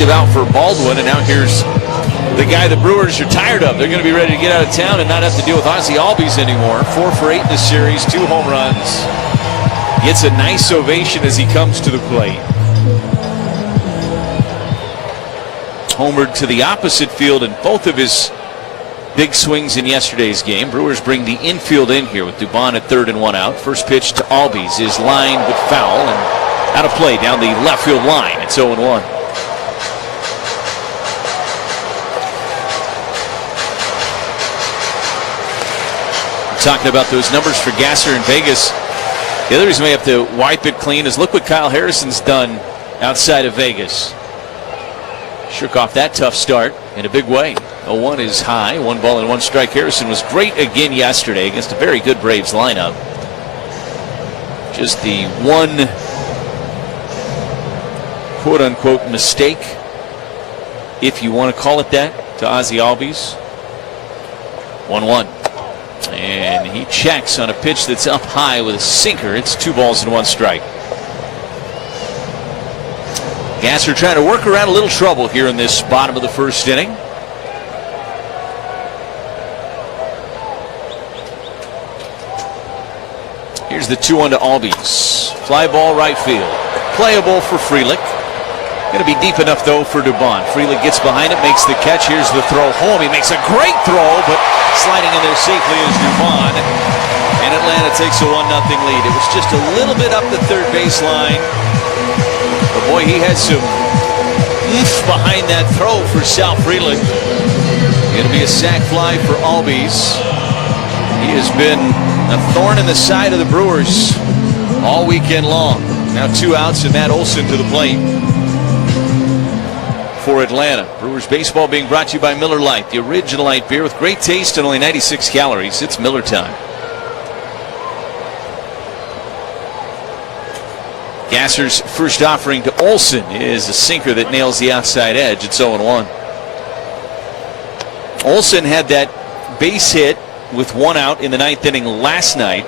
Out for Baldwin, and now here's the guy the Brewers are tired of. They're going to be ready to get out of town and not have to deal with Ozzie Albies anymore. 4 for 8 in the series, 2 home runs. Gets a nice ovation as he comes to the plate. Homered to the opposite field in both of his big swings in yesterday's game. Brewers bring the infield in here with Dubon at third and 1 out. First pitch to Albies is lined but foul and out of play down the left field line. It's 0-1. Talking about those numbers for Gasser in Vegas. The other reason we have to wipe it clean is look what Kyle Harrison's done outside of Vegas. Shook off that tough start in a big way. 0-1 is high. 1 ball and 1 strike. Harrison was great again yesterday against a very good Braves lineup. Just the one quote-unquote mistake, if you want to call it that, to Ozzie Albies. 1-1. And he checks on a pitch that's up high with a sinker. It's 2 balls and 1 strike. Gasser trying to work around a little trouble here in this bottom of the first inning. Here's the 2-1 to Albies. Fly ball right field. Playable for Frelick. Going to be deep enough, though, for Dubon. Frelick gets behind it, makes the catch. Here's the throw home. He makes a great throw, but sliding in there safely is Dubon. And Atlanta takes a 1-0 lead. It was just a little bit up the third baseline. But boy, he had some oomph behind that throw for Sal Frelick. Going to be a sac fly for Albies. He has been a thorn in the side of the Brewers all weekend long. Now 2 outs and Matt Olson to the plate for Atlanta. Brewers baseball being brought to you by Miller Lite, the original light beer with great taste and only 96 calories. It's Miller time. Gasser's first offering to Olson is a sinker that nails the outside edge. It's 0-1. Olson had that base hit with 1 out in the 9th inning last night,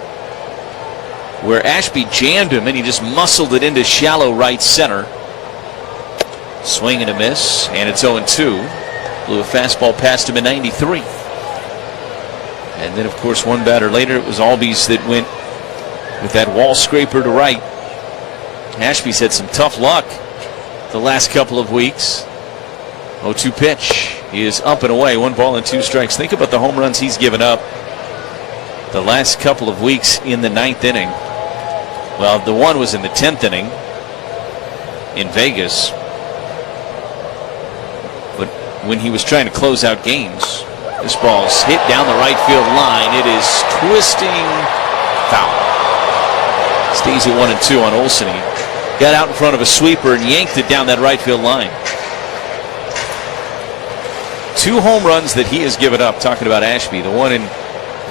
where Ashby jammed him and he just muscled it into shallow right center. Swing and a miss, and it's 0-2. Blew a fastball past him in 93. And then, of course, 1 batter later, it was Albies that went with that wall scraper to right. Ashby's had some tough luck the last couple of weeks. 0-2 pitch. He is up and away. 1 ball and 2 strikes. Think about the home runs he's given up the last couple of weeks in the 9th inning. Well, the one was in the 10th inning in Vegas. But when he was trying to close out games, this ball's hit down the right field line. It is twisting foul. Stays at 1-2 on Olson. He got out in front of a sweeper and yanked it down that right field line. 2 home runs that he has given up. Talking about Ashby, the one in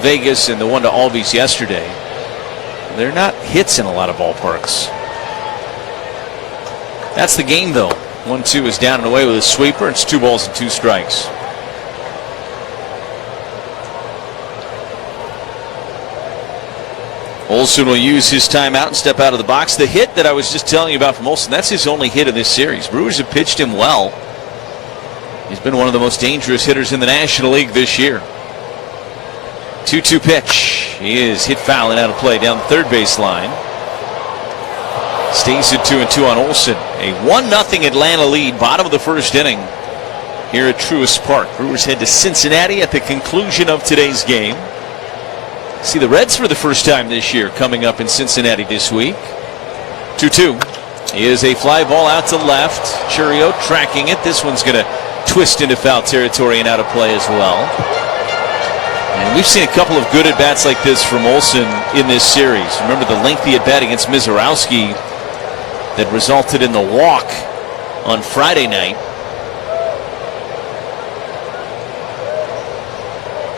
Vegas and the one to Albies yesterday. They're not hits in a lot of ballparks. That's the game, though. 1-2 is down and away with a sweeper. It's 2 balls and 2 strikes. Olson will use his timeout and step out of the box. The hit that I was just telling you about from Olson, that's his only hit of this series. Brewers have pitched him well. He's been one of the most dangerous hitters in the National League this year. 2-2 pitch. He is hit foul and out of play down the third baseline. Stays at 2-2 on Olson. A 1-0 Atlanta lead, bottom of the first inning here at Truist Park. Brewers head to Cincinnati at the conclusion of today's game. See the Reds for the first time this year coming up in Cincinnati this week. 2-2 is a fly ball out to left. Churio tracking it. This one's going to twist into foul territory and out of play as well. And we've seen a couple of good at-bats like this from Olson in this series. Remember the lengthy at-bat against Mizorowski that resulted in the walk on Friday night.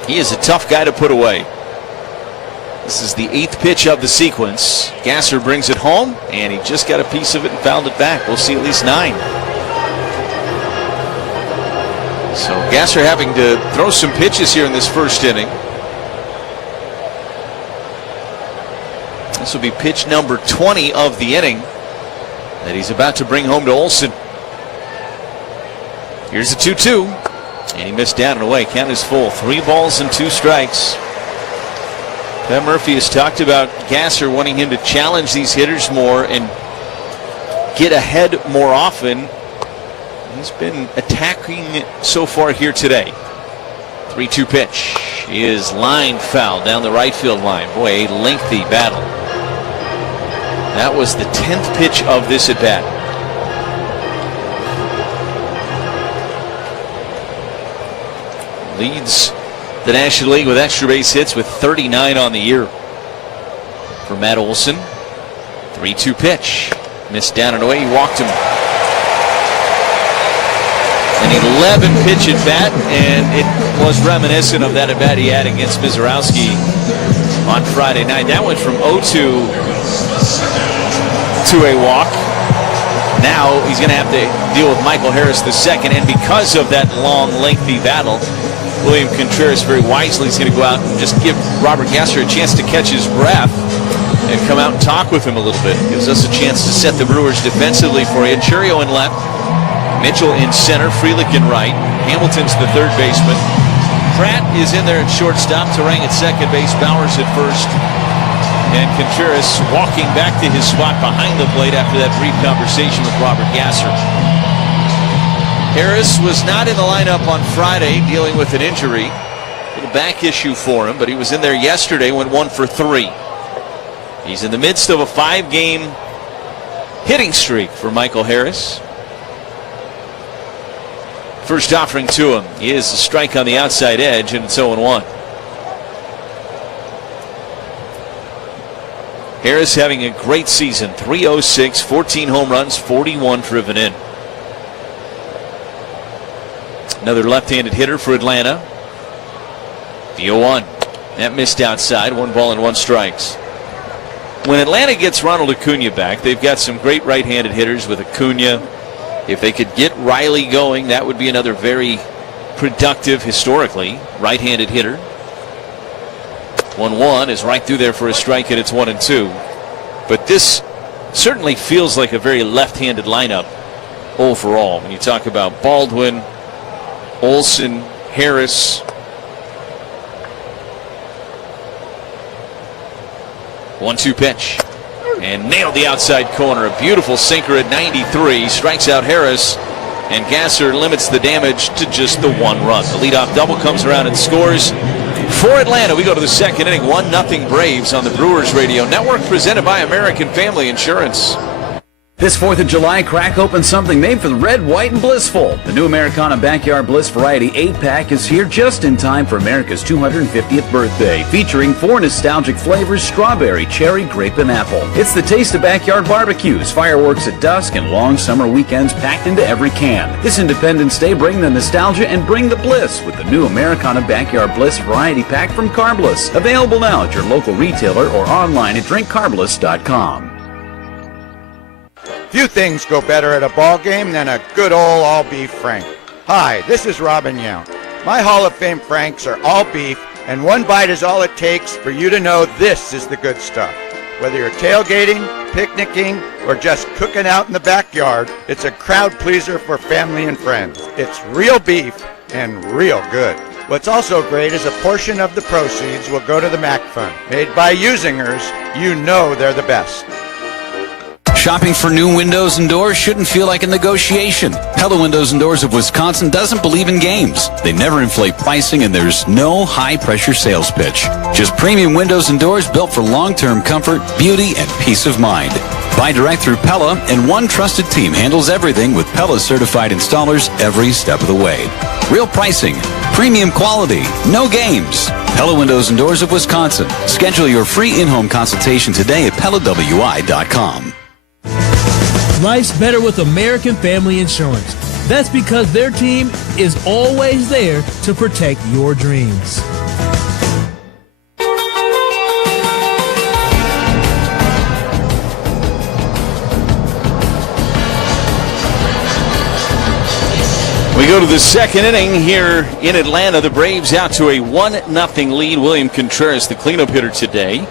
He is a tough guy to put away. This is the 8th pitch of the sequence. Gasser brings it home, and he just got a piece of it and fouled it back. We'll see at least 9. So Gasser having to throw some pitches here in this first inning. This will be pitch number 20 of the inning that he's about to bring home to Olson. Here's a 2-2. And he missed down and away. Count is full. 3 balls and 2 strikes. Pat Murphy has talked about Gasser wanting him to challenge these hitters more and get ahead more often. He's been attacking so far here today. 3-2 pitch is line foul down the right field line. Boy, a lengthy battle. That was the 10th pitch of this at bat. Leads the National League with extra base hits with 39 on the year. For Matt Olson, 3-2 pitch. Missed down and away. He walked him. An 11 pitch at bat, and it was reminiscent of that at bat he had against Mizorowski on Friday night. That went from 0-2 to a walk. Now he's going to have to deal with Michael Harris II, and because of that long, lengthy battle, William Contreras very wisely is going to go out and just give Robert Gasser a chance to catch his breath and come out and talk with him a little bit. Gives us a chance to set the Brewers defensively for you. Churio in left, Mitchell in center, Frelick in right, Hamilton's the third baseman. Pratt is in there at shortstop, Terang at second base, Bowers at first, and Contreras walking back to his spot behind the plate after that brief conversation with Robert Gasser. Harris was not in the lineup on Friday, dealing with an injury. A little back issue for him, but he was in there yesterday, went 1 for 3. He's in the midst of a 5-game hitting streak for Michael Harris. First offering to him is a strike on the outside edge, and it's 0-1. Harris having a great season. 306, 14 home runs, 41 driven in. Another left-handed hitter for Atlanta. The 0-1. That missed outside. 1 ball and 1 strikes. When Atlanta gets Ronald Acuna back, they've got some great right-handed hitters with Acuna. If they could get Riley going, that would be another very productive, historically, right-handed hitter. 1-1 is right through there for a strike, and it's 1-2. But this certainly feels like a very left-handed lineup overall. When you talk about Baldwin, Olson, Harris. 1-2 pitch. And nailed the outside corner. A beautiful sinker at 93. Strikes out Harris. And Gasser limits the damage to just the 1 run. The leadoff double comes around and scores. For Atlanta, we go to the second inning. 1-0 Braves on the Brewers Radio Network, presented by American Family Insurance. This 4th of July, crack open something made for the red, white, and blissful. The new Americana Backyard Bliss Variety 8-pack is here just in time for America's 250th birthday, featuring 4 nostalgic flavors: strawberry, cherry, grape, and apple. It's the taste of backyard barbecues, fireworks at dusk, and long summer weekends packed into every can. This Independence Day, bring the nostalgia and bring the bliss with the new Americana Backyard Bliss Variety Pack from Carbliss. Available now at your local retailer or online at drinkcarbliss.com. Few things go better at a ball game than a good old all-beef Frank. Hi, this is Robin Yount. My Hall of Fame Franks are all beef, and 1 bite is all it takes for you to know this is the good stuff. Whether you're tailgating, picnicking, or just cooking out in the backyard, it's a crowd pleaser for family and friends. It's real beef and real good. What's also great is a portion of the proceeds will go to the MAC Fund. Made by usingers, you know they're the best. Shopping for new windows and doors shouldn't feel like a negotiation. Pella Windows and Doors of Wisconsin doesn't believe in games. They never inflate pricing, and there's no high-pressure sales pitch. Just premium windows and doors built for long-term comfort, beauty, and peace of mind. Buy direct through Pella, and one trusted team handles everything with Pella certified installers every step of the way. Real pricing, premium quality, no games. Pella Windows and Doors of Wisconsin. Schedule your free in-home consultation today at PellaWI.com. Life's better with American Family Insurance. That's because their team is always there to protect your dreams. We go to the second inning here in Atlanta. The Braves out to a 1-0 lead. William Contreras, the cleanup hitter today,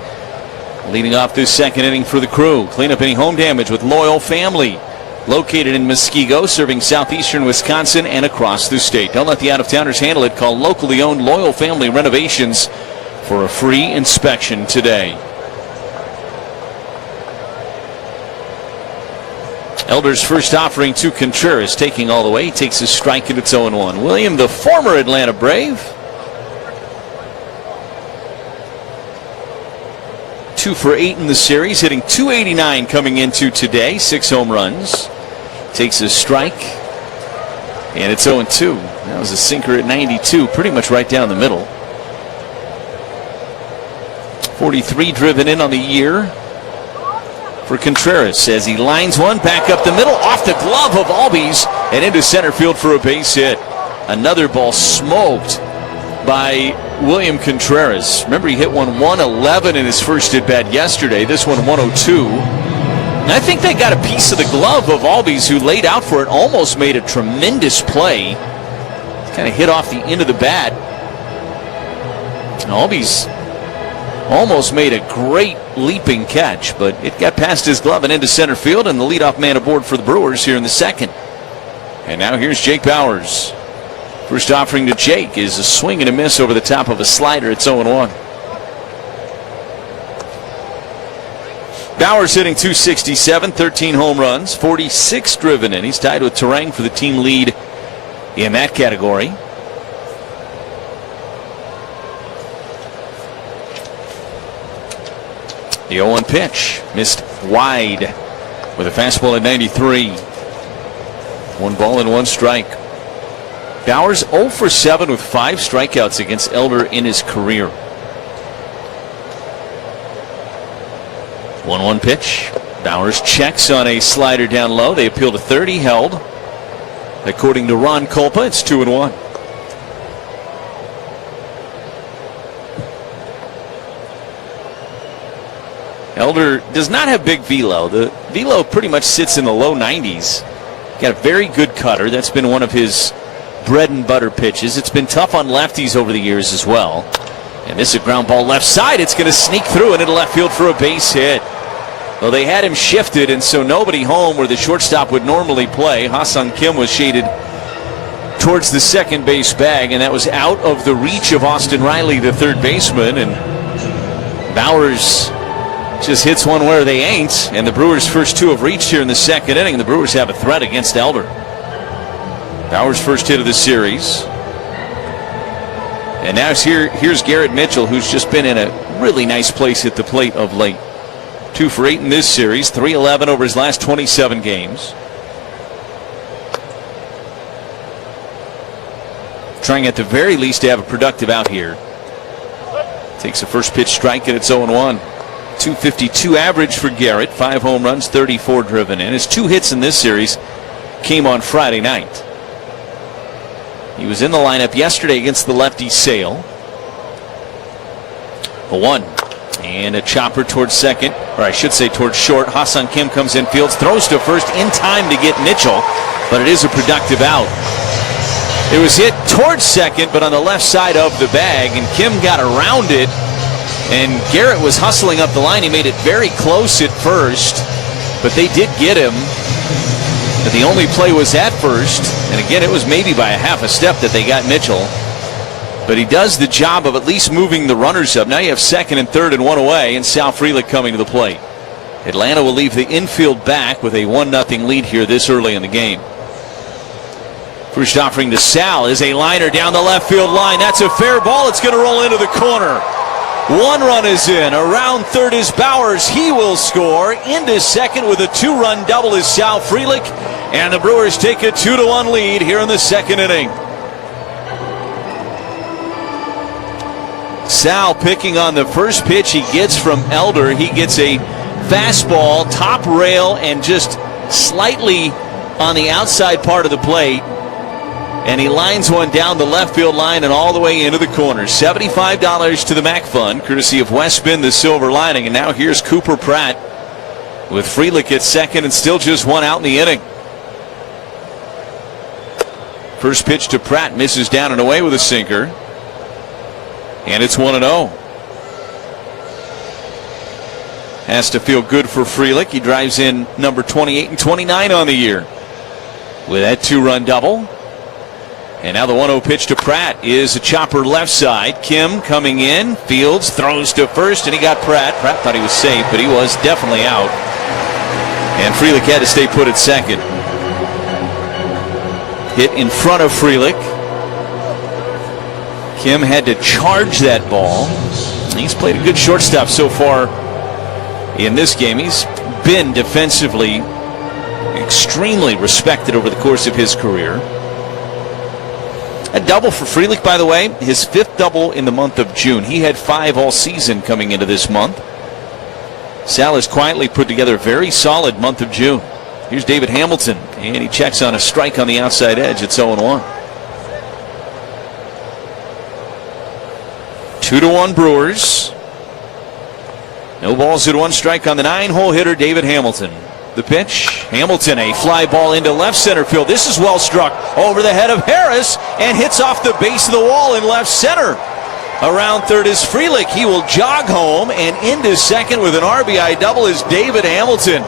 leading off this second inning for the Crew. Cleanup inning home damage with Loyal Family. Located in Muskego, serving southeastern Wisconsin and across the state. Don't let the out-of-towners handle it. Call locally owned Loyal Family Renovations for a free inspection today. Elder's first offering to Contreras, taking all the way. He takes a strike and it's 0-1. William, the former Atlanta Brave, 2 for 8 in the series, hitting .289 coming into today. 6 home runs. Takes a strike, and it's 0-2. That was a sinker at 92, pretty much right down the middle. 43 driven in on the year for Contreras as he lines one back up the middle, off the glove of Albies, and into center field for a base hit. Another ball smoked by William Contreras. Remember, he hit one 111 in his first at bat yesterday. This one 102. And I think they got a piece of the glove of Albies, who laid out for it, almost made a tremendous play. Kind of hit off the end of the bat. And Albies almost made a great leaping catch, but it got past his glove and into center field, and the leadoff man aboard for the Brewers here in the second. And now here's Jake Bauers. First offering to Jake is a swing and a miss over the top of a slider. It's 0-1. Bauers hitting .267, 13 home runs, 46 driven in. He's tied with Terang for the team lead in that category. The 0-1 pitch missed wide with a fastball at 93. 1 ball and 1 strike. Bauers 0 for 7 with 5 strikeouts against Elder in his career. 1-1 pitch. Bauers checks on a slider down low. They appeal to third. He held. According to Ron Kulpa, it's 2-1. Elder does not have big velo. The velo pretty much sits in the low 90s. Got a very good cutter. That's been one of his bread and butter pitches. It's been tough on lefties over the years as well. And this is a ground ball left side. It's going to sneak through and into left field for a base hit. Well, they had him shifted, and so nobody home where the shortstop would normally play. Ha-Seong Kim was shaded towards the second base bag, and that was out of the reach of Austin Riley, the third baseman. And Bauers just hits one where they ain't, and the Brewers' first 2 have reached here in the second inning. The Brewers have a threat against Elder. Bauers' first hit of the series. And now here's Garrett Mitchell, who's just been in a really nice place at the plate of late. 2 for 8 in this series, 311 over his last 27 games. Trying at the very least to have a productive out here. Takes a first pitch strike, and it's 0-1. 252 average for Garrett, 5 home runs, 34 driven in. His 2 hits in this series came on Friday night. He was in the lineup yesterday against the lefty Sale. A 1 and a chopper towards second, or I should say towards short. Ha-Seong Kim comes in, fields, throws to first in time to get Mitchell, but it is a productive out. It was hit towards second, but on the left side of the bag, and Kim got around it, and Garrett was hustling up the line. He made it very close at first, but they did get him. But the only play was at first, and again, it was maybe by a half a step that they got Mitchell. But he does the job of at least moving the runners up. Now you have second and third and 1 away, and Sal Frelick coming to the plate. Atlanta will leave the infield back with a 1-0 lead here this early in the game. First offering to Sal is a liner down the left field line. That's a fair ball. It's going to roll into the corner. 1 run is in. Around third is Bauers. He will score. Into second with a 2-run double is Sal Frelick. And the Brewers take a 2-1 lead here in the second inning. Sal picking on the first pitch he gets from Elder. He gets a fastball, top rail, and just slightly on the outside part of the plate. And he lines one down the left field line and all the way into the corner. $75 to the MAC Fund, courtesy of Westbin, the silver lining. And now here's Cooper Pratt with Frelick at second and still just 1 out in the inning. First pitch to Pratt, misses down and away with a sinker. And it's 1-0. Has to feel good for Frelick. He drives in number 28 and 29 on the year with that 2-run double. And now the 1-0 pitch to Pratt is a chopper left side. Kim coming in. Fields throws to first, and he got Pratt. Pratt thought he was safe, but he was definitely out. And Frelick had to stay put at second. Hit in front of Frelick. Kim had to charge that ball. He's played a good shortstop so far in this game. He's been defensively extremely respected over the course of his career. A double for Frelick, by the way, his 5th double in the month of June. He had 5 all season coming into this month. Sal has quietly put together a very solid month of June. Here's David Hamilton, and he checks on a strike on the outside edge. It's 0-1. 2-1 Brewers. No balls at 1 strike on the 9-hole hitter, David Hamilton. The pitch, Hamilton, a fly ball into left center field. This is well struck over the head of Harris and hits off the base of the wall in left center. Around third is Frelick. He will jog home, and into second with an RBI double is David Hamilton.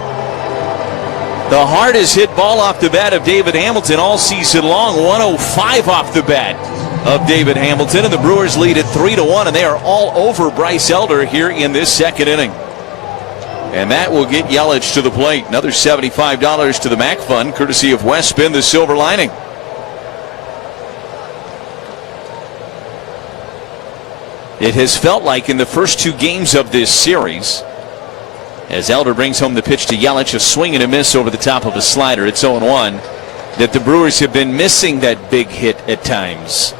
The hardest hit ball off the bat of David Hamilton all season long. 105 off the bat of David Hamilton, and the Brewers lead at 3-1, and they are all over Bryce Elder here in this second inning. And that will get Yelich to the plate. Another $75 to the MAC Fund, courtesy of West Spin, the Silver Lining. It has felt like in the first 2 games of this series, as Elder brings home the pitch to Yelich, a swing and a miss over the top of a slider. It's 0-1. That the Brewers have been missing that big hit at times.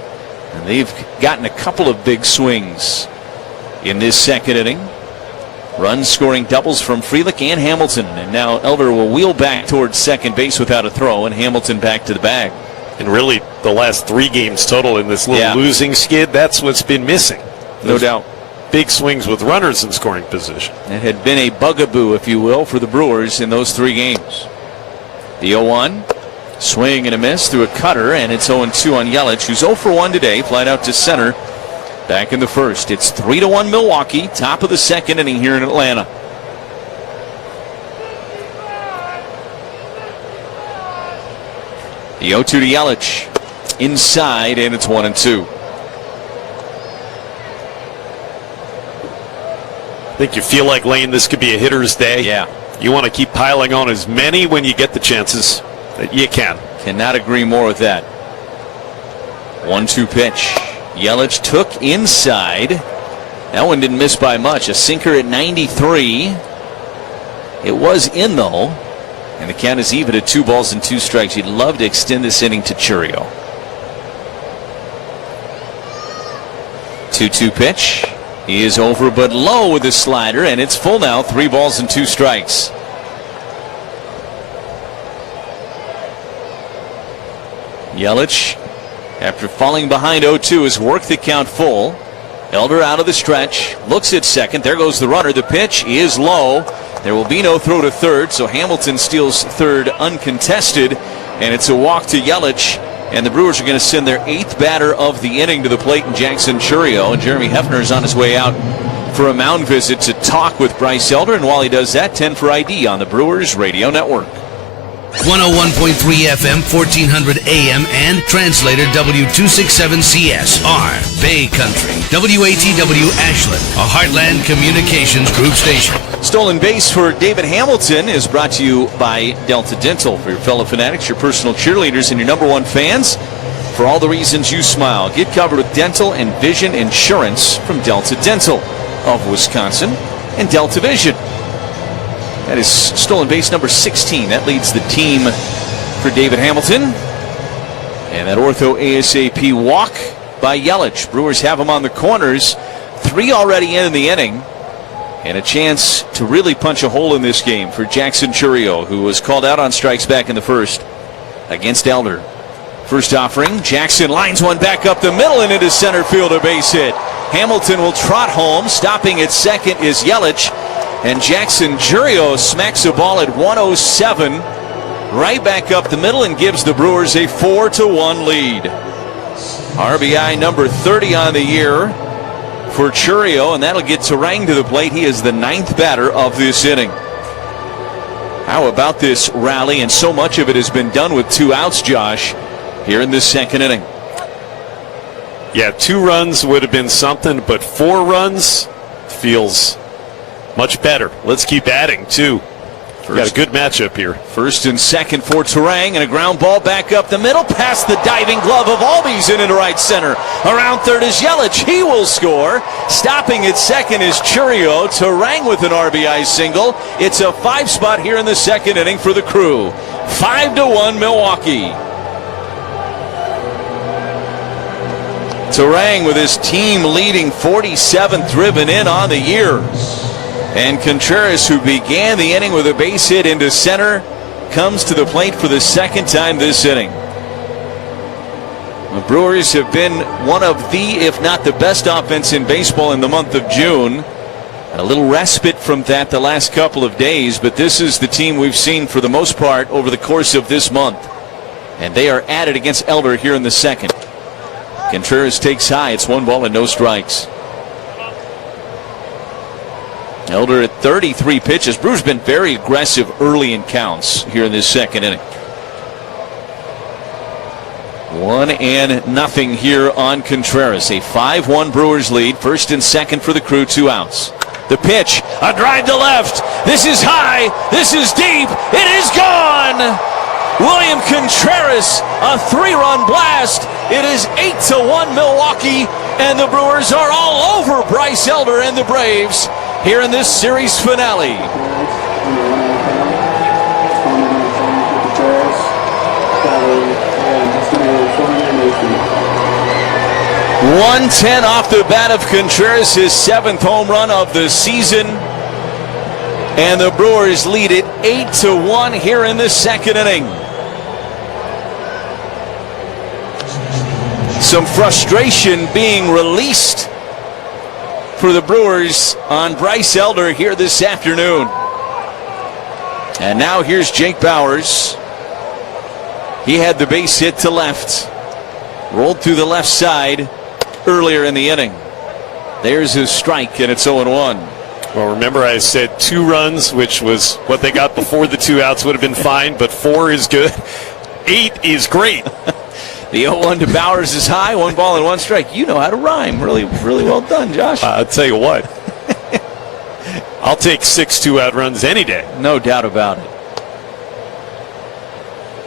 And they've gotten a couple of big swings in this second inning. Runs scoring doubles from Frelick and Hamilton. And now Elder will wheel back towards second base without a throw, and Hamilton back to the bag. And really, the last 3 games total in this little losing skid, that's what's been missing. No doubt. Big swings with runners in scoring position. It had been a bugaboo, if you will, for the Brewers in those 3 games. The 0-1. Swing and a miss through a cutter, and it's 0-2 on Yelich, who's 0 for 1 today. Flied out to center. Back in the first. It's 3-1 Milwaukee. Top of the second inning here in Atlanta. The 0-2 to Yelich. Inside, and it's 1-2. I think you feel like, Lane, this could be a hitter's day. Yeah. You want to keep piling on as many when you get the chances that you can. Cannot agree more with that. 1-2 pitch. Yelich took inside. That one didn't miss by much. A sinker at 93. It was in, though. And the count is even at 2 balls and 2 strikes. You'd love to extend this inning to Churio. 2-2 pitch. He is over but low with his slider, and it's full now. 3 balls and 2 strikes. Yelich, after falling behind 0-2, has worked the count full. Elder out of the stretch, looks at second. There goes the runner. The pitch is low. There will be no throw to third, so Hamilton steals third uncontested, and it's a walk to Yelich. And the Brewers are going to send their 8th batter of the inning to the plate in Jackson Churio. And Jeremy Hefner is on his way out for a mound visit to talk with Bryce Elder. And while he does that, 10 for ID on the Brewers Radio Network. 101.3 FM, 1400 AM, and translator W267CSR, Bay Country. WATW Ashland, a Heartland Communications Group station. Stolen Base for David Hamilton is brought to you by Delta Dental. For your fellow fanatics, your personal cheerleaders, and your #1 fans, for all the reasons you smile. Get covered with dental and vision insurance from Delta Dental of Wisconsin and Delta Vision. That is stolen base number 16. That leads the team for David Hamilton. And that ortho ASAP walk by Yelich. Brewers have him on the corners. 3 already in the inning. And a chance to really punch a hole in this game for Jackson Churio, who was called out on strikes back in the first against Elder. First offering, Jackson lines one back up the middle and into center field, a base hit. Hamilton will trot home. Stopping at second is Yelich. And Jackson Churio smacks a ball at 107 right back up the middle and gives the Brewers a 4-1 lead. RBI number 30 on the year for Chourio, and that'll get Turang to the plate. He is the 9th batter of this inning. How about this rally? And so much of it has been done with 2 outs, Josh, here in this 2nd inning. Yeah, 2 runs would have been something, but 4 runs feels much better. Let's keep adding, too. Got a good matchup here. 1st and 2nd for Turang, and a ground ball back up the middle past the diving glove of Albies into right center. Around 3rd is Yelich. He will score. Stopping at 2nd is Chourio. Turang with an RBI single. It's a 5 spot here in the 2nd inning for the Crew. 5-1 Milwaukee. Turang with his team leading 47th driven in on the year. And Contreras, who began the inning with a base hit into center, comes to the plate for the 2nd time this inning. The Brewers have been one of the, if not the best offense in baseball in the month of June. A little respite from that the last couple of days, but this is the team we've seen for the most part over the course of this month. And they are at it against Elder here in the 2nd. Contreras takes high. It's 1 ball and no strikes. Elder at 33 pitches. Brewers been very aggressive early in counts here in this 2nd inning. 1-0 here on Contreras. A 5-1 Brewers lead. 1st and 2nd for the Crew. 2 outs. The pitch. A drive to left. This is high. This is deep. It is gone. William Contreras, a 3-run blast. It is 8-1 Milwaukee, and the Brewers are all over Bryce Elder and the Braves here in this series finale. 110 off the bat of Contreras, his 7th home run of the season. And the Brewers lead it 8-1 here in the 2nd inning. Some frustration being released for the Brewers on Bryce Elder here this afternoon. And now here's Jake Bauers. He had the base hit to left. Rolled through the left side earlier in the inning. There's his strike, and it's 0-1. Well, remember I said 2 runs, which was what they got before the 2 outs would have been fine, but 4 is good. 8 is great. The 0-1 to Bauers is high. 1 ball and 1 strike. You know how to rhyme. Really, really well done, Josh. I'll tell you what. I'll take 6 2-out runs any day. No doubt about it.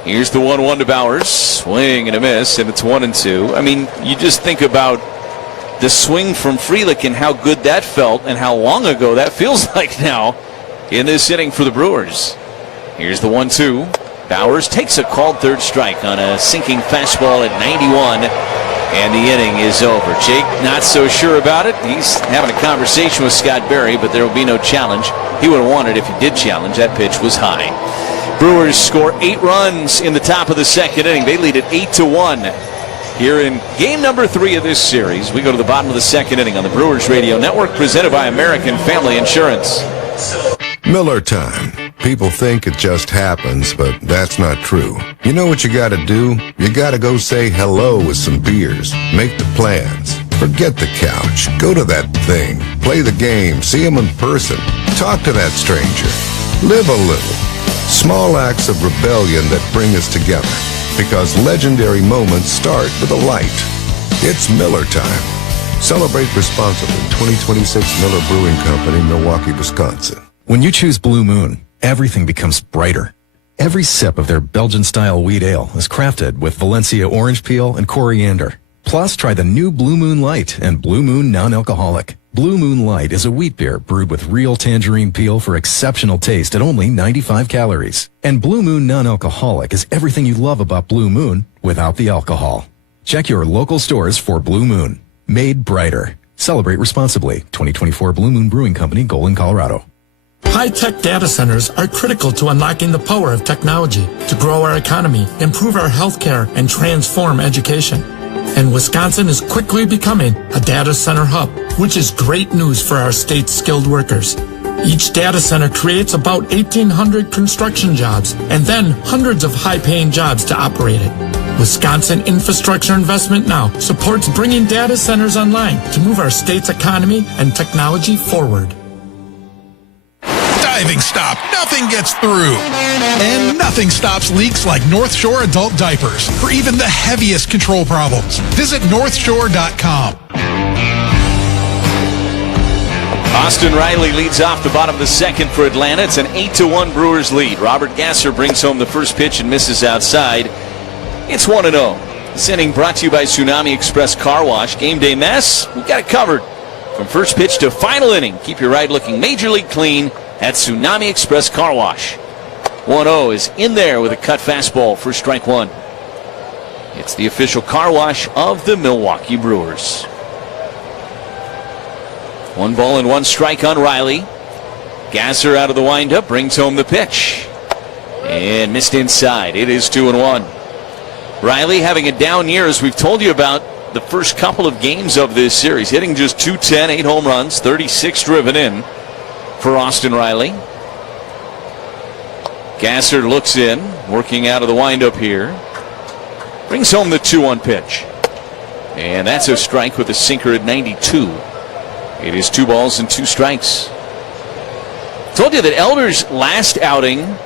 Here's the 1-1 to Bauers. Swing and a miss, and it's 1-2. I mean, you just think about the swing from Frelick and how good that felt and how long ago that feels like now in this inning for the Brewers. Here's the 1-2. Bauers takes a called 3rd strike on a sinking fastball at 91, and the inning is over. Jake not so sure about it. He's having a conversation with Scott Berry, but there will be no challenge. He would have won it if he did challenge. That pitch was high. Brewers score 8 runs in the top of the 2nd inning. They lead it 8-1 here in game number 3 of this series. We go to the bottom of the 2nd inning on the Brewers Radio Network, presented by American Family Insurance. Miller time. People think it just happens, but that's not true. You know what you gotta do? You gotta go say hello with some beers. Make the plans. Forget the couch. Go to that thing. Play the game. See him in person. Talk to that stranger. Live a little. Small acts of rebellion that bring us together. Because legendary moments start with a light. It's Miller time. Celebrate responsibly. 2026 Miller Brewing Company, Milwaukee, Wisconsin. When you choose Blue Moon, everything becomes brighter. Every sip of their Belgian-style wheat ale is crafted with Valencia orange peel and coriander. Plus, try the new Blue Moon Light and Blue Moon Non-Alcoholic. Blue Moon Light is a wheat beer brewed with real tangerine peel for exceptional taste at only 95 calories. And Blue Moon Non-Alcoholic is everything you love about Blue Moon without the alcohol. Check your local stores for Blue Moon. Made brighter. Celebrate responsibly. 2024 Blue Moon Brewing Company, Golden, Colorado. High-tech data centers are critical to unlocking the power of technology to grow our economy, improve our healthcare, and transform education. And Wisconsin is quickly becoming a data center hub, which is great news for our state's skilled workers. Each data center creates about 1,800 construction jobs and then hundreds of high-paying jobs to operate it. Wisconsin Infrastructure Investment Now supports bringing data centers online to move our state's economy and technology forward. Diving stop. Nothing gets through. And nothing stops leaks like North Shore Adult Diapers for even the heaviest control problems. Visit northshore.com. Austin Riley leads off the bottom of the second for Atlanta. It's an 8-1 Brewers lead. Robert Gasser brings home the first pitch and misses outside. It's 1-0. This inning brought to you by Tsunami Express Car Wash. Game day mess, we've got it covered. From first pitch to final inning, keep your ride looking major league clean at Tsunami Express Car Wash. 1-0 is in there with a cut fastball for strike one. It's the official car wash of the Milwaukee Brewers. 1-1 on Riley. Gasser out of the windup, brings home the pitch. And missed inside. It is 2-1. Riley having a down year, as we've told you about the first couple of games of this series. Hitting just .210, 8 home runs, 36 driven in for Austin Riley. Gasser looks in, working out of the windup here. Brings home the 2-1 pitch. And that's a strike with a sinker at 92. It is 2 balls and 2 strikes. Told you that Elder's last outing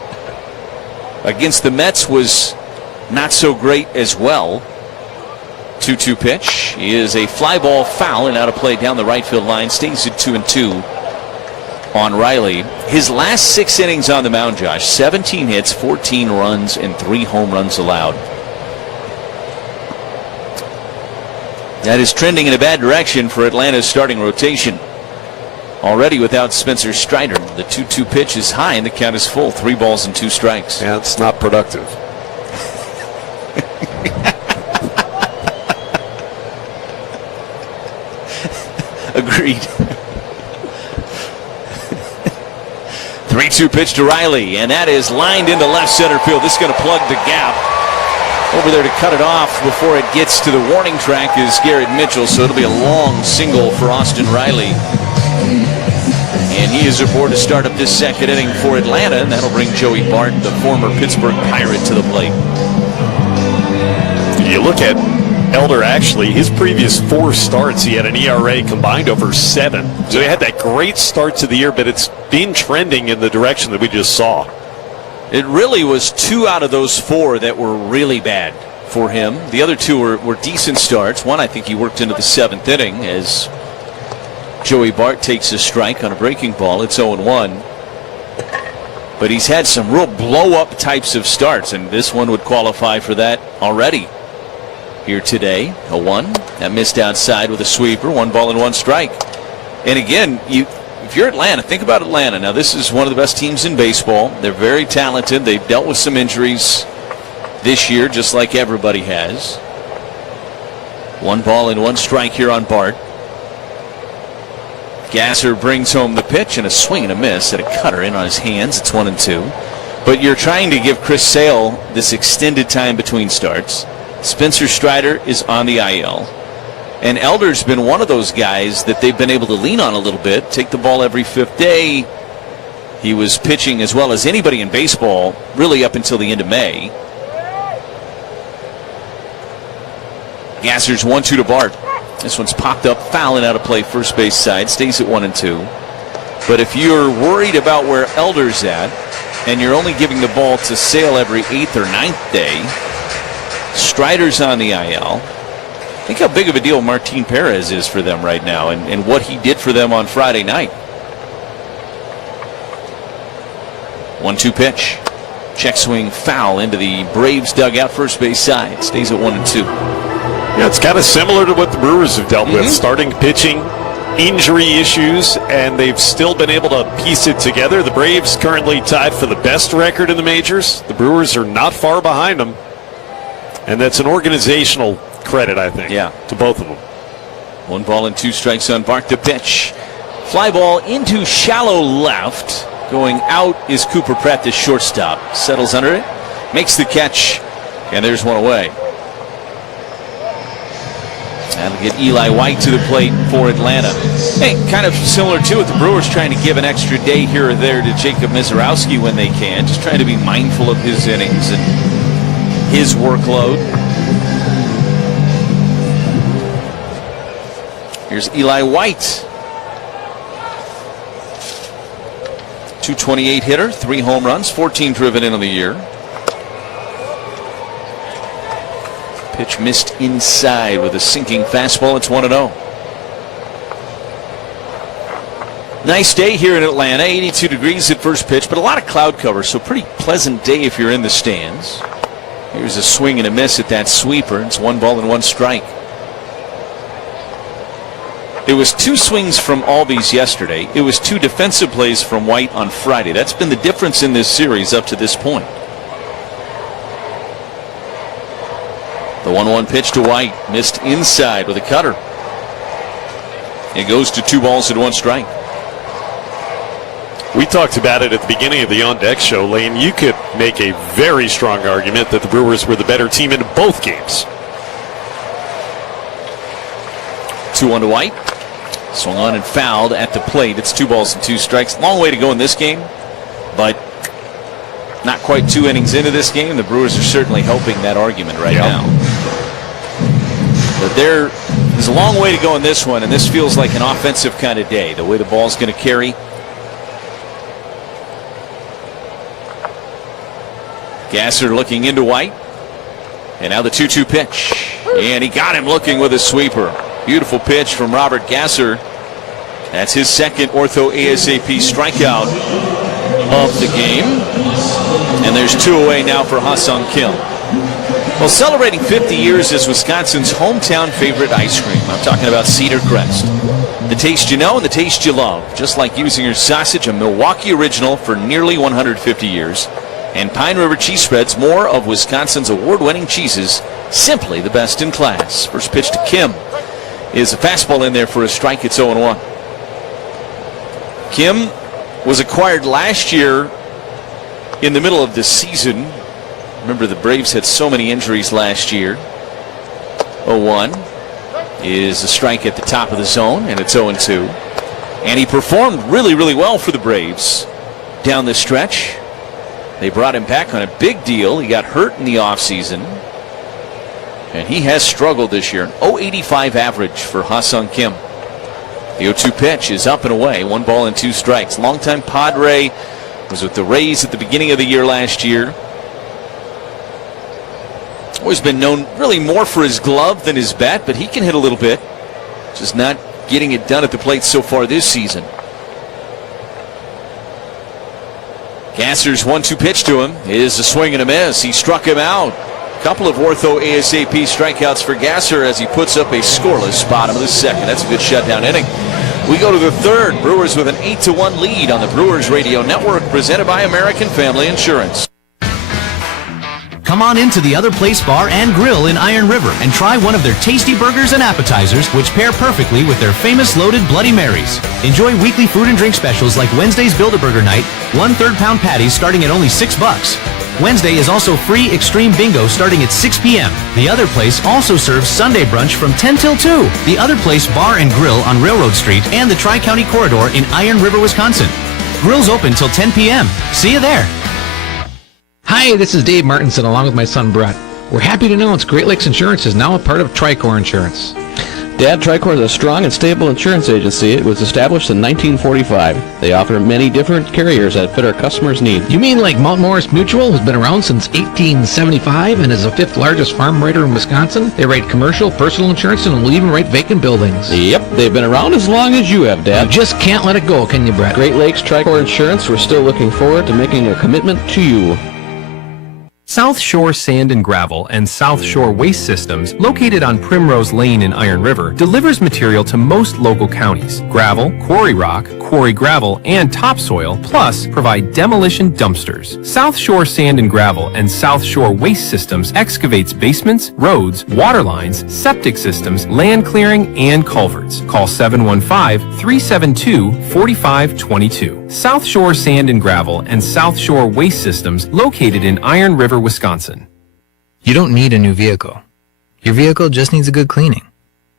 against the Mets was not so great as well. 2-2 pitch is a fly ball foul and out of play down the right field line. Stays at 2-2 on Riley. His last 6 innings on the mound, Josh, 17 hits, 14 runs, and 3 home runs allowed. That is trending in a bad direction for Atlanta's starting rotation. Already without Spencer Strider. The 2-2 pitch is high and the count is full. 3 balls and 2 strikes. Yeah, it's not productive. Agreed. 3-2 pitch to Riley, and that is lined into left center field. This is going to plug the gap. Over there to cut it off before it gets to the warning track is Garrett Mitchell, so it'll be a long single for Austin Riley. And he is aboard to start up this second inning for Atlanta, and that'll bring Joey Bart, the former Pittsburgh Pirate, to the plate. You look at Elder, actually, his previous 4 starts, he had an ERA combined over 7. So he had that great start to the year, but it's been trending in the direction that we just saw. It really was 2 out of those 4 that were really bad for him. The other 2 were decent starts. One, I think he worked into the 7th inning as Joey Bart takes a strike on a breaking ball. It's 0-1. But he's had some real blow-up types of starts, and this one would qualify for that already here today. 0-1. That missed outside with a sweeper. 1 ball and 1 strike. And again, if you're Atlanta, think about Atlanta. Now, this is one of the best teams in baseball. They're very talented. They've dealt with some injuries this year, just like everybody has. 1 ball and 1 strike here on Bart. Gasser brings home the pitch and a swing and a miss at a cutter in on his hands. It's 1-2. But you're trying to give Chris Sale this extended time between starts. Spencer Strider is on the IL. And Elder's been one of those guys that they've been able to lean on a little bit, take the ball every 5th day. He was pitching as well as anybody in baseball really up until the end of May. Gasser's 1-2 to Bart. This one's popped up, foul and out of play first base side. Stays at 1-2. But if you're worried about where Elder's at, and you're only giving the ball to Sale every 8th or 9th day, Strider's on the IL. Think how big of a deal Martin Perez is for them right now, and what he did for them on Friday night. 1-2 pitch. Check swing foul into the Braves dugout first base side. Stays at 1-2. Yeah, it's kind of similar to what the Brewers have dealt with. Starting pitching, injury issues, and they've still been able to piece it together. The Braves currently tied for the best record in the majors. The Brewers are not far behind them. And that's an organizational credit, I think, to both of them. 1 ball and 2 strikes on Bart to pitch. Fly ball into shallow left. Going out is Cooper Pratt, the shortstop. Settles under it, makes the catch, and there's 1 away. That'll get Eli White to the plate for Atlanta. Hey, kind of similar to it. The Brewers trying to give an extra day here or there to Jacob Misiorowski when they can. Just trying to be mindful of his innings and his workload. Here's Eli White. 228 hitter, 3 home runs, 14 driven in on the year. Pitch missed inside with a sinking fastball. It's 1-0. Nice day here in Atlanta. 82 degrees at first pitch, but a lot of cloud cover, so pretty pleasant day if you're in the stands. Here's a swing and a miss at that sweeper. It's 1 ball and 1 strike. It was 2 swings from Albies yesterday. It was 2 defensive plays from White on Friday. That's been the difference in this series up to this point. The 1-1 pitch to White, missed inside with a cutter. It goes to 2 balls and 1 strike. We talked about it at the beginning of the On Deck show, Lane. You could make a very strong argument that the Brewers were the better team in both games. 2-1 to White. Swung on and fouled at the plate. It's 2 balls and 2 strikes. Long way to go in this game, but not quite 2 innings into this game. The Brewers are certainly helping that argument right now. But there's a long way to go in this one, and this feels like an offensive kind of day. The way the ball's going to carry. Gasser looking into White. And now the 2-2 pitch. And he got him looking with a sweeper. Beautiful pitch from Robert Gasser. That's his second ortho ASAP strikeout of the game. And there's 2 away now for Ha-Seong Kim. Well, celebrating 50 years as Wisconsin's hometown favorite ice cream. I'm talking about Cedar Crest. The taste you know and the taste you love. Just like using your sausage, a Milwaukee original for nearly 150 years. And Pine River Cheese Spreads, more of Wisconsin's award-winning cheeses, simply the best in class. First pitch to Kim is a fastball in there for a strike. It's 0-1. Kim was acquired last year in the middle of the season. Remember, the Braves had so many injuries last year. 0-1 is a strike at the top of the zone, and it's 0-2. And he performed really, really well for the Braves down the stretch. They brought him back on a big deal. He got hurt in the offseason, and he has struggled this year. 0.85 average for Ha-Seong Kim. The 0-2 pitch is up and away. 1 ball and 2 strikes. Longtime Padre, was with the Rays at the beginning of the year last year. Always been known really more for his glove than his bat, but he can hit a little bit. Just not getting it done at the plate so far this season. Gasser's 1-2 pitch to him is a swing and a miss. He struck him out. A couple of ortho ASAP strikeouts for Gasser as he puts up a scoreless bottom of the second. That's a good shutdown inning. We go to the third. Brewers with an 8-1 lead on the Brewers Radio Network, presented by American Family Insurance. Come on into the Other Place Bar and Grill in Iron River and try one of their tasty burgers and appetizers, which pair perfectly with their famous loaded Bloody Marys. Enjoy weekly food and drink specials like Wednesday's Build-A-Burger Night, 1 3/4-pound patties starting at only $6. Wednesday is also free Extreme Bingo starting at 6 p.m. The Other Place also serves Sunday brunch from 10 till 2. The Other Place Bar and Grill on Railroad Street and the Tri-County Corridor in Iron River, Wisconsin. Grill's open till 10 p.m. See you there. Hi, this is Dave Martinson along with my son Brett. We're happy to announce Great Lakes Insurance is now a part of Tricor Insurance. Dad, Tricor is a strong and stable insurance agency. It was established in 1945. They offer many different carriers that fit our customers' needs. You mean like Mount Morris Mutual, who's been around since 1875 and is the 5th largest farm writer in Wisconsin? They write commercial, personal insurance, and will even write vacant buildings. Yep, they've been around as long as you have, Dad. You just can't let it go, can you, Brett? Great Lakes Tricor Insurance, we're still looking forward to making a commitment to you. South Shore Sand and Gravel and South Shore Waste Systems, located on Primrose Lane in Iron River, delivers material to most local counties. Gravel, quarry rock, quarry gravel, and topsoil, plus provide demolition dumpsters. South Shore Sand and Gravel and South Shore Waste Systems excavates basements, roads, water lines, septic systems, land clearing, and culverts. Call 715-372-4522. South Shore Sand and Gravel and South Shore Waste Systems, located in Iron River, Wisconsin. You don't need a new vehicle. Your vehicle just needs a good cleaning.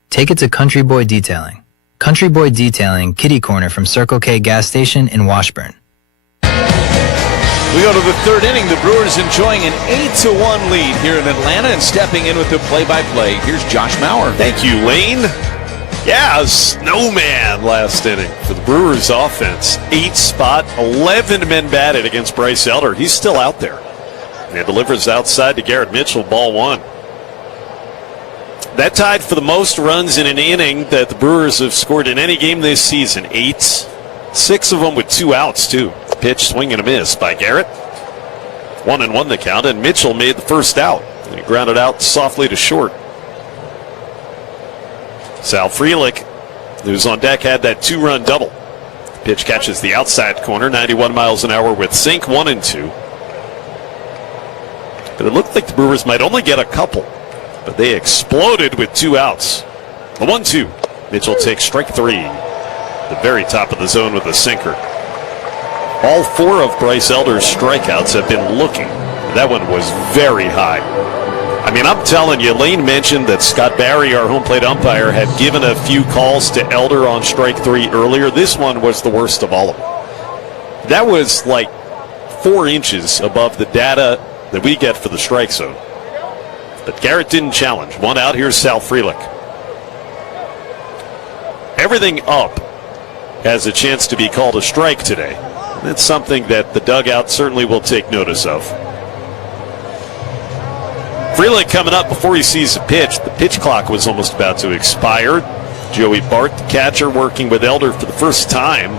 Take it to Country Boy Detailing. Country Boy Detailing, kitty corner from Circle K gas station in Washburn. We go to the third inning. The Brewers enjoying an 8-1 lead here in Atlanta, and stepping in with the play-by-play, here's Josh Mauer. Thank you, Lane. Yeah, a snowman last inning for the Brewers offense. 8 spot, 11 men batted against Bryce Elder. He's still out there. And he delivers outside to Garrett Mitchell, ball 1. That tied for the most runs in an inning that the Brewers have scored in any game this season. 8. 6 of them with 2 outs, too. Pitch, swing and a miss by Garrett. 1-1 the count, and Mitchell made the first out. He grounded out softly to short. Sal Frelick, who's on deck, had that 2-run double. Pitch catches the outside corner, 91 miles an hour with sink, 1-2. But it looked like the Brewers might only get a couple, but they exploded with 2 outs. The 1-2. Mitchell takes strike 3. The very top of the zone with a sinker. All 4 of Bryce Elder's strikeouts have been looking. That one was very high. I mean, I'm telling you, Lane mentioned that Scott Barry, our home plate umpire, had given a few calls to Elder on strike 3 earlier. This one was the worst of all of them. That was like 4 inches above the data that we get for the strike zone. But Garrett didn't challenge. 1 out. Here's Sal Frelick. Everything up has a chance to be called a strike today. That's something that the dugout certainly will take notice of. Frelick coming up before he sees the pitch. The pitch clock was almost about to expire. Joey Bart, the catcher, working with Elder for the first time,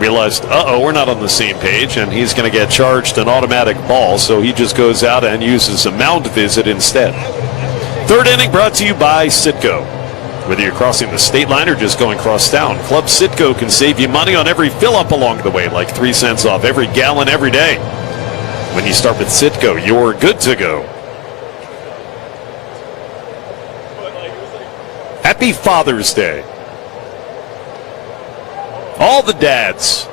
realized, we're not on the same page, and he's going to get charged an automatic ball, so he just goes out and uses a mound visit instead. 3rd inning brought to you by Citgo. Whether you're crossing the state line or just going cross town, Club Citgo can save you money on every fill-up along the way, like 3 cents off every gallon every day. When you start with Citgo, you're good to go. Happy Father's Day. All the dads.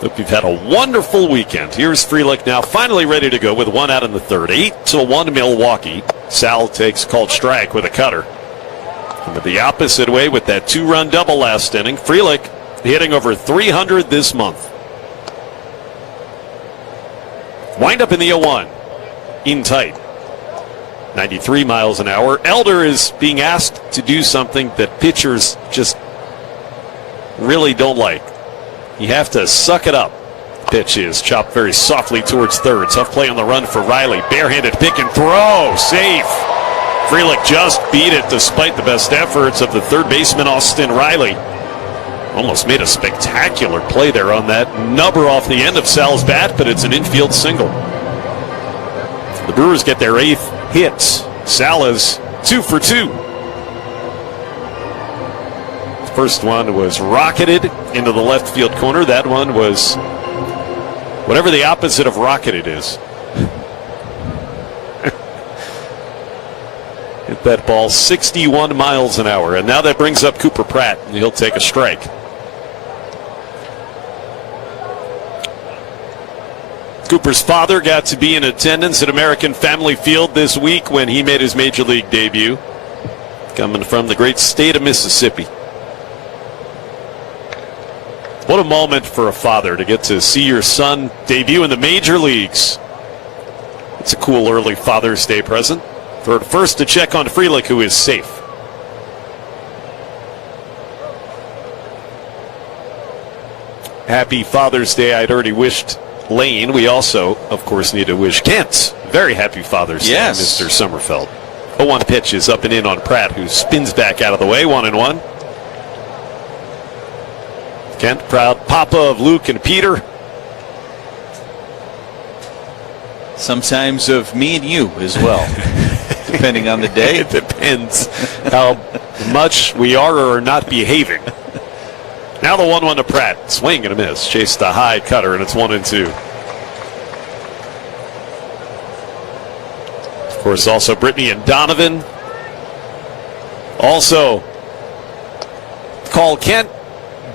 Hope you've had a wonderful weekend. Here's Frelick now finally ready to go with 1 out in the 3rd. 8-1 Milwaukee. Sal takes called strike with a cutter. And the opposite way with that 2-run double last inning. Frelick hitting over 300 this month. Wind up in the 0-1. In tight. 93 miles an hour. Elder is being asked to do something that pitchers just really don't like. You have to suck it up. Pitch is chopped very softly towards 3rd. Tough play on the run for Riley. Barehanded pick and throw. Safe. Frelick just beat it despite the best efforts of the 3rd baseman, Austin Riley. Almost made a spectacular play there on that nubber off the end of Sal's bat, but it's an infield single. The Brewers get their 8th hit. Sal is 2 for 2. The first one was rocketed into the left field corner. That one was whatever the opposite of rocketed is. Hit that ball 61 miles an hour. And now that brings up Cooper Pratt, and he'll take a strike. Cooper's father got to be in attendance at American Family Field this week when he made his Major League debut, coming from the great state of Mississippi. What a moment for a father to get to see your son debut in the major leagues. It's a cool early Father's Day present. Throw it first to check on Frelick, who is safe. Happy Father's Day. I'd already wished Lane. We also, of course, need to wish Kent very happy Father's Day, Mr. Sommerfeld. 0-1 pitch is up and in on Pratt, who spins back out of the way. 1-1. Kent, proud papa of Luke and Peter. Sometimes of me and you as well, depending on the day. It depends how much we are or are not behaving. Now the 1-1 to Pratt. Swing and a miss. Chase the high cutter, and it's 1-2. Of course, also Brittany and Donovan. Also, call Kent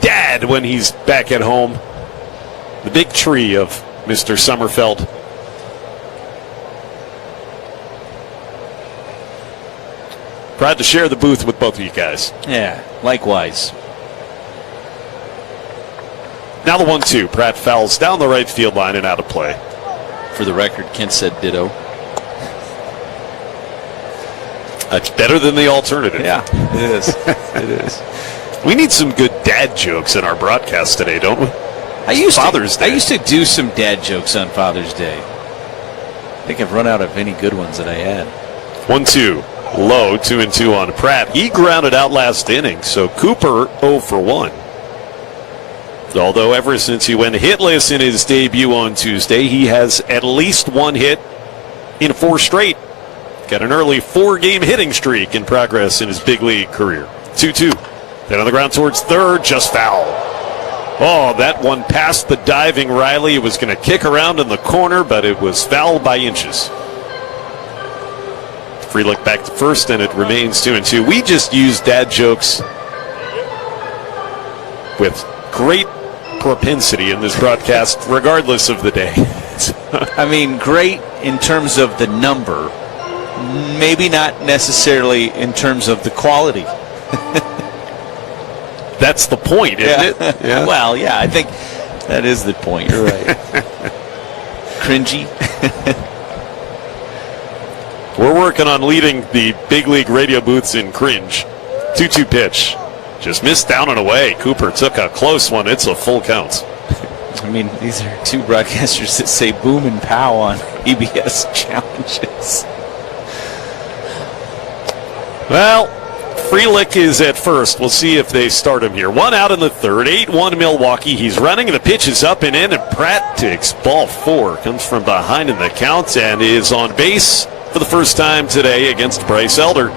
Dad when he's back at home. The big tree of Mr. Sommerfeld. Proud to share the booth with both of you guys. Yeah, likewise. Now the 1-2. Pratt fouls down the right field line and out of play. For the record, Kent said ditto. It's better than the alternative. Yeah, it is. It is. We need some good dad jokes in our broadcast today, don't we? Father's Day. I used to do some dad jokes on Father's Day. I think I've run out of any good ones that I had. 1-2. Low, 2-2 on Pratt. He grounded out last inning, so Cooper 0 for 1. Although ever since he went hitless in his debut on Tuesday, he has at least one hit in 4 straight. Got an early 4-game hitting streak in progress in his big league career. 2-2. Then on the ground towards third, just foul. Oh, that one past the diving Riley. It was going to kick around in the corner, but it was fouled by inches. Free look back to first, and it remains 2-2. We just use dad jokes with great propensity in this broadcast, regardless of the day. I mean, great in terms of the number, maybe not necessarily in terms of the quality. That's the point, isn't it? Yeah. Well, yeah, I think that is the point. You're right. Cringy. We're working on leading the big league radio booths in cringe. 2-2 pitch. Just missed down and away. Cooper took a close one. It's a full count. I mean, these are two broadcasters that say boom and pow on EBS challenges. Well, Frelick is at first. We'll see if they start him here. 1 out in the third. 8-1 Milwaukee. He's running. The pitch is up and in, and Pratt takes ball 4. Comes from behind in the count and is on base for the first time today against Bryce Elder.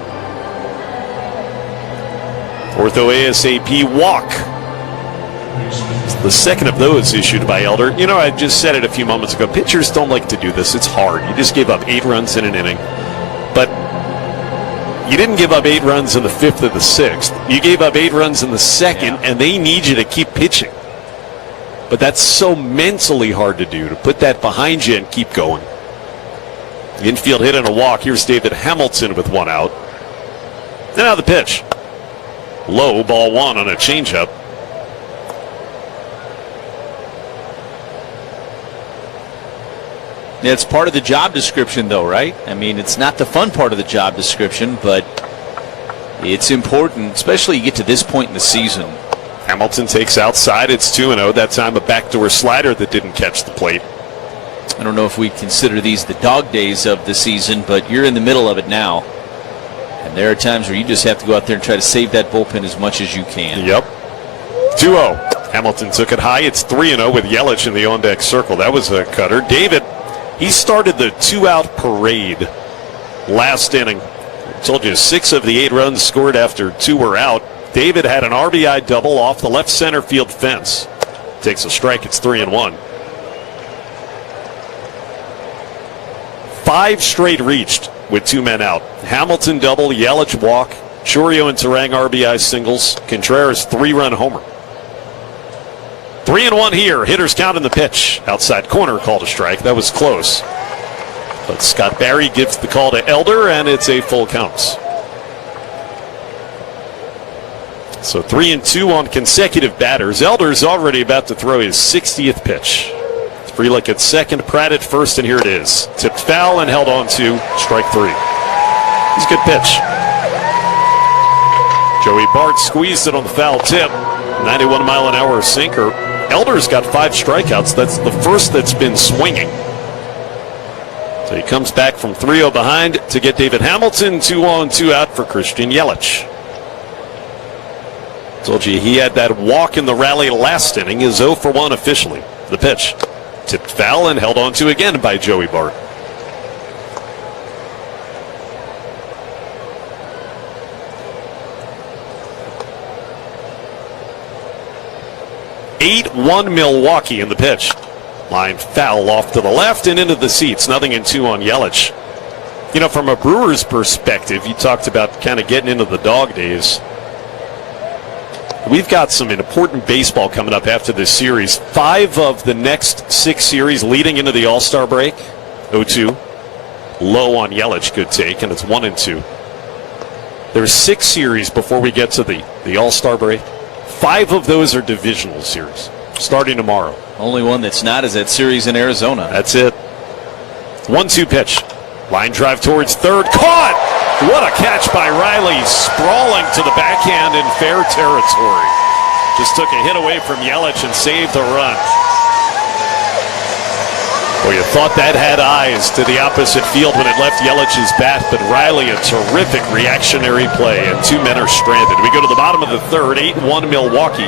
Ortho ASAP walk. It's the second of those issued by Elder. You know, I just said it a few moments ago. Pitchers don't like to do this. It's hard. You just gave up 8 runs in an inning. But you didn't give up 8 runs in the 5th or the 6th. You gave up 8 runs in the 2nd, and they need you to keep pitching. But that's so mentally hard to do, to put that behind you and keep going. The infield hit and a walk. Here's David Hamilton with 1 out. And now the pitch. Low, ball 1 on a changeup. Yeah, it's part of the job description, though, right? I mean, it's not the fun part of the job description, but it's important, especially you get to this point in the season. Hamilton takes outside. It's 2-0. That time a backdoor slider that didn't catch the plate. I don't know if we consider these the dog days of the season, but you're in the middle of it now. And there are times where you just have to go out there and try to save that bullpen as much as you can. Yep. 2-0. Hamilton took it high. It's 3-0 with Yelich in the on-deck circle. That was a cutter. David, he started the 2-out parade last inning. I told you 6 of the 8 runs scored after 2 were out. David had an RBI double off the left center field fence. Takes a strike. It's 3-1. 5 straight reached with 2 men out. Hamilton double, Yelich walk, Chourio and Terang RBI singles, Contreras 3-run homer. 3-1 here. Hitters count in the pitch. Outside corner called a strike. That was close. But Scott Barry gives the call to Elder, and it's a full count. So 3-2 on consecutive batters. Elder's already about to throw his 60th pitch. Frelick at second, Pratt at first, and here it is. Tipped foul and held on to strike 3. It's a good pitch. Joey Bart squeezed it on the foul tip. 91-mile-an-hour sinker. Elder's got 5 strikeouts. That's the first that's been swinging. So he comes back from 3-0 behind to get David Hamilton. 2-on, 2-out for Christian Yelich. Told you he had that walk in the rally last inning. Is 0 for 1 officially. The pitch. Tipped foul and held on to again by Joey Bart. (8-1) Milwaukee in the pitch. Line foul off to the left and into the seats. 0-2 on Yelich. You know, from a Brewers perspective, you talked about kind of getting into the dog days. We've got some important baseball coming up after this series. 5 of the next 6 series leading into the All-Star break. 0-2. Low on Yelich, good take, and it's 1-2. There's 6 series before we get to the All-Star break. 5 of those are divisional series, starting tomorrow. Only one that's not is that series in Arizona. That's it. 1-2 pitch. Line drive towards third. Caught! What a catch by Riley, sprawling to the backhand in fair territory. Just took a hit away from Yelich and saved a run. Well, you thought that had eyes to the opposite field when it left Yelich's bat, but Riley, a terrific reactionary play, and 2 men are stranded. We go to the bottom of the third, 8-1 Milwaukee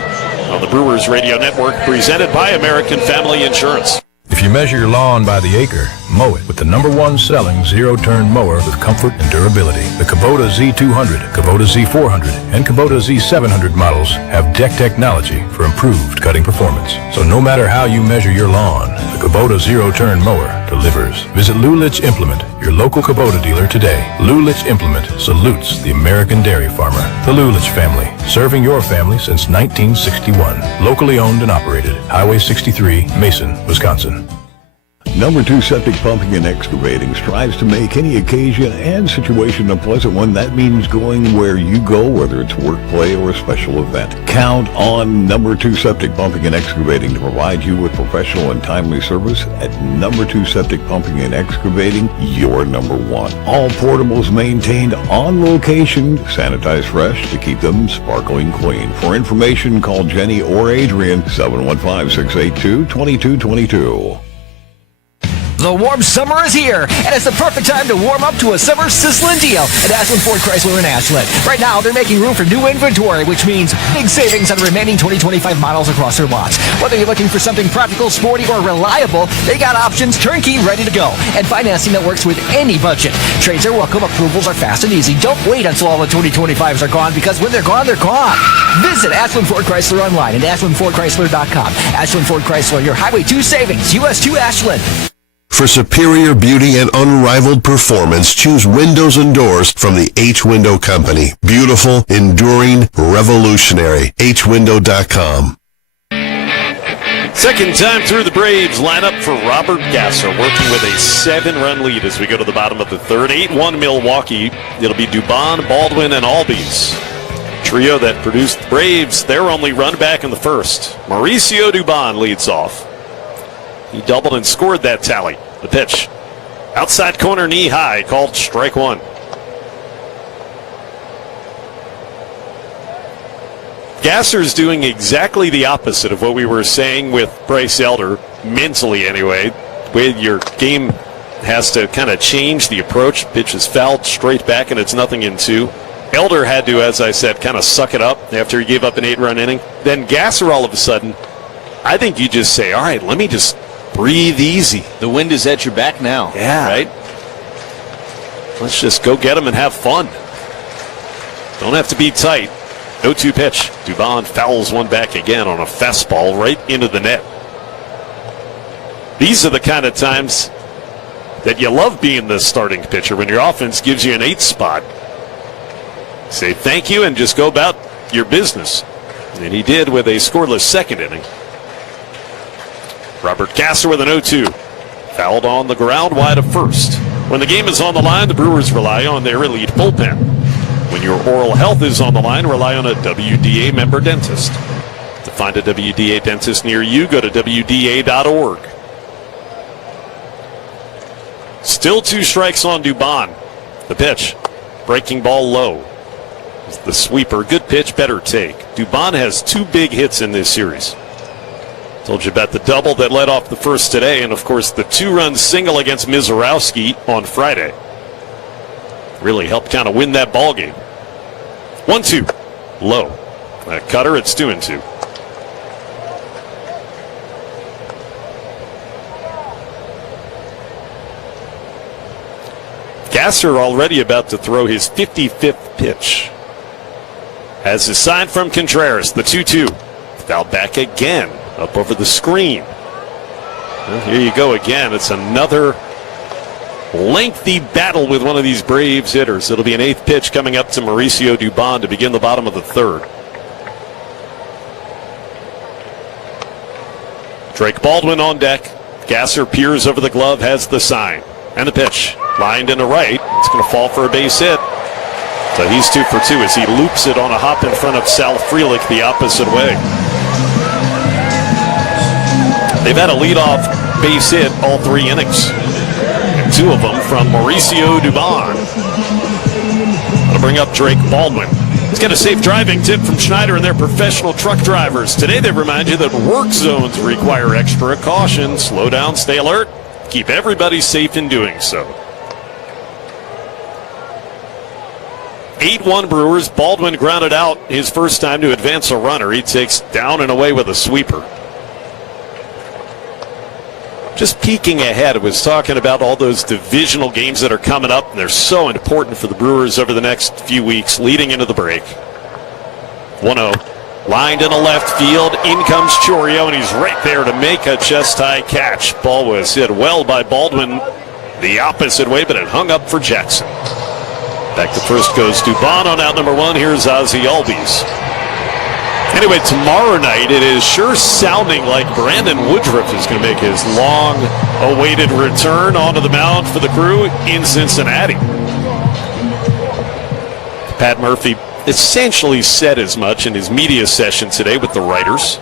on the Brewers Radio Network, presented by American Family Insurance. If you measure your lawn by the acre, mow it with the #1 selling zero-turn mower with comfort and durability. The Kubota Z200, Kubota Z400, and Kubota Z700 models have deck technology for improved cutting performance. So no matter how you measure your lawn, the Kubota zero-turn mower delivers. Visit Lulich Implement, your local Kubota dealer today. Lulich Implement salutes the American dairy farmer. The Lulich family, serving your family since 1961. Locally owned and operated. Highway 63, Mason, Wisconsin. #2 Septic Pumping and Excavating strives to make any occasion and situation a pleasant one. That means going where you go, whether it's work, play, or a special event. Count on #2 Septic Pumping and Excavating to provide you with professional and timely service. At #2 Septic Pumping and Excavating, your #1. All portables maintained on location, sanitized fresh to keep them sparkling clean. For information, call Jenny or Adrian, 715-682-2222. The warm summer is here, and it's the perfect time to warm up to a summer sizzling deal at Ashland Ford Chrysler in Ashland. Right now, they're making room for new inventory, which means big savings on the remaining 2025 models across their lots. Whether you're looking for something practical, sporty, or reliable, they got options turnkey ready to go, and financing that works with any budget. Trades are welcome, approvals are fast and easy. Don't wait until all the 2025s are gone, because when they're gone, they're gone. Visit Ashland Ford Chrysler online at ashlandfordchrysler.com. Ashland Ford Chrysler, your Highway 2 savings, US 2 Ashland. For superior beauty and unrivaled performance, choose windows and doors from the H-Window Company. Beautiful, enduring, revolutionary. HWindow.com. Second time through the Braves lineup for Robert Gasser, working with a 7-run lead as we go to the bottom of the third. 8-1 Milwaukee. It'll be Dubon, Baldwin, and Albies. Trio that produced the Braves their only run back in the first. Mauricio Dubon leads off. He doubled and scored that tally. The pitch. Outside corner, knee high, called strike one. Gasser's doing exactly the opposite of what we were saying with Bryce Elder, mentally anyway. With your game has to kind of change the approach. Pitch is fouled straight back, and it's 0-2. Elder had to, as I said, kind of suck it up after he gave up an 8-run inning. Then Gasser, all of a sudden, I think you just say, all right, let me just breathe easy. The wind is at your back now. Yeah. Right? Let's just go get them and have fun. Don't have to be tight. 0-2 pitch. Dubon fouls one back again on a fastball right into the net. These are the kind of times that you love being the starting pitcher when your offense gives you an 8 spot. Say thank you and just go about your business. And he did with a scoreless second inning. Robert Gasser with an 0-2. Fouled on the ground wide of first. When the game is on the line, the Brewers rely on their elite bullpen. When your oral health is on the line, rely on a WDA member dentist. To find a WDA dentist near you, go to WDA.org. Still 2 strikes on Dubon. The pitch. Breaking ball low. The sweeper. Good pitch, better take. Dubon has 2 big hits in this series. Told you about the double that led off the first today, and of course the 2-run single against Mizorowski on Friday. Really helped kind of win that ball game. 1-2. Low. A cutter, it's 2-2. Gasser already about to throw his 55th pitch. As a sign from Contreras, the 2-2. Fouled back again. Up over the screen. Well, here you go again. It's another lengthy battle with one of these Braves hitters. It'll be an 8th pitch coming up to Mauricio Dubon to begin the bottom of the third. Drake Baldwin on deck. Gasser peers over the glove, has the sign. And the pitch. Lined into right. It's going to fall for a base hit. So he's 2 for 2 as he loops it on a hop in front of Sal Frelick the opposite way. They've had a leadoff base hit all 3 innings. And 2 of them from Mauricio Dubon. bring up Drake Baldwin. Let's get a safe driving tip from Schneider and their professional truck drivers. Today they remind you that work zones require extra caution. Slow down, stay alert, keep everybody safe in doing so. 8-1 Brewers. Baldwin grounded out his first time to advance a runner. He takes down and away with a sweeper. Just peeking ahead, I was talking about all those divisional games that are coming up, and they're so important for the Brewers over the next few weeks leading into the break. 1-0. Lined in the left field. In comes Chourio, and he's right there to make a chest-high catch. Ball was hit well by Baldwin the opposite way, but it hung up for Jackson. Back to first goes Dubon on out number 1. Here's Ozzie Albies. Anyway, tomorrow night it is sure sounding like Brandon Woodruff is going to make his long-awaited return onto the mound for the Crew in Cincinnati. Pat Murphy essentially said as much in his media session today with the writers.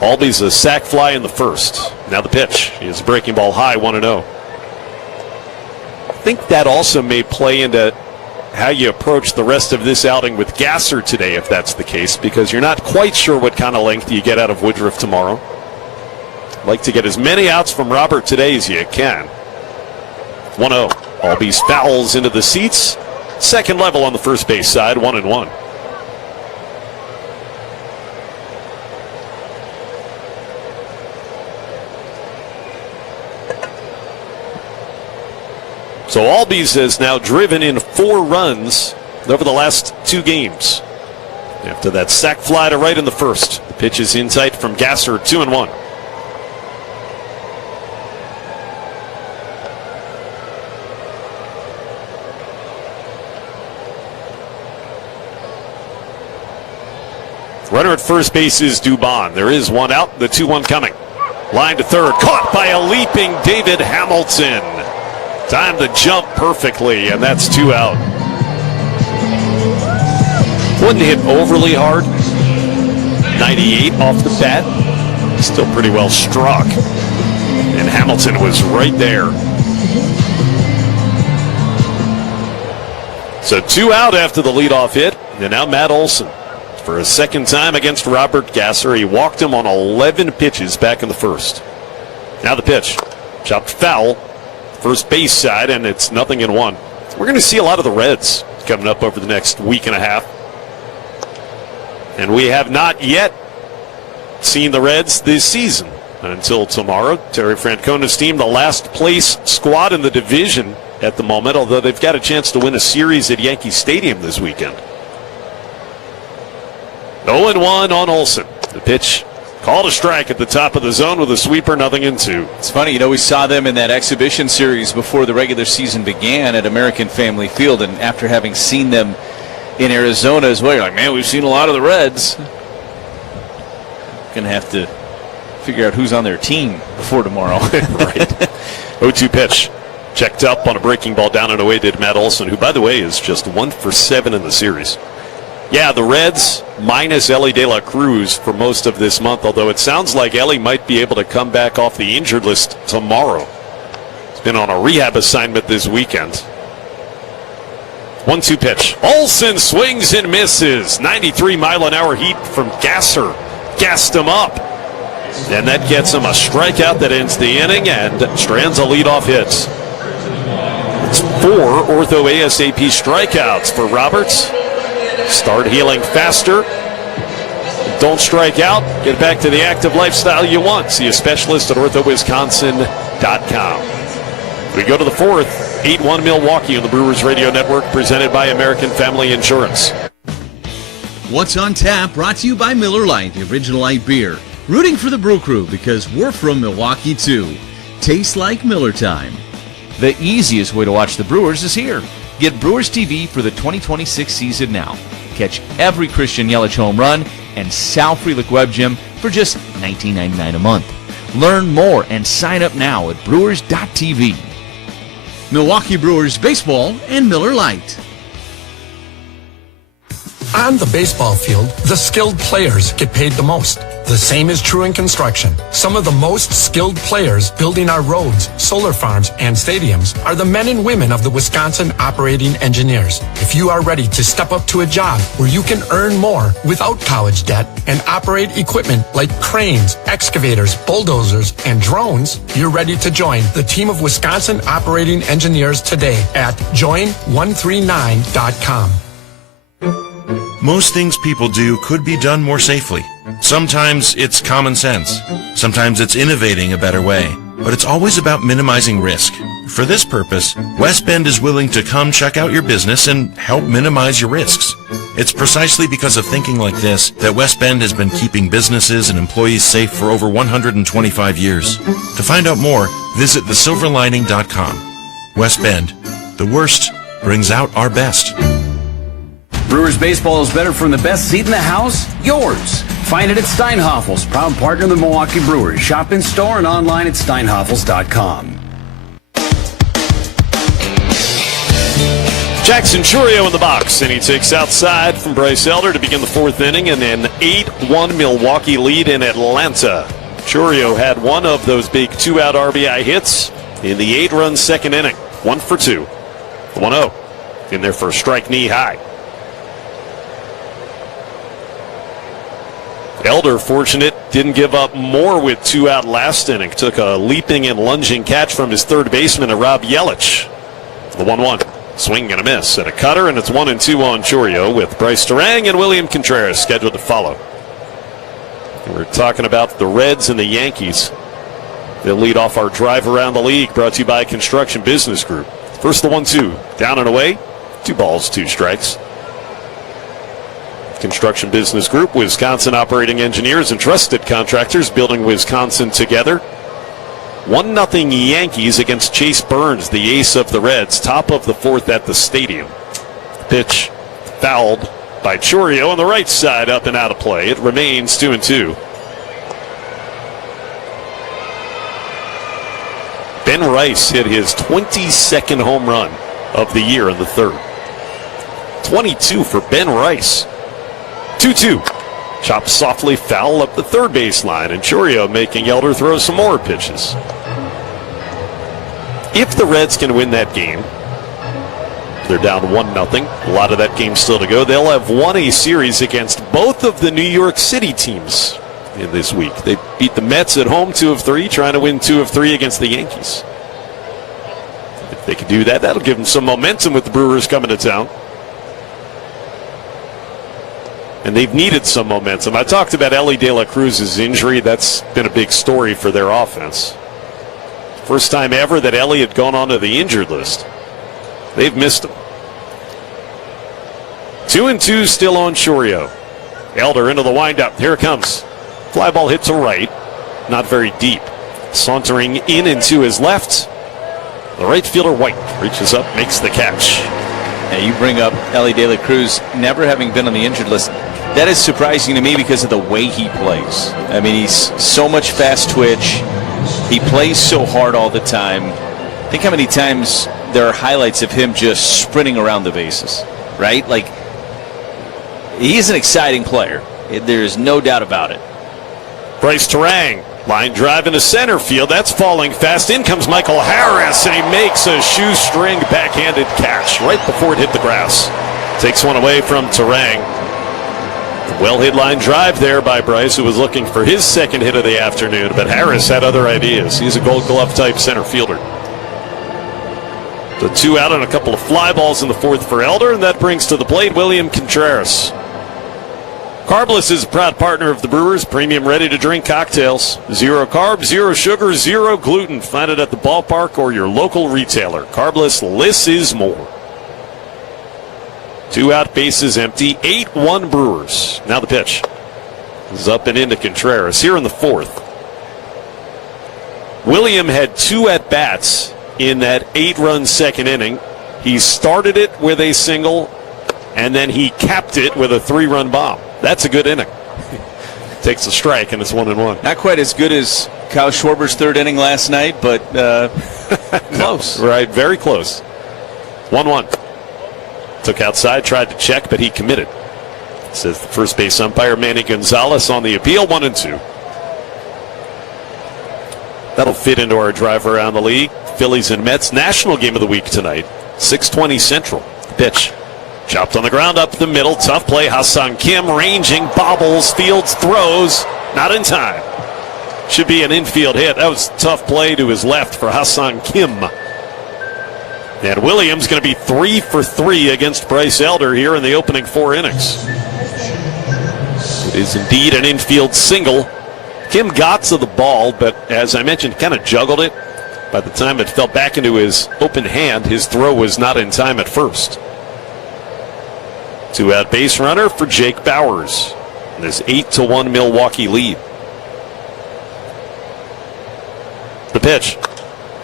Albies a sac fly in the first. Now the pitch is breaking ball high, 1-0. I think that also may play into how you approach the rest of this outing with Gasser today, if that's the case, because you're not quite sure what kind of length you get out of Woodruff tomorrow. Like to get as many outs from Robert today as you can. 1-0. Albies fouls into the seats. Second level on the first base side, 1-1. So Albies has now driven in 4 runs over the last 2 games. After that sac fly to right in the first. The pitch is in tight from Gasser, 2-1. Runner at first base is Dubon. There is one out, the 2-1 coming. Line to third, caught by a leaping David Hamilton. Time to jump perfectly, and that's 2 out. Wasn't hit overly hard. 98 off the bat. Still pretty well struck. And Hamilton was right there. So 2 out after the leadoff hit. And now Matt Olson for a second time against Robert Gasser. He walked him on 11 pitches back in the first. Now the pitch. Chopped foul. First base side, and it's 0-1. We're going to see a lot of the Reds coming up over the next week and a half. And we have not yet seen the Reds this season until tomorrow. Terry Francona's team, the last place squad in the division at the moment, although they've got a chance to win a series at Yankee Stadium this weekend. 0-1 on Olsen. The pitch called a strike at the top of the zone with a sweeper, 0-2. It's funny, we saw them in that exhibition series before the regular season began at American Family Field, and after having seen them in Arizona as well, you're like, man, we've seen a lot of the Reds. Gonna have to figure out who's on their team before tomorrow. Right. 0-2 pitch. Checked up on a breaking ball down and away did Matt Olson, who, by the way, is just 1 for 7 in the series. Yeah, the Reds minus Ellie De La Cruz for most of this month, although it sounds like Ellie might be able to come back off the injured list tomorrow. He's been on a rehab assignment this weekend. 1-2 pitch. Olsen swings and misses. 93-mile-an-hour heat from Gasser. Gassed him up. And that gets him a strikeout that ends the inning, and strands a leadoff hit. It's 4 ortho ASAP strikeouts for Roberts. Start healing faster. Don't strike out. Get back to the active lifestyle you want. See a specialist at orthowisconsin.com. We go to the 4th. 8-1 Milwaukee on the Brewers Radio Network, presented by American Family Insurance. What's on Tap, brought to you by Miller Lite, the original light beer. Rooting for the Brew Crew because we're from Milwaukee too. Tastes like Miller time. The easiest way to watch the Brewers is here. Get Brewers TV for the 2026 season now. Catch every Christian Yelich home run and Sal Frelick Web Gym for just $19.99 a month. Learn more and sign up now at brewers.tv. Milwaukee Brewers Baseball and Miller Lite. On the baseball field, the skilled players get paid the most. The same is true in construction. Some of the most skilled players building our roads, solar farms, and stadiums are the men and women of the Wisconsin operating engineers. If you are ready to step up to a job where you can earn more without college debt and operate equipment like cranes, excavators, bulldozers, and drones, you're ready to join the team of Wisconsin operating engineers today at join139.com. Most things people do could be done more safely. Sometimes it's common sense. Sometimes it's innovating a better way. But it's always about minimizing risk. For this purpose, West Bend is willing to come check out your business and help minimize your risks. It's precisely because of thinking like this that West Bend has been keeping businesses and employees safe for over 125 years. To find out more, visit thesilverlining.com. West Bend. The worst brings out our best. Brewers baseball is better from the best seat in the house, yours. Find it at Steinhafels, proud partner of the Milwaukee Brewers. Shop in store and online at steinhafels.com. Jackson Chourio in the box, and he takes outside from Bryce Elder to begin the fourth inning, and an 8-1 Milwaukee lead in Atlanta. Chourio had one of those big two-out RBI hits in the 8-run second inning. 1 for 2. 1-0 in there for a strike knee high. Elder, fortunate, didn't give up more with 2 out last inning. Took a leaping and lunging catch from his third baseman, Rob Yelich. The 1-1. Swing and a miss and a cutter, and it's 1-2 on Chourio with Bryce Terang and William Contreras scheduled to follow. We're talking about the Reds and the Yankees. They'll lead off our drive around the league, brought to you by Construction Business Group. First the 1-2. Down and away. 2 balls, 2 strikes. Construction Business Group, Wisconsin operating engineers and trusted contractors building Wisconsin together. 1-0 Yankees against Chase Burns, the ace of the Reds, top of the fourth at the stadium. Pitch fouled by Chourio on the right side, up and out of play. It remains 2-2. Ben Rice hit his 22nd home run of the year in the third. 22 for Ben Rice. 2-2. Chopped softly foul up the third baseline, and Chourio making Elder throw some more pitches. If the Reds can win that game, they're down 1-0. A lot of that game still to go. They'll have won a series against both of the New York City teams in this week. They beat the Mets at home 2 of 3, trying to win 2 of 3 against the Yankees. If they can do that, that'll give them some momentum with the Brewers coming to town. And they've needed some momentum. I talked about Ellie De La Cruz's injury. That's been a big story for their offense. First time ever that Ellie had gone onto the injured list. They've missed him. 2-2 still on Chourio. Elder into the windup. Here it comes. Fly ball hit to right. Not very deep. Sauntering in and to his left. The right fielder, White, reaches up, makes the catch. Yeah, you bring up Ellie De La Cruz never having been on the injured list. That is surprising to me because of the way he plays. I mean, he's so much fast twitch. He plays so hard all the time. Think how many times there are highlights of him just sprinting around the bases, right? Like, he's an exciting player. There's no doubt about it. Bryce Terang, line drive into center field. That's falling fast. In comes Michael Harris, and he makes a shoestring backhanded catch right before it hit the grass. Takes one away from Terang. Well-hit line drive there by Bryce, who was looking for his second hit of the afternoon, but Harris had other ideas. He's a Gold Glove type center fielder. The 2 out and a couple of fly balls in the fourth for Elder, and that brings to the plate William Contreras. Carbless is a proud partner of the Brewers. Premium ready-to-drink cocktails. 0 carbs, 0 sugar, 0 gluten. Find it at the ballpark or your local retailer. Carbless, less is more. 2 out, bases empty. 8-1 Brewers. Now the pitch is up and into Contreras here in the fourth. William had 2 at-bats in that 8-run second inning. He started it with a single, and then he capped it with a 3-run bomb. That's a good inning. Takes a strike, and it's 1-1. Not quite as good as Kyle Schwarber's third inning last night, but close. No, right, very close. 1-1. Took outside, tried to check, but he committed. says the first base umpire, Manny Gonzalez, on the appeal, 1-2. That'll fit into our drive around the league. Phillies and Mets, national game of the week tonight, 6:20 Central. Pitch. Chopped on the ground up the middle. Tough play. Ha-Seong Kim ranging, bobbles, fields, throws. Not in time. Should be an infield hit. That was a tough play to his left for Ha-Seong Kim. And Williams going to be 3 for 3 against Bryce Elder here in the opening 4 innings. It is indeed an infield single. Kim got to the ball, but as I mentioned, kind of juggled it. By the time it fell back into his open hand, his throw was not in time at first. 2-out base runner for Jake Bauers. And this 8-1 Milwaukee lead. The pitch.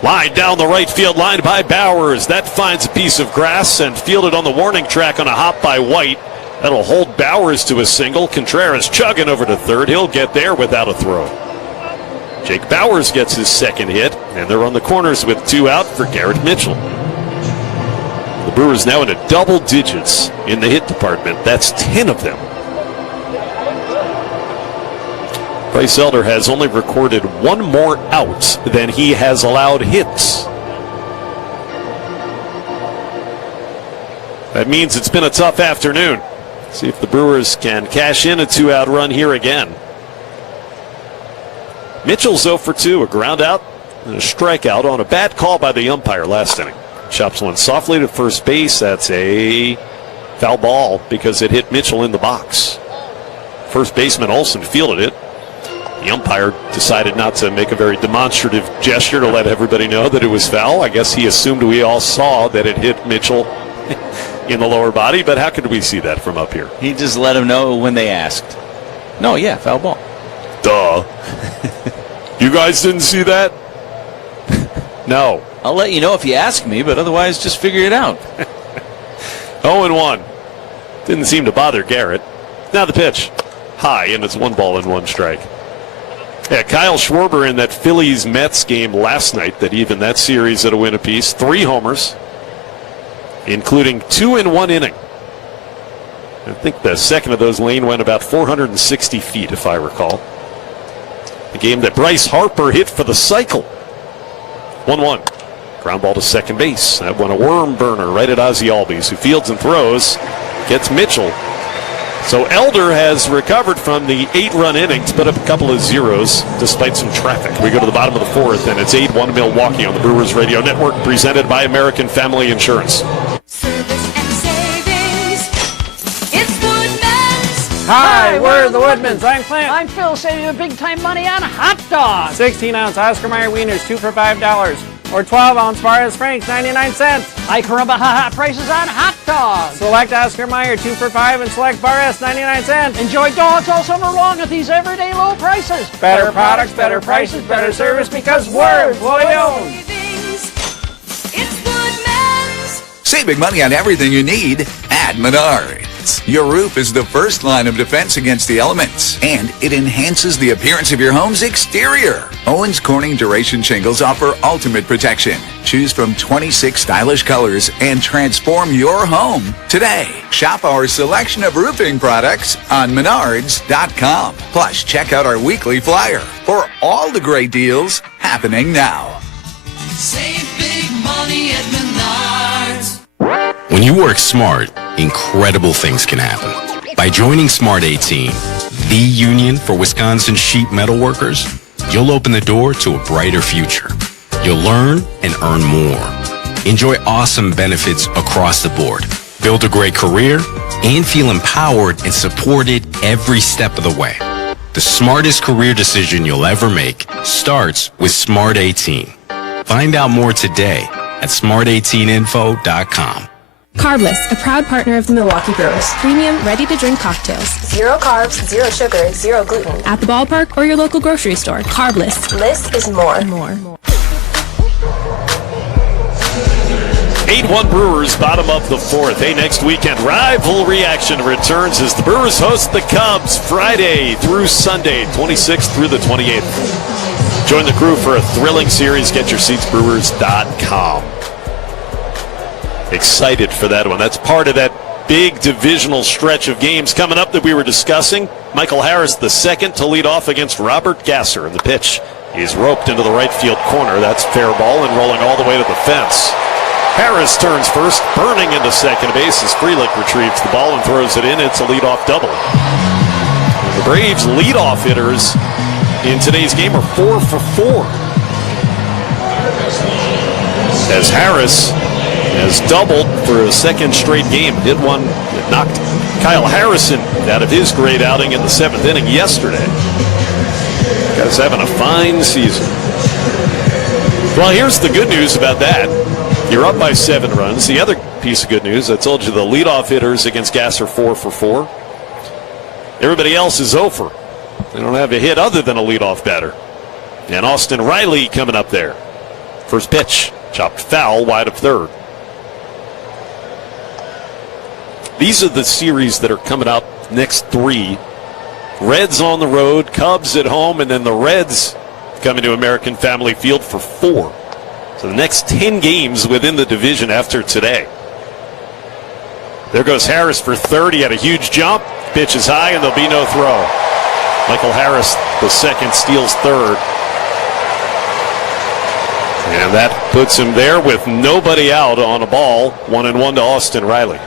Line down the right field line by Bauers. That finds a piece of grass and fielded on the warning track on a hop by White. That'll hold Bauers to a single. Contreras chugging over to third. He'll get there without a throw. Jake Bauers gets his second hit, and they're on the corners with 2 out for Garrett Mitchell. The Brewers now into double digits in the hit department. That's 10 of them. Bryce Elder has only recorded 1 more out than he has allowed hits. That means it's been a tough afternoon. See if the Brewers can cash in a 2-out run here again. Mitchell's 0 for 2, a ground out and a strikeout on a bad call by the umpire last inning. Chops one softly to first base. That's a foul ball because it hit Mitchell in the box. First baseman Olsen fielded it. The umpire decided not to make a very demonstrative gesture to let everybody know that it was foul. I guess he assumed we all saw that it hit Mitchell in the lower body, but how could we see that from up here? He just let him know when they asked. No, yeah, foul ball. Duh. You guys didn't see that? No. I'll let you know if you ask me, but otherwise just figure it out. 0-1. Didn't seem to bother Garrett. Now the pitch. High, and it's 1 ball and 1 strike. Yeah, Kyle Schwarber in that Phillies-Mets game last night that evened that series at a win apiece. 3 homers, including 2 in 1 inning. I think the second of those lane went about 460 feet, if I recall. The game that Bryce Harper hit for the cycle. 1-1. Ground ball to second base. That one a worm burner right at Ozzie Albies, who fields and throws. Gets Mitchell. So Elder has recovered from the 8-run innings, put up a couple of zeros despite some traffic. We go to the bottom of the 4th, and it's 8-1 Milwaukee on the Brewers Radio Network, presented by American Family Insurance. Service and savings. It's Woodman's. Hi, we're the Woodmans. I'm Clint. I'm Phil, saving you big time money on hot dogs. 16-ounce Oscar Mayer wieners, 2 for $5. Or 12-ounce Barres Franks, 99 cents. High Caramba hot prices on hot dogs. Select Oscar Mayer, 2 for $5, and select Barres, 99 cents. Enjoy dogs all summer long at these everyday low prices. Better products, better prices, better service, because we're loyal. Saving money on everything you need at Menards. Your roof is the first line of defense against the elements, and it enhances the appearance of your home's exterior. Owens Corning Duration Shingles offer ultimate protection. Choose from 26 stylish colors and transform your home today. Shop our selection of roofing products on Menards.com. Plus, check out our weekly flyer for all the great deals happening now. Save big money at Menards. When you work smart, incredible things can happen. By joining Smart 18, the union for Wisconsin sheet metal workers, you'll open the door to a brighter future. You'll learn and earn more. Enjoy awesome benefits across the board. Build a great career and feel empowered and supported every step of the way. The smartest career decision you'll ever make starts with Smart 18. Find out more today at smart18info.com. Carbless, a proud partner of the Milwaukee Brewers. Premium, ready-to-drink cocktails. 0 carbs, 0 sugar, 0 gluten. At the ballpark or your local grocery store. Carbless. Less is more. 8-1 Brewers, bottom of the 4th. Hey, next weekend, rivalry action returns as the Brewers host the Cubs Friday through Sunday, 26th through the 28th. Join the crew for a thrilling series. Get your seats, Brewers.com. Excited for that one. That's part of that big divisional stretch of games coming up that we were discussing. Michael Harris, the second to lead off against Robert Gasser. And the pitch is roped into the right field corner. That's fair ball and rolling all the way to the fence. Harris turns first, burning into second base as Frelick retrieves the ball and throws it in. It's a leadoff double. The Braves leadoff hitters in today's game are 4 for 4. As Harris has doubled for a second straight game. Hit one that knocked Kyle Harrison out of his great outing in the 7th inning yesterday. Guys having a fine season. Well, here's the good news about that. You're up by 7 runs. The other piece of good news, I told you the leadoff hitters against Gasser 4 for 4. Everybody else is over. They don't have a hit other than a leadoff batter. And Austin Riley coming up there. First pitch, chopped foul, wide of third. These are the series that are coming out next 3. Reds on the road, Cubs at home, and then the Reds coming to American Family Field for 4. So the next 10 games within the division after today. There goes Harris for third. He had a huge jump. Pitch is high, and there'll be no throw. Michael Harris, the second, steals third. And that puts him there with nobody out on a ball. 1-1 to Austin Riley.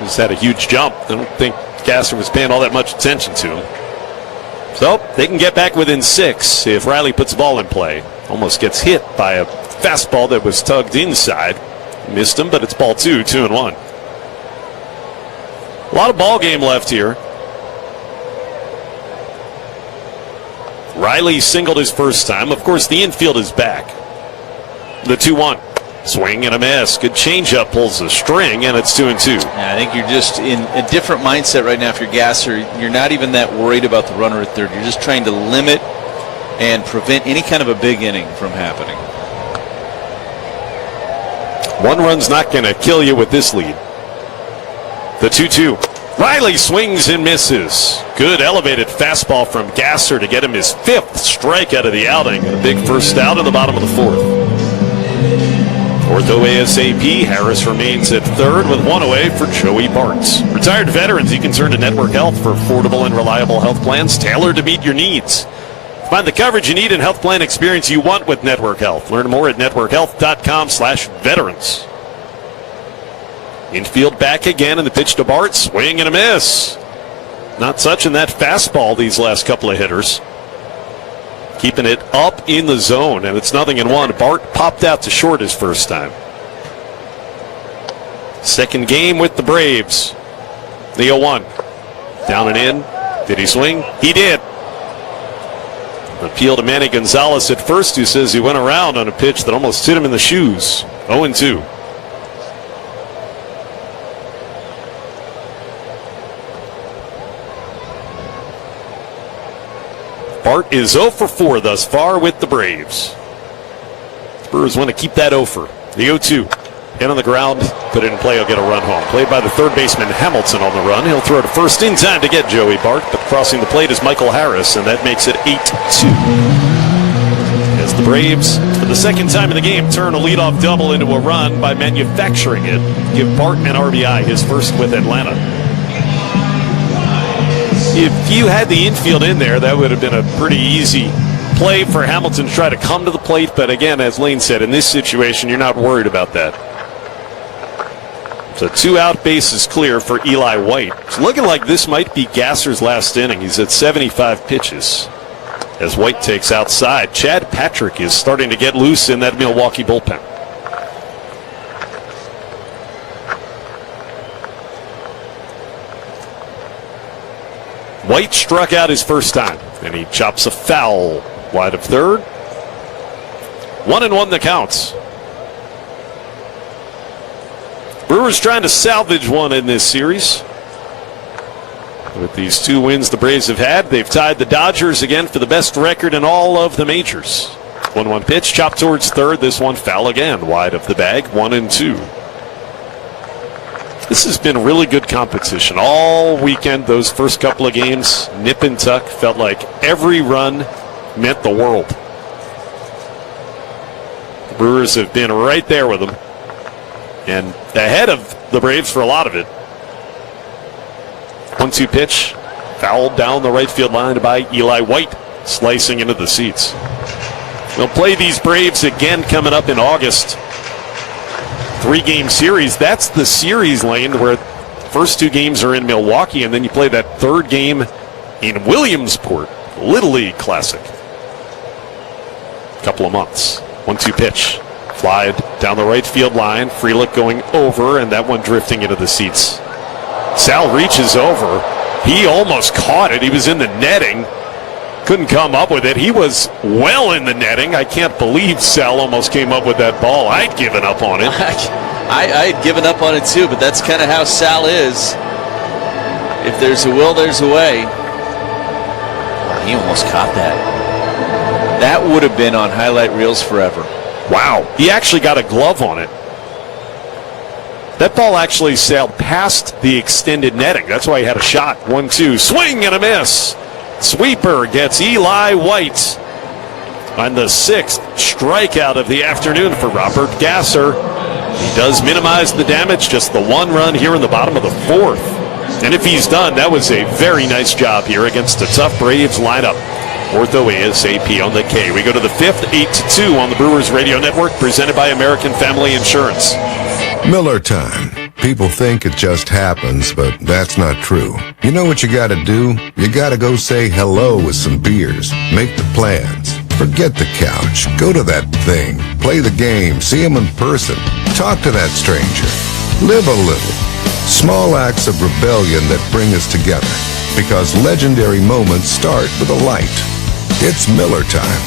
He's had a huge jump. I don't think Gasser was paying all that much attention to him. So they can get back within 6 if Riley puts the ball in play. Almost gets hit by a fastball that was tugged inside. Missed him, but it's ball 2, 2-1. A lot of ball game left here. Riley singled his first time. Of course, the infield is back. The 2-1. Swing and a miss. Good changeup pulls the string, and it's 2-2. Yeah, I think you're just in a different mindset right now if you're Gasser. You're not even that worried about the runner at third. You're just trying to limit and prevent any kind of a big inning from happening. 1 run's not going to kill you with this lead. The 2-2. Riley swings and misses. Good elevated fastball from Gasser to get him his 5th strikeout of the outing. And a big first out in the bottom of the 4th. Ortho ASAP. Harris remains at third with 1 away for Joey Bartz. Retired veterans, you can turn to Network Health for affordable and reliable health plans tailored to meet your needs. Find the coverage you need and health plan experience you want with Network Health. Learn more at networkhealth.com/veterans. Infield back again, and the pitch to Bart. Swing and a miss. Not touching that fastball these last couple of hitters. Keeping it up in the zone, and it's 0-1. Bart popped out to short his first time. Second game with the Braves. The 0-1. Down and in. Did he swing? He did. Appeal to Manny Gonzalez at first, who says he went around on a pitch that almost hit him in the shoes. 0-2. Bart is 0 for 4 thus far with the Braves. The Brewers want to keep that 0 for. The 0-2. In on the ground, put it in play, he'll get a run home. Played by the third baseman Hamilton on the run. He'll throw to first in time to get Joey Bart, but crossing the plate is Michael Harris, and that makes it 8-2. As the Braves, for the second time in the game, turn a leadoff double into a run by manufacturing it. Give Bart an RBI, his first with Atlanta. If you had the infield in there, that would have been a pretty easy play for Hamilton to try to come to the plate. But again, as Lane said, in this situation, you're not worried about that. So 2 out, bases clear for Eli White. It's looking like this might be Gasser's last inning. He's at 75 pitches as White takes outside. Chad Patrick is starting to get loose in that Milwaukee bullpen. White struck out his first time, and he chops a foul wide of third. 1-1 the counts. Brewers trying to salvage one in this series. With these 2 wins the Braves have had, they've tied the Dodgers again for the best record in all of the majors. 1-1 pitch, chopped towards third. This one foul again, wide of the bag, 1-2. This has been really good competition all weekend. Those first couple of games, nip and tuck, felt like every run meant the world. The Brewers have been right there with them. and ahead of the Braves for a lot of it. 1-2 pitch, fouled down the right field line by Eli White, slicing into the seats. They'll play these Braves again coming up in August. 3-game series. That's the series, Lane, where first 2 games are in Milwaukee, and then you play that 3rd game in Williamsport. Little League Classic. Couple of months. 1-2 pitch. Fly down the right field line. Frelick going over, and that one drifting into the seats. Sal reaches over. He almost caught it. He was in the netting. Couldn't come up with it. He was well in the netting. I can't believe Sal almost came up with that ball. I'd given up on it. I'd given up on it too, but that's kind of how Sal is. If there's a will, there's a way. He almost caught that. That would have been on highlight reels forever. Wow. He actually got a glove on it. That ball actually sailed past the extended netting. That's why he had a shot. 1-2. Swing and a miss. Sweeper gets Eli White on the 6th strikeout of the afternoon for Robert Gasser. He does minimize the damage, just the 1 run here in the bottom of the 4th. And if he's done, that was a very nice job here against a tough Braves lineup. Ortho ASAP on the K. We go to the 5th, 8-2 on the Brewers Radio Network, presented by American Family Insurance. Miller time. People think it just happens, but that's not true. You know what you gotta do? You gotta go say hello with some beers. Make the plans. Forget the couch. Go to that thing. Play the game. See him in person. Talk to that stranger. Live a little. Small acts of rebellion that bring us together. Because legendary moments start with a light. It's Miller time.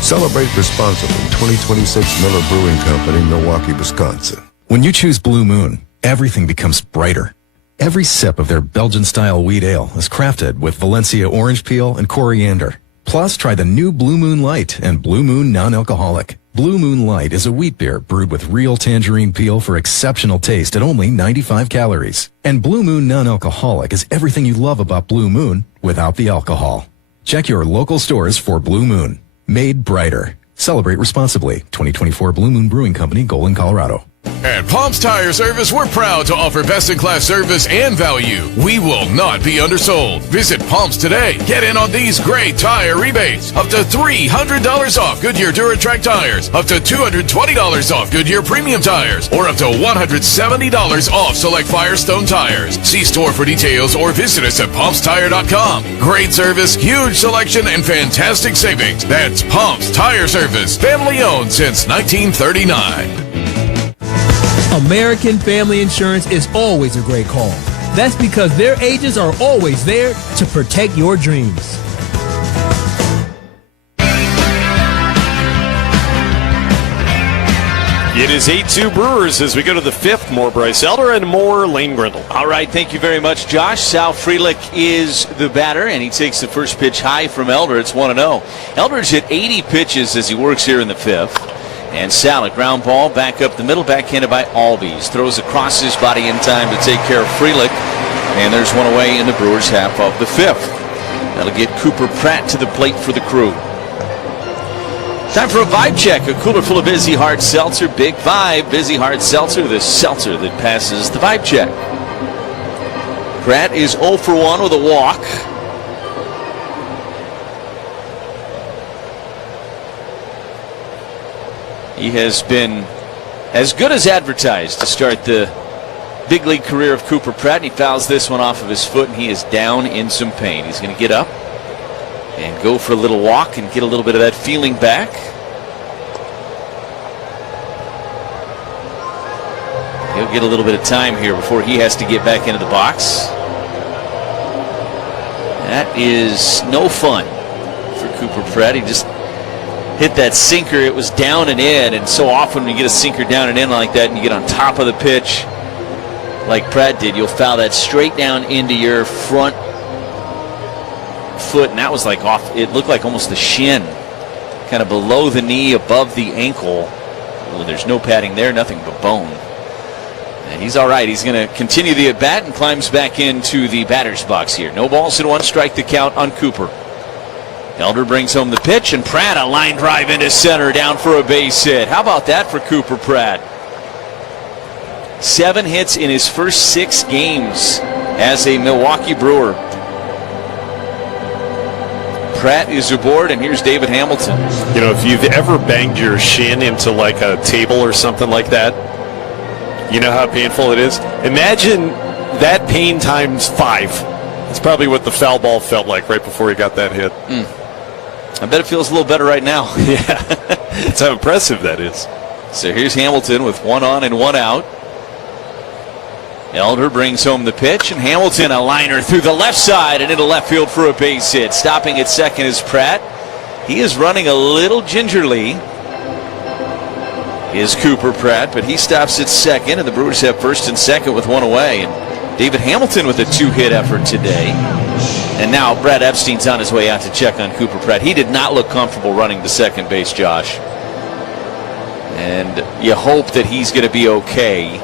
Celebrate responsibly. 2026 Miller Brewing Company, Milwaukee, Wisconsin. When you choose Blue Moon, everything becomes brighter. Every sip of their Belgian-style wheat ale is crafted with Valencia orange peel and coriander. Plus, try the new Blue Moon Light and Blue Moon Non-Alcoholic. Blue Moon Light is a wheat beer brewed with real tangerine peel for exceptional taste at only 95 calories. And Blue Moon Non-Alcoholic is everything you love about Blue Moon without the alcohol. Check your local stores for Blue Moon. Made brighter. Celebrate responsibly. 2024 Blue Moon Brewing Company, Golden, Colorado. At Palms Tire Service, we're proud to offer best-in-class service and value. We will not be undersold. Visit Palms today. Get in on these great tire rebates. Up to $300 off Goodyear DuraTrack tires. Up to $220 off Goodyear Premium tires. Or up to $170 off select Firestone tires. See store for details or visit us at PalmsTire.com. Great service, huge selection, and fantastic savings. That's Palms Tire Service. Family owned since 1939. American Family Insurance is always a great call. That's because their agents are always there to protect your dreams. It is 8-2 Brewers as we go to the 5th. More Bryce Elder and more Lane Grindle. All right, thank you very much, Josh. Sal Frelick is the batter, and he takes the first pitch high from Elder. It's 1-0. Elder's hit 80 pitches as he works here in the 5th. And Sal, a ground ball back up the middle, backhanded by Albies. Throws across his body in time to take care of Frelick. And there's one away in the Brewers' half of the 5th. That'll get Cooper Pratt to the plate for the Crew. Time for a vibe check. A cooler full of Vizzy Hard Seltzer. Big Vibe. Vizzy Hard Seltzer, the seltzer that passes the vibe check. Pratt is 0 for 1 with a walk. He has been as good as advertised to start the big league career of Cooper Pratt. And he fouls this one off of his foot, and he is down in some pain. He's going to get up and go for a little walk and get a little bit of that feeling back. He'll get a little bit of time here before he has to get back into the box. That is no fun for Cooper Pratt. He just hit that sinker. It was down and in, and so often when you get a sinker down and in like that and you get on top of the pitch like Pratt did, you'll foul that straight down into your front foot, and that was like off. It looked like almost the shin, kind of below the knee, above the ankle. Well, there's no padding there, nothing but bone. And he's all right. He's going to continue the at-bat and climbs back into the batter's box here. No balls and 1 strike to count on Cooper. Elder brings home the pitch, and Pratt a line drive into center, down for a base hit. How about that for Cooper Pratt? 7 hits in his first 6 games as a Milwaukee Brewer. Pratt is aboard, and here's David Hamilton. You know, if you've ever banged your shin into like a table or something like that, you know how painful it is? Imagine that pain times 5. That's probably what the foul ball felt like right before he got that hit. I bet it feels a little better right now. Yeah, that's how impressive that is. So here's Hamilton with 1 on and 1 out. Elder brings home the pitch, and Hamilton a liner through the left side and into left field for a base hit. Stopping at second is Pratt. He is running a little gingerly, is Cooper Pratt, but he stops at second, and the Brewers have first and second with 1 away. And David Hamilton with a 2-hit effort today. And now Brad Epstein's on his way out to check on Cooper Pratt. He did not look comfortable running to second base, Josh. And you hope that he's going to be okay.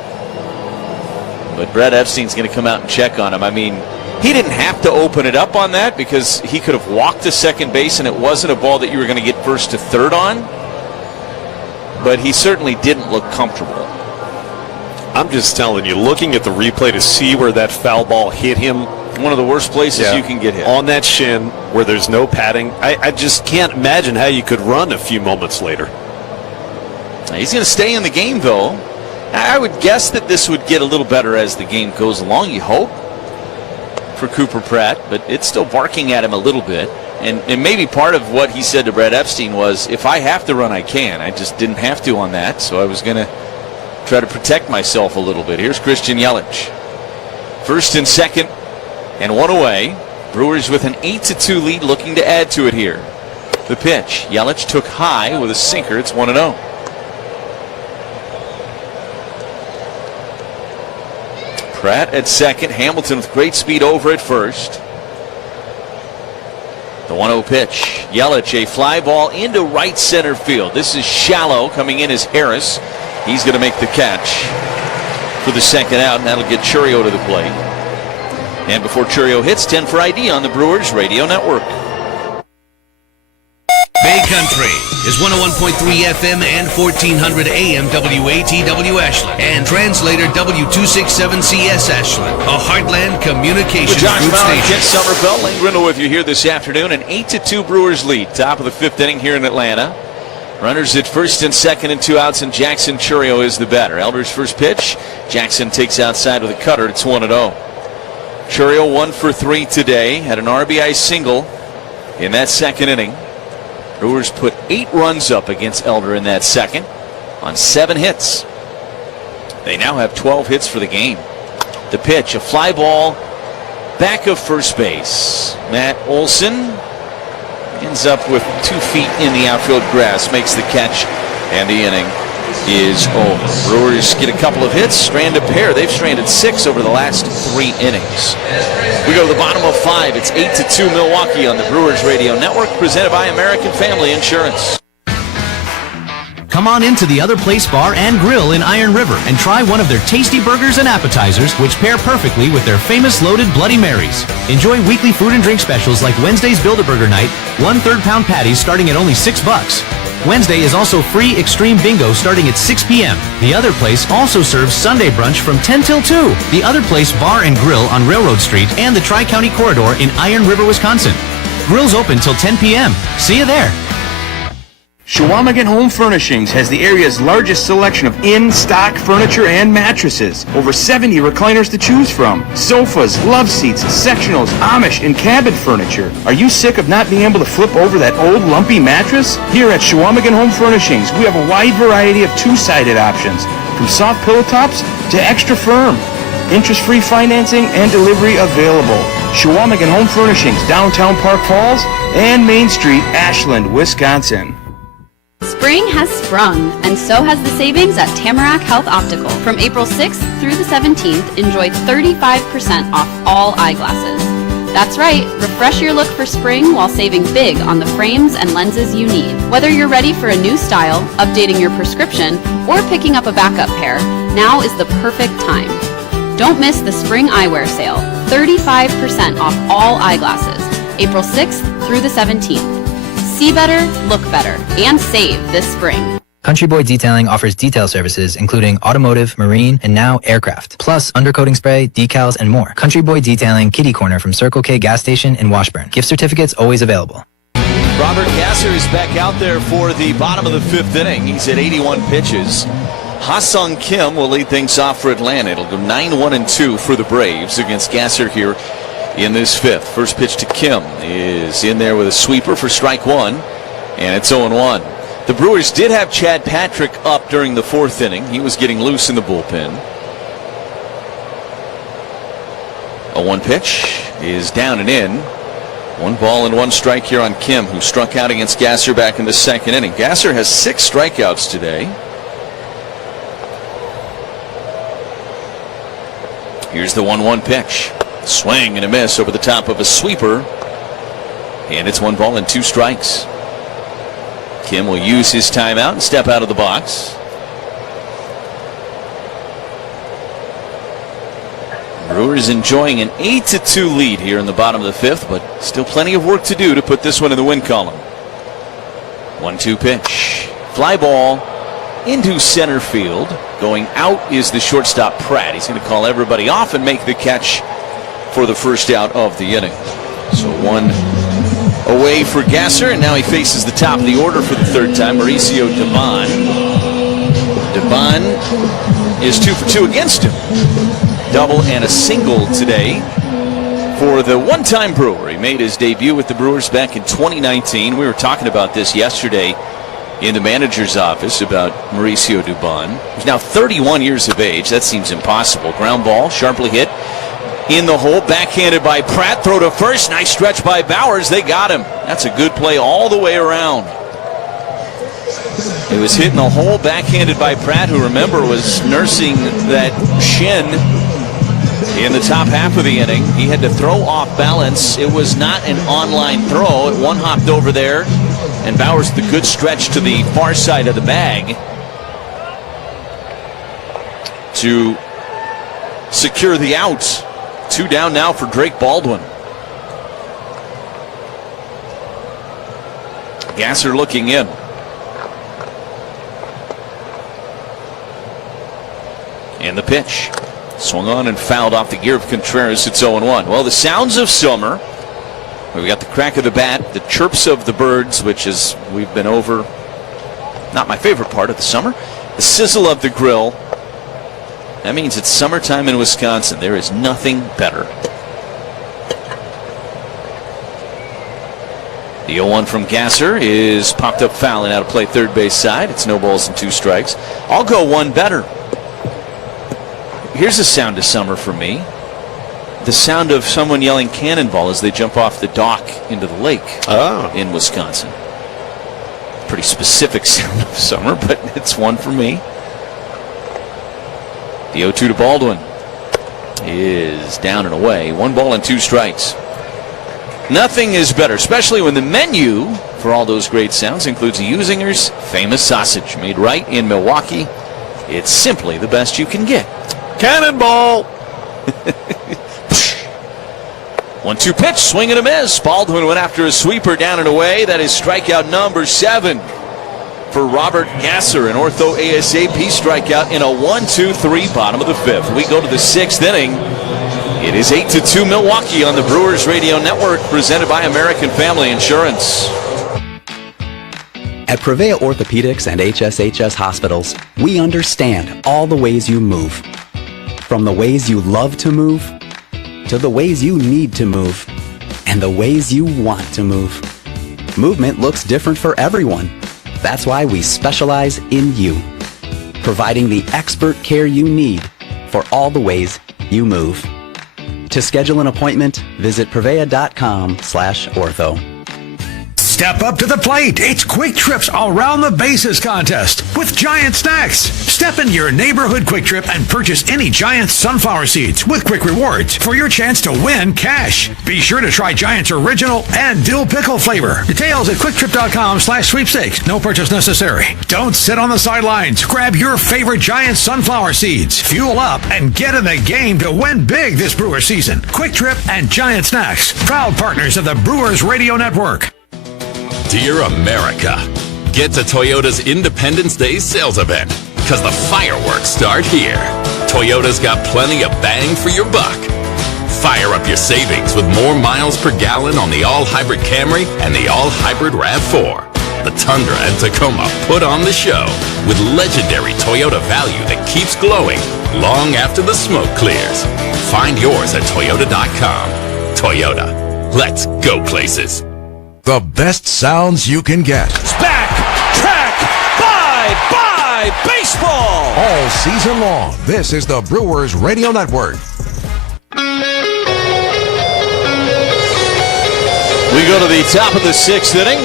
But Brad Epstein's going to come out and check on him. I mean, he didn't have to open it up on that because he could have walked to second base and it wasn't a ball that you were going to get first to third on. But he certainly didn't look comfortable. I'm just telling you, looking at the replay to see where that foul ball hit him. One of the worst places you can get hit. On that shin where there's no padding. I just can't imagine how you could run a few moments later. He's going to stay in the game, though. I would guess that this would get a little better as the game goes along, you hope, for Cooper Pratt, but it's still barking at him a little bit. And maybe part of what he said to Brad Epstein was, if I have to run, I can. I just didn't have to on that, so I was going to try to protect myself a little bit. Here's Christian Yelich. First and second, and 1 away. Brewers with an 8-2 lead, looking to add to it here. The pitch. Yelich took high with a sinker. It's 1-0. Pratt at second. Hamilton with great speed over at first. The 1-0 pitch. Yelich, a fly ball into right center field. This is shallow. Coming in is Harris. He's going to make the catch for the second out, and that'll get Churio to the plate. And before Churio hits, 10 for ID on the Brewers Radio Network. Bay Country is 101.3 FM and 1400 AM WATW Ashland and translator W267CS Ashland, a Heartland Communications With Josh Group Bauer and station. Kent Summerfeld, Lane Grindle with you here this afternoon. An 8-2 Brewers lead, top of the 5th inning here in Atlanta. Runners at first and second and 2 outs, and Jackson Churio is the batter. Elder's first pitch. Jackson takes outside with a cutter. It's 1-0. Churio 1 for 3 today. Had an RBI single in that second inning. Brewers put 8 runs up against Elder in that second on 7 hits. They now have 12 hits for the game. The pitch, a fly ball back of first base. Matt Olson ends up with 2 feet in the outfield grass, makes the catch, and the inning is over. Brewers get a couple of hits, strand a pair. They've stranded 6 over the last 3 innings. We go to the bottom of 5. It's 8-2 Milwaukee on the Brewers Radio Network, presented by American Family Insurance. Come on into the Other Place Bar and Grill in Iron River and try one of their tasty burgers and appetizers, which pair perfectly with their famous loaded Bloody Marys. Enjoy weekly food and drink specials like Wednesday's Build-A-Burger Night, 1 3/pound patties starting at only $6. Wednesday is also free Extreme Bingo starting at 6 p.m. The Other Place also serves Sunday brunch from 10 till 2. The Other Place Bar and Grill on Railroad Street and the Tri-County Corridor in Iron River, Wisconsin. Grill's open till 10 p.m. See you there. Shawamigan Home Furnishings has the area's largest selection of in-stock furniture and mattresses. Over 70 recliners to choose from. Sofas, love seats, sectionals, Amish, and cabin furniture. Are you sick of not being able to flip over that old lumpy mattress? Here at Shawamigan Home Furnishings, we have a wide variety of 2-sided options, from soft pillow tops to extra firm. Interest-free financing and delivery available. Shawamigan Home Furnishings, downtown Park Falls and Main Street, Ashland, Wisconsin. Spring has sprung, and so has the savings at Tamarack Health Optical. From April 6th through the 17th, enjoy 35% off all eyeglasses. That's right, refresh your look for spring while saving big on the frames and lenses you need. Whether you're ready for a new style, updating your prescription, or picking up a backup pair, now is the perfect time. Don't miss the spring eyewear sale, 35% off all eyeglasses, April 6th through the 17th. See better, look better, and save this spring. Country Boy Detailing offers detail services including automotive, marine, and now aircraft, plus undercoating spray, decals, and more. Country Boy Detailing, Kitty Corner from Circle K gas station in Washburn. Gift certificates always available. Robert Gasser is back out there for the bottom of the 5th inning. He's at 81 pitches. Ha-Sung Kim will lead things off for Atlanta. It'll go 9-1-2 for the Braves against Gasser here in this 5th. First pitch to Kim is in there with a sweeper for strike 1, and it's 0-1. The Brewers did have Chad Patrick up during the 4th inning. He was getting loose in the bullpen. A 1 pitch is down and in. 1 ball and 1 strike here on Kim, who struck out against Gasser back in the 2nd inning. Gasser has 6 strikeouts today. Here's the 1-1 pitch. Swing and a miss over the top of a sweeper. And it's 1 ball and 2 strikes. Kim will use his timeout and step out of the box. Brewers enjoying an 8-2 lead here in the bottom of the 5th, but still plenty of work to do to put this one in the win column. 1-2 pitch. Fly ball into center field. Going out is the shortstop Pratt. He's going to call everybody off and make the catch for the first out of the inning. So 1 away for Gasser, and now he faces the top of the order for the 3rd time, Mauricio Dubon. Dubon is 2 for 2 against him. Double and a single today for the one-time Brewer. He made his debut with the Brewers back in 2019. We were talking about this yesterday in the manager's office about Mauricio Dubon. He's now 31 years of age. That seems impossible. Ground ball, sharply hit in the hole, backhanded by Pratt. Throw to first. Nice stretch by Bowers. They got him. That's a good play all the way around. It was hit in the hole, backhanded by Pratt, who, remember, was nursing that shin in the top half of the inning. He had to throw off balance. It was not an on-line throw. It one-hopped over there, and Bowers the good stretch to the far side of the bag to secure the out. 2 down now for Drake Baldwin. Gasser looking in. And the pitch. Swung on and fouled off the gear of Contreras. It's 0-1. Well, the sounds of summer. We've got the crack of the bat, the chirps of the birds, which is, we've been over, not my favorite part of the summer. The sizzle of the grill. That means it's summertime in Wisconsin. There is nothing better. The 0-1 from Gasser is popped up foul and out of play, third base side. It's no balls and 2 strikes. I'll go one better. Here's the sound of summer for me. The sound of someone yelling cannonball as they jump off the dock into the lake in Wisconsin. Pretty specific sound of summer, but it's one for me. The 0-2 to Baldwin is down and away. 1 ball and 2 strikes. Nothing is better, especially when the menu for all those great sounds includes Usinger's famous sausage, made right in Milwaukee. It's simply the best you can get. Cannonball! 1-2 pitch, swing and a miss. Baldwin went after a sweeper down and away. That is strikeout number 7 for Robert Gasser, an ortho ASAP strikeout in a 1-2-3 bottom of the 5th. We go to the 6th inning. It is 8-2 Milwaukee on the Brewers Radio Network, presented by American Family Insurance. At Prevea Orthopedics and HSHS Hospitals, we understand all the ways you move. From the ways you love to move, to the ways you need to move, and the ways you want to move. Movement looks different for everyone. That's why we specialize in you, providing the expert care you need for all the ways you move. To schedule an appointment, visit prevea.com/ortho. Step up to the plate. It's Quick Trip's Around the Bases contest with Giant Snacks. Step into your neighborhood Quick Trip and purchase any Giant sunflower seeds with Quick Rewards for your chance to win cash. Be sure to try Giant's original and dill pickle flavor. Details at quicktrip.com/sweepstakes. No purchase necessary. Don't sit on the sidelines. Grab your favorite Giant sunflower seeds. Fuel up and get in the game to win big this Brewer season. Quick Trip and Giant Snacks, proud partners of the Brewers Radio Network. Dear America, Get to Toyota's Independence Day sales event, because the fireworks start here. Toyota's got plenty of bang for your buck. Fire up your savings with more miles per gallon on the all-hybrid Camry and the all-hybrid RAV4. The Tundra and Tacoma put on the show with legendary Toyota value that keeps glowing long after the smoke clears. Find yours at Toyota.com. Toyota, let's go places. The best sounds you can get. It's back, track, bye, baseball. All season long, this is the Brewers Radio Network. We go to the top of the 6th inning.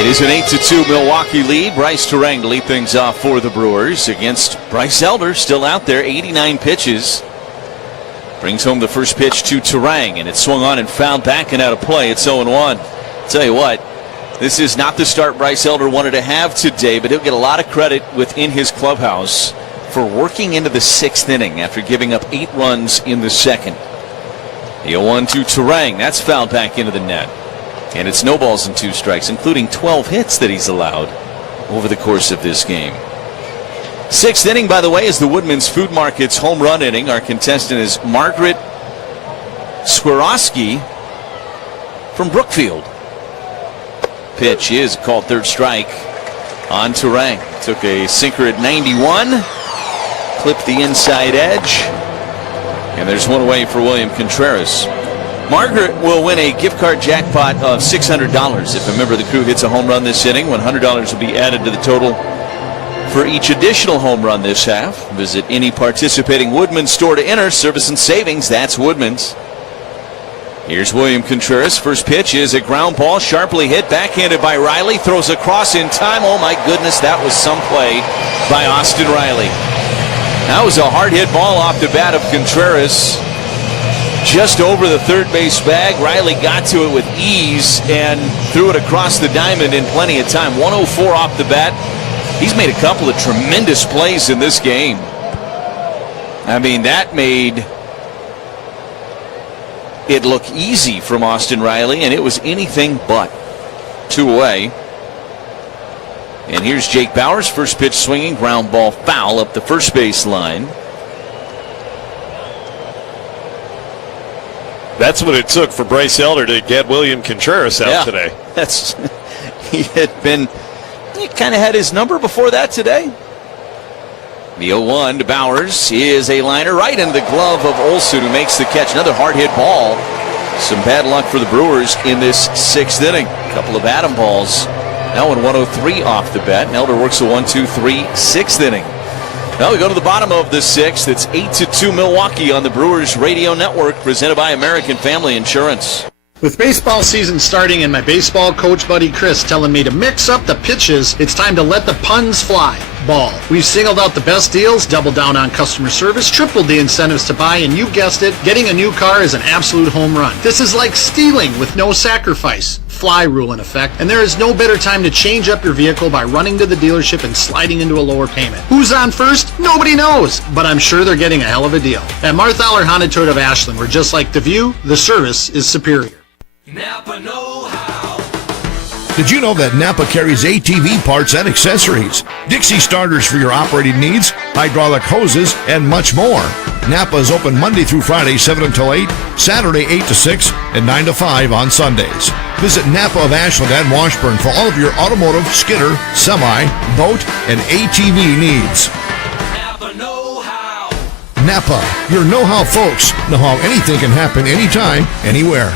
It is an 8-2 Milwaukee lead. Bryce Terang to lead things off for the Brewers against Bryce Elder, still out there, 89 pitches. Brings home the first pitch to Terang, and it's swung on and fouled back and out of play. It's 0-1. Tell you what, this is not the start Bryce Elder wanted to have today, but he'll get a lot of credit within his clubhouse for working into the 6th inning after giving up 8 runs in the 2nd. The 0-1 to Terang. That's fouled back into the net. And it's no balls and 2 strikes, including 12 hits that he's allowed over the course of this game. 6th inning, by the way, is the Woodman's Food Market's home run inning. Our contestant is Margaret Swarovski from Brookfield. Pitch is called third strike on Terang. Took a sinker at 91, clipped the inside edge, and there's one away for William Contreras. Margaret will win a gift card jackpot of $600 if a member of the crew hits a home run this inning. $100 will be added to the total for each additional home run this half. Visit any participating Woodman's store to enter. Service and savings, that's Woodman's. Here's William Contreras. First pitch is a ground ball, sharply hit, backhanded by Riley. Throws across in time. Oh my goodness, that was some play by Austin Riley. That was a hard hit ball off the bat of Contreras. Just over the third base bag. Riley got to it with ease and threw it across the diamond in plenty of time. 104 off the bat. He's made a couple of tremendous plays in this game. I mean, that made it look easy from Austin Riley, and it was anything but. 2 away. And here's Jake Bauers. First pitch swinging, ground ball foul up the first base line. That's what it took for Bryce Elder to get William Contreras out today. He kind of had his number before that today. The 0-1 to Bauers is a liner right into the glove of Olson, who makes the catch. Another hard hit ball. Some bad luck for the Brewers in this 6th inning. A couple of atom balls. That one 103 off the bat. And Elder works a 1-2-3 6th inning. Now we go to the bottom of the 6th. It's 8-2 Milwaukee on the Brewers Radio Network, presented by American Family Insurance. With baseball season starting and my baseball coach buddy Chris telling me to mix up the pitches, it's time to let the puns fly. Ball. We've singled out the best deals, doubled down on customer service, tripled the incentives to buy, and you guessed it, getting a new car is an absolute home run. This is like stealing with no sacrifice. Fly rule in effect, and there is no better time to change up your vehicle by running to the dealership and sliding into a lower payment. Who's on first? Nobody knows, but I'm sure they're getting a hell of a deal. At Marthaler Honda Toyota of Ashland, we're just like the view, the service is superior. Napa know-how. Did you know that Napa carries ATV parts and accessories, Dixie starters for your operating needs, hydraulic hoses, and much more? Napa is open Monday through Friday, 7 until 8, Saturday, 8 to 6, and 9 to 5 on Sundays. Visit Napa of Ashland and Washburn for all of your automotive, skidder, semi, boat, and ATV needs. Napa know-how. Napa, your know-how folks know how anything can happen anytime, anywhere.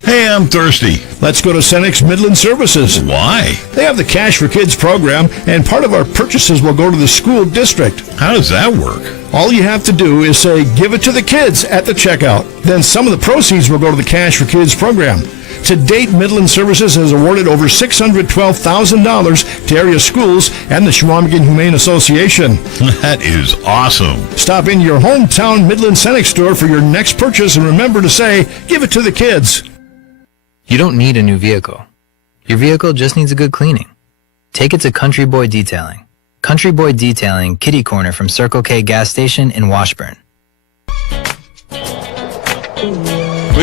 Hey, I'm thirsty. Let's go to Cenex Midland Services. Why? They have the Cash for Kids program, and part of our purchases will go to the school district. How does that work? All you have to do is say, give it to the kids at the checkout. Then some of the proceeds will go to the Cash for Kids program. To date, Midland Services has awarded over $612,000 to area schools and the Chequamegon Humane Association. That is awesome. Stop in your hometown Midland Cenex store for your next purchase, and remember to say, give it to the kids. You don't need a new vehicle. Your vehicle just needs a good cleaning. Take it to Country Boy Detailing. Country Boy Detailing, kitty corner from Circle K gas station in Washburn. We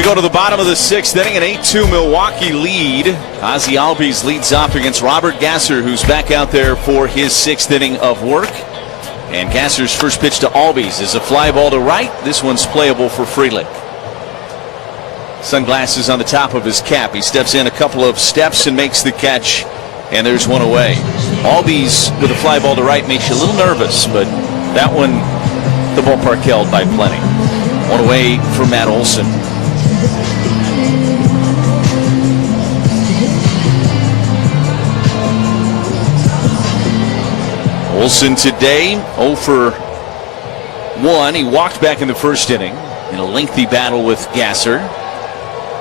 We go to the bottom of the 6th inning, an 8-2 Milwaukee lead. Ozzie Albies leads off against Robert Gasser, who's back out there for his 6th inning of work. And Gasser's first pitch to Albies is a fly ball to right. This one's playable for Frelick. Sunglasses on the top of his cap. He steps in a couple of steps and makes the catch, and there's one away. Albies with a fly ball to right makes you a little nervous, but that one, the ballpark held by plenty. One away for Matt Olson. Olson today 0 for 1. He walked back in the first inning in a lengthy battle with Gasser.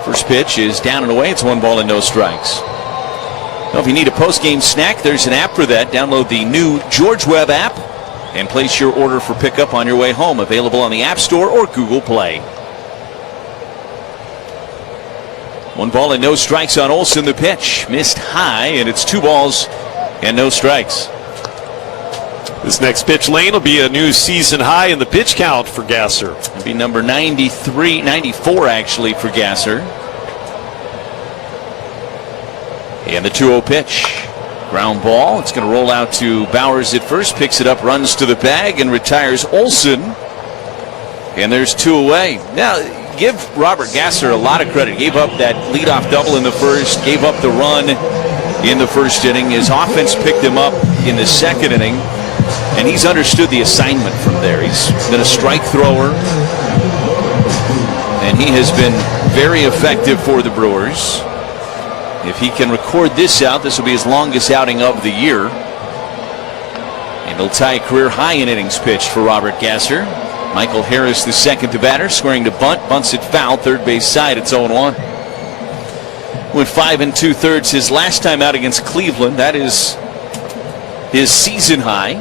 First pitch is down and away. It's 1 ball and no strikes. Now, if you need a post-game snack, there's an app for that. Download the new George Webb app and place your order for pickup on your way home. Available on the App Store or Google Play. 1 ball and no strikes on Olson. The pitch missed high, and it's 2 balls and no strikes. This next pitch, Lane, will be a new season high in the pitch count for Gasser. It'll be number 94 actually for Gasser. And the 2-0 pitch. Ground ball. It's going to roll out to Bowers at first. Picks it up, runs to the bag, and retires Olson. And there's 2 away. Now, give Robert Gasser a lot of credit. Gave up that leadoff double in the first. Gave up the run in the first inning. His offense picked him up in the second inning. And he's understood the assignment from there. He's been a strike thrower. And he has been very effective for the Brewers. If he can record this out, this will be his longest outing of the year. And he'll tie a career high in innings pitched for Robert Gasser. Michael Harris, the second to batter, squaring to bunt. Bunts it foul, third base side. It's 0-1. Went 5 2/3 his last time out against Cleveland. That is his season high.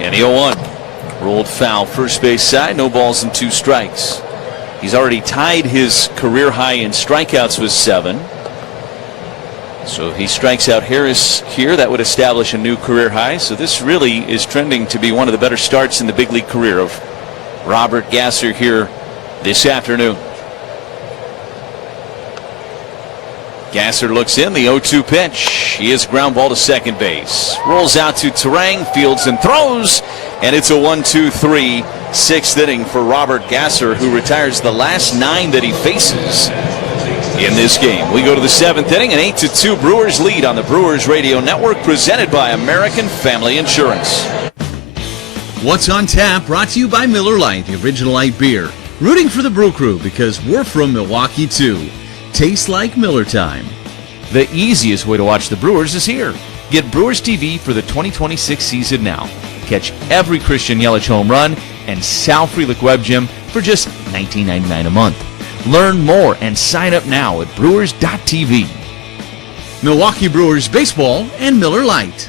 And the 0-1. Rolled foul, first base side, no balls and 2 strikes. He's already tied his career high in strikeouts with 7. So if he strikes out Harris here, that would establish a new career high. So this really is trending to be one of the better starts in the big league career of Robert Gasser here this afternoon. Gasser looks in, the 0-2 pitch. He is ground ball to second base. Rolls out to Terang, fields and throws, and it's a 1-2-3 6th inning for Robert Gasser, who retires the last 9 that he faces in this game. We go to the 7th inning, an 8-2 Brewers lead on the Brewers Radio Network, presented by American Family Insurance. What's on Tap, brought to you by Miller Lite, the original light beer. Rooting for the Brew Crew because we're from Milwaukee too. Tastes like Miller time. The easiest way to watch the Brewers is here. Get Brewers TV for the 2026 season now. Catch every Christian Yelich home run and Sal Frelick Web Gym for just $19.99 a month. Learn more and sign up now at brewers.tv. Milwaukee Brewers baseball and Miller Lite.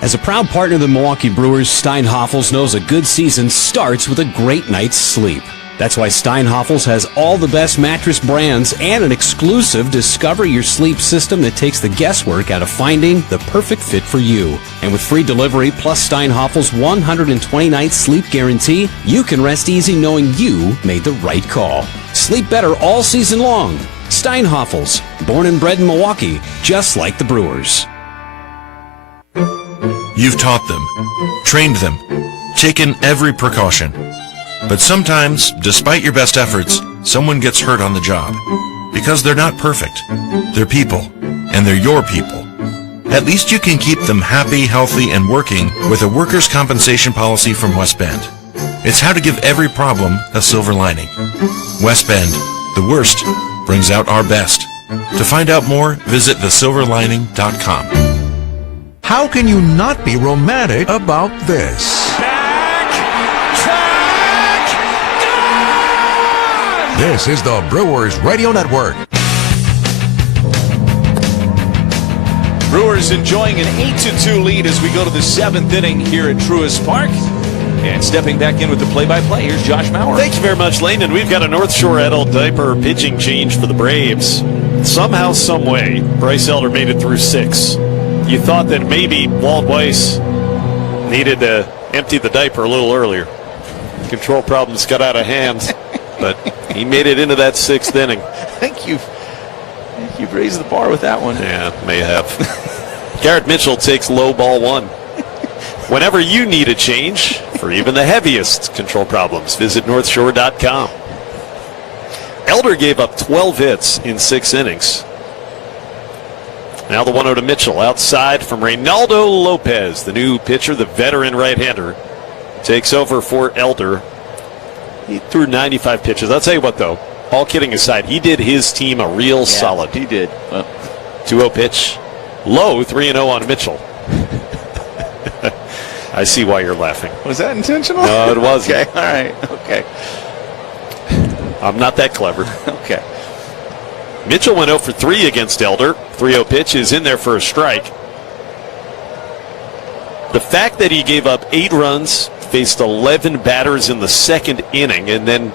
As a proud partner of the Milwaukee Brewers, Steinhoffels knows a good season starts with a great night's sleep. That's why Steinhoffels has all the best mattress brands and an exclusive Discover Your Sleep system that takes the guesswork out of finding the perfect fit for you. And with free delivery plus Steinhoffels' 120-night sleep guarantee, you can rest easy knowing you made the right call. Sleep better all season long. Steinhoffels, born and bred in Milwaukee, just like the Brewers. You've taught them, trained them, taken every precaution. But sometimes, despite your best efforts, someone gets hurt on the job. Because they're not perfect. They're people. And they're your people. At least you can keep them happy, healthy, and working with a workers' compensation policy from West Bend. It's how to give every problem a silver lining. West Bend, the worst, brings out our best. To find out more, visit thesilverlining.com. How can you not be romantic about this? This is the Brewers Radio Network. Brewers enjoying an 8-2 lead as we go to the 7th inning here at Truist Park. And stepping back in with the play-by-play, here's Josh Mauer. Thank you very much, Lane. And we've got a North Shore adult diaper pitching change for the Braves. Somehow, some way, Bryce Elder made it through 6. You thought that maybe Walt Weiss needed to empty the diaper a little earlier. Control problems got out of hand, but he made it into that 6th inning. I think you've raised the bar with that one. Yeah, may have. Garrett Mitchell takes low ball 1. Whenever you need a change for even the heaviest control problems, visit NorthShore.com. Elder gave up 12 hits in 6 innings. Now the 1-0 to Mitchell. Outside from Reynaldo Lopez, the new pitcher, the veteran right-hander, takes over for Elder. He threw 95 pitches. I'll tell you what, though, all kidding aside, he did his team a real solid. He did. Well, 2-0 pitch. Low, 3-0 on Mitchell. I see why you're laughing. Was that intentional? No, it wasn't. Okay, all right, okay. I'm not that clever. Okay. Mitchell went 0 for 3 against Elder. 3-0 pitch is in there for a strike. The fact that he gave up 8 runs, faced 11 batters in the 2nd inning, and then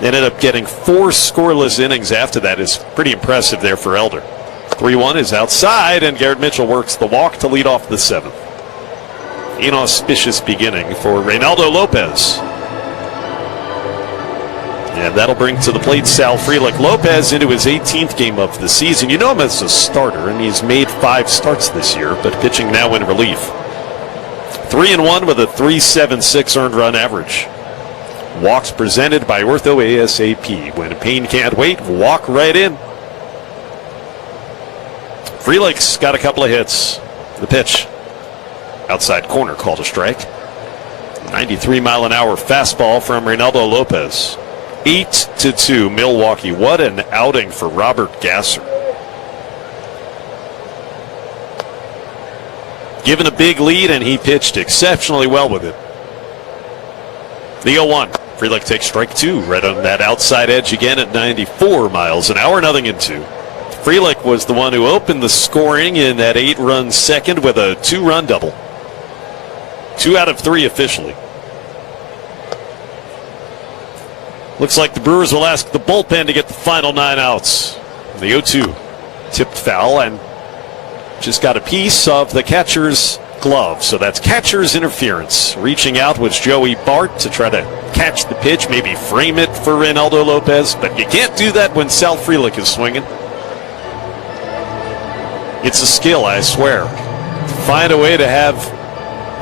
ended up getting 4 scoreless innings after that is pretty impressive there for Elder. 3-1 is outside, and Garrett Mitchell works the walk to lead off the 7th. Inauspicious beginning for Reynaldo Lopez. And that'll bring to the plate Sal Frelick. Lopez into his 18th game of the season. You know him as a starter, and he's made 5 starts this year, but pitching now in relief. 3-1 with a 3.76 earned run average. Walks presented by Ortho ASAP. When pain can't wait, walk right in. Frelick's got a couple of hits. The pitch. Outside corner called a strike. 93-mile-an-hour fastball from Reynaldo Lopez. 8-2 Milwaukee. What an outing for Robert Gasser. Given a big lead, and he pitched exceptionally well with it. The 0-1. Frelick takes strike 2 right on that outside edge again at 94 miles an hour. 0-2. Frelick was the one who opened the scoring in that 8-run second with a 2-run double. 2 out of 3 officially. Looks like the Brewers will ask the bullpen to get the final 9 outs. The 0-2 tipped foul and just got a piece of the catcher's glove. So that's catcher's interference. Reaching out was Joey Bart to try to catch the pitch, maybe frame it for Reynaldo Lopez, but you can't do that when Sal Frelick is swinging. It's a skill, I swear. Find a way to have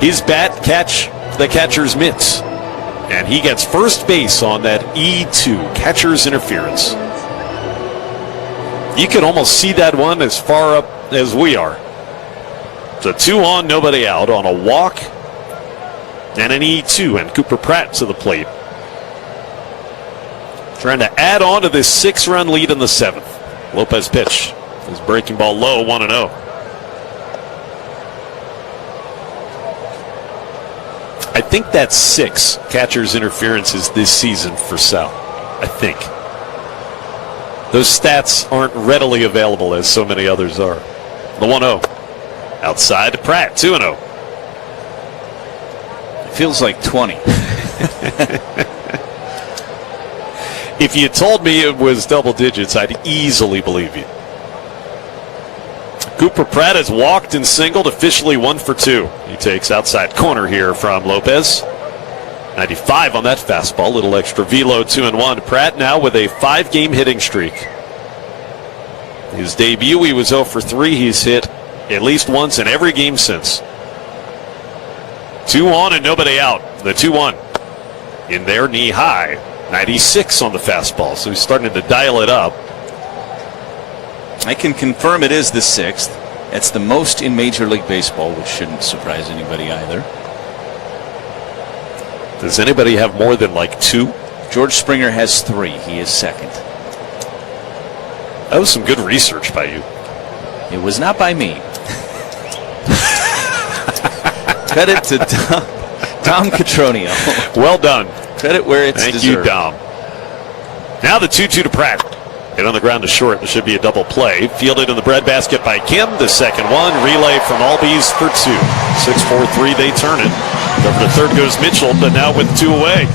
his bat catch the catcher's mitts. And he gets first base on that E2, catcher's interference. You can almost see that one as far up as we are. It's a 2 on, nobody out on a walk and an E2, and Cooper Pratt to the plate. Trying to add on to this 6-run lead in the 7th. Lopez pitch. His breaking ball low, 1-0. I think that's 6 catcher's interferences this season for Sal. I think. Those stats aren't readily available as so many others are. The 1-0. Outside to Pratt, 2-0. It feels like 20. If you told me it was double digits, I'd easily believe you. Cooper Pratt has walked and singled, officially 1 for 2. He takes outside corner here from Lopez. 95 on that fastball, little extra velo, 2-1. Pratt now with a 5-game hitting streak. His debut, he was 0 for 3. He's hit at least once in every game since. 2 on and nobody out. The 2-1 in there, knee high. 96 on the fastball, so he's starting to dial it up. I can confirm it is the 6th. It's the most in Major League Baseball, which shouldn't surprise anybody either. Does anybody have more than like 2? George Springer has 3. He is 2nd. That was some good research by you. It was not by me. Credit to Dom Catronio. Well done. Credit where it's Thank deserved. you, Dom. Now the 2-2 to Pratt. Hit on the ground to short. There should be a double play. Fielded in the breadbasket by Kim. The second one. Relay from Albies for 2. 6-4-3. They turn it. Over to third goes Mitchell, but now with 2 away.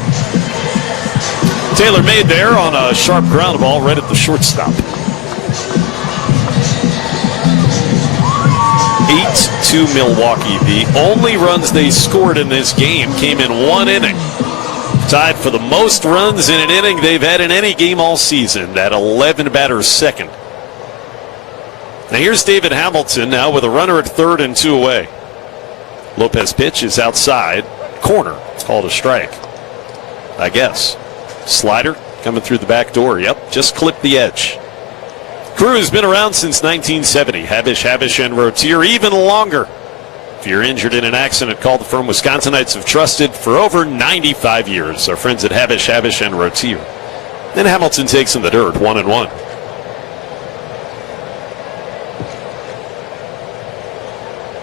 Taylor made there on a sharp ground ball right at the shortstop. 8-2 Milwaukee. The only runs they scored in this game came in one inning. Tied for the most runs in an inning they've had in any game all season. That 11 batters second. Now here's David Hamilton now with a runner at third and 2 away. Lopez pitch is outside. Corner. It's called a strike, I guess. Slider coming through the back door. Yep, just clipped the edge. Crew has been around since 1970. Habish, and Rotier even longer. If you're injured in an accident, call the firm Wisconsinites have trusted for over 95 years. Our friends at Habish, and Rotier. Then Hamilton takes in the dirt, 1-1.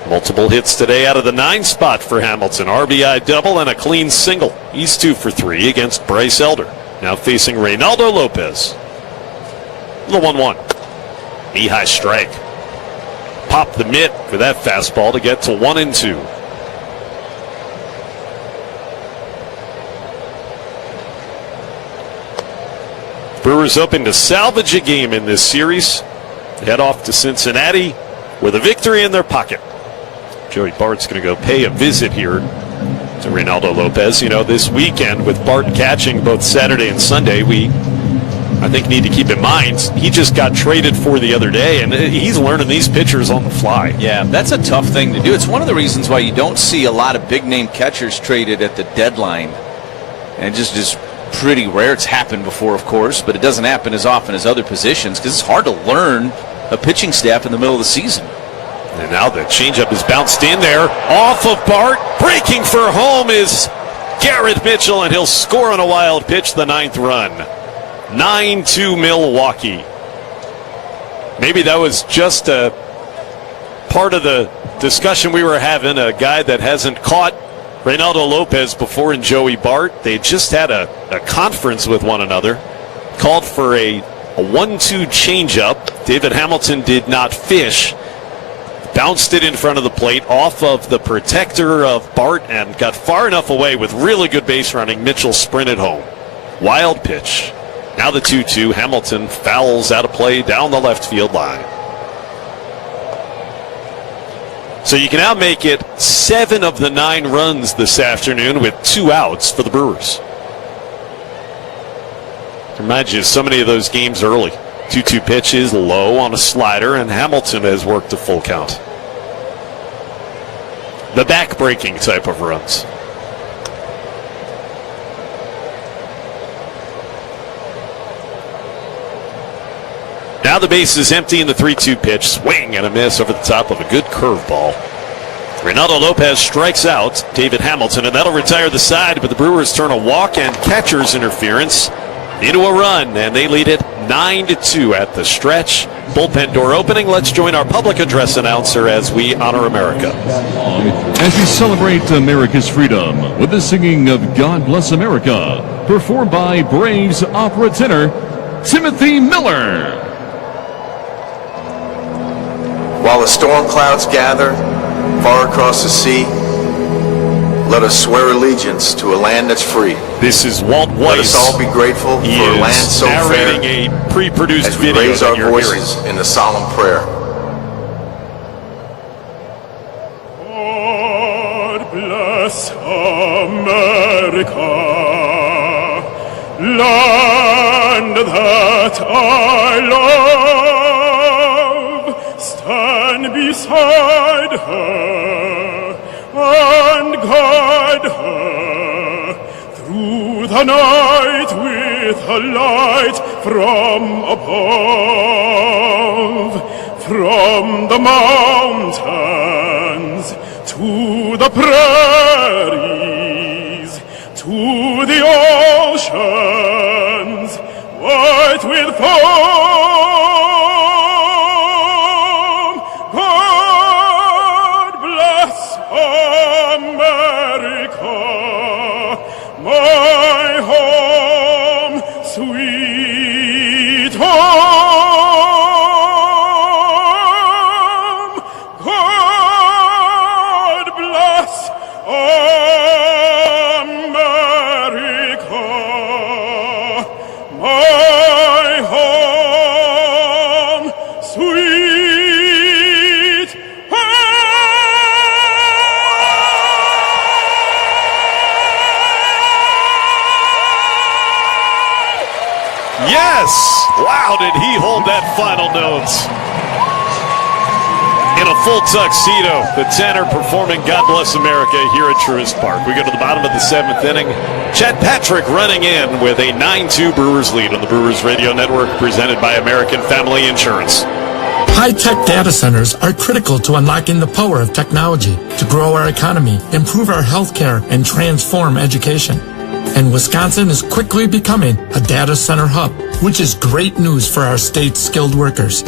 Multiple hits today out of the 9 spot for Hamilton. RBI double and a clean single. He's 2 for 3 against Bryce Elder. Now facing Reynaldo Lopez. The 1-1. Knee-high strike. Pop the mitt for that fastball to get to 1-2. Brewers hoping to salvage a game in this series. Head off to Cincinnati with a victory in their pocket. Joey Bart's going to go pay a visit here to Reynaldo Lopez. You know, this weekend with Bart catching both Saturday and Sunday, I think need to keep in mind he just got traded for the other day, and he's learning these pitchers on the fly. Yeah, that's a tough thing to do. It's one of the reasons why you don't see a lot of big-name catchers traded at the deadline. And just pretty rare. It's happened before, of course, but it doesn't happen as often as other positions because it's hard to learn a pitching staff in the middle of the season. And now the changeup is bounced in there. Off of Bart. Breaking for home is Garrett Mitchell, and he'll score on a wild pitch, the 9th run. 9-2 Milwaukee. Maybe that was just a part of the discussion we were having. A guy that hasn't caught Reynaldo Lopez before and Joey Bart. They just had a conference with one another. Called for a 1-2 changeup. David Hamilton did not fish. Bounced it in front of the plate off of the protector of Bart and got far enough away with really good base running. Mitchell sprinted home. Wild pitch. Now the 2-2. Hamilton fouls out of play down the left field line. So you can now make it 7 of the 9 runs this afternoon with 2 outs for the Brewers. Reminds you of so many of those games early. 2-2 pitch is low on a slider, and Hamilton has worked a full count. The back-breaking type of runs. Now the base is empty in the 3-2 pitch. Swing and a miss over the top of a good curveball. Reynaldo Lopez strikes out David Hamilton, and that'll retire the side, but the Brewers turn a walk and catcher's interference into a run, and they lead it 9-2 at the stretch. Bullpen door opening. Let's join our public address announcer as we honor America. As we celebrate America's freedom with the singing of God Bless America, performed by Braves opera tenor Timothy Miller. While the storm clouds gather far across the sea, let us swear allegiance to a land that's free. This is Walt Weiss. Let us all be grateful for a land so fair a pre-produced as we video raise our voices in the solemn prayer. God bless America, land that I love. Stand beside her and guide her through the night with a light from above, from the mountains to the prairies, to the oceans, white with foam. God bless America, my home, sweet home. God bless America, my home, sweet home. Yes. Wow, did he hold that final note. In a full tuxedo, the tenor performing God Bless America here at Truist Park. We go to the bottom of the 7th inning. Chet Patrick running in with a 9-2 Brewers lead on the Brewers Radio Network, presented by American Family Insurance. High-tech data centers are critical to unlocking the power of technology to grow our economy, improve our healthcare, and transform education. And Wisconsin is quickly becoming a data center hub, which is great news for our state's skilled workers.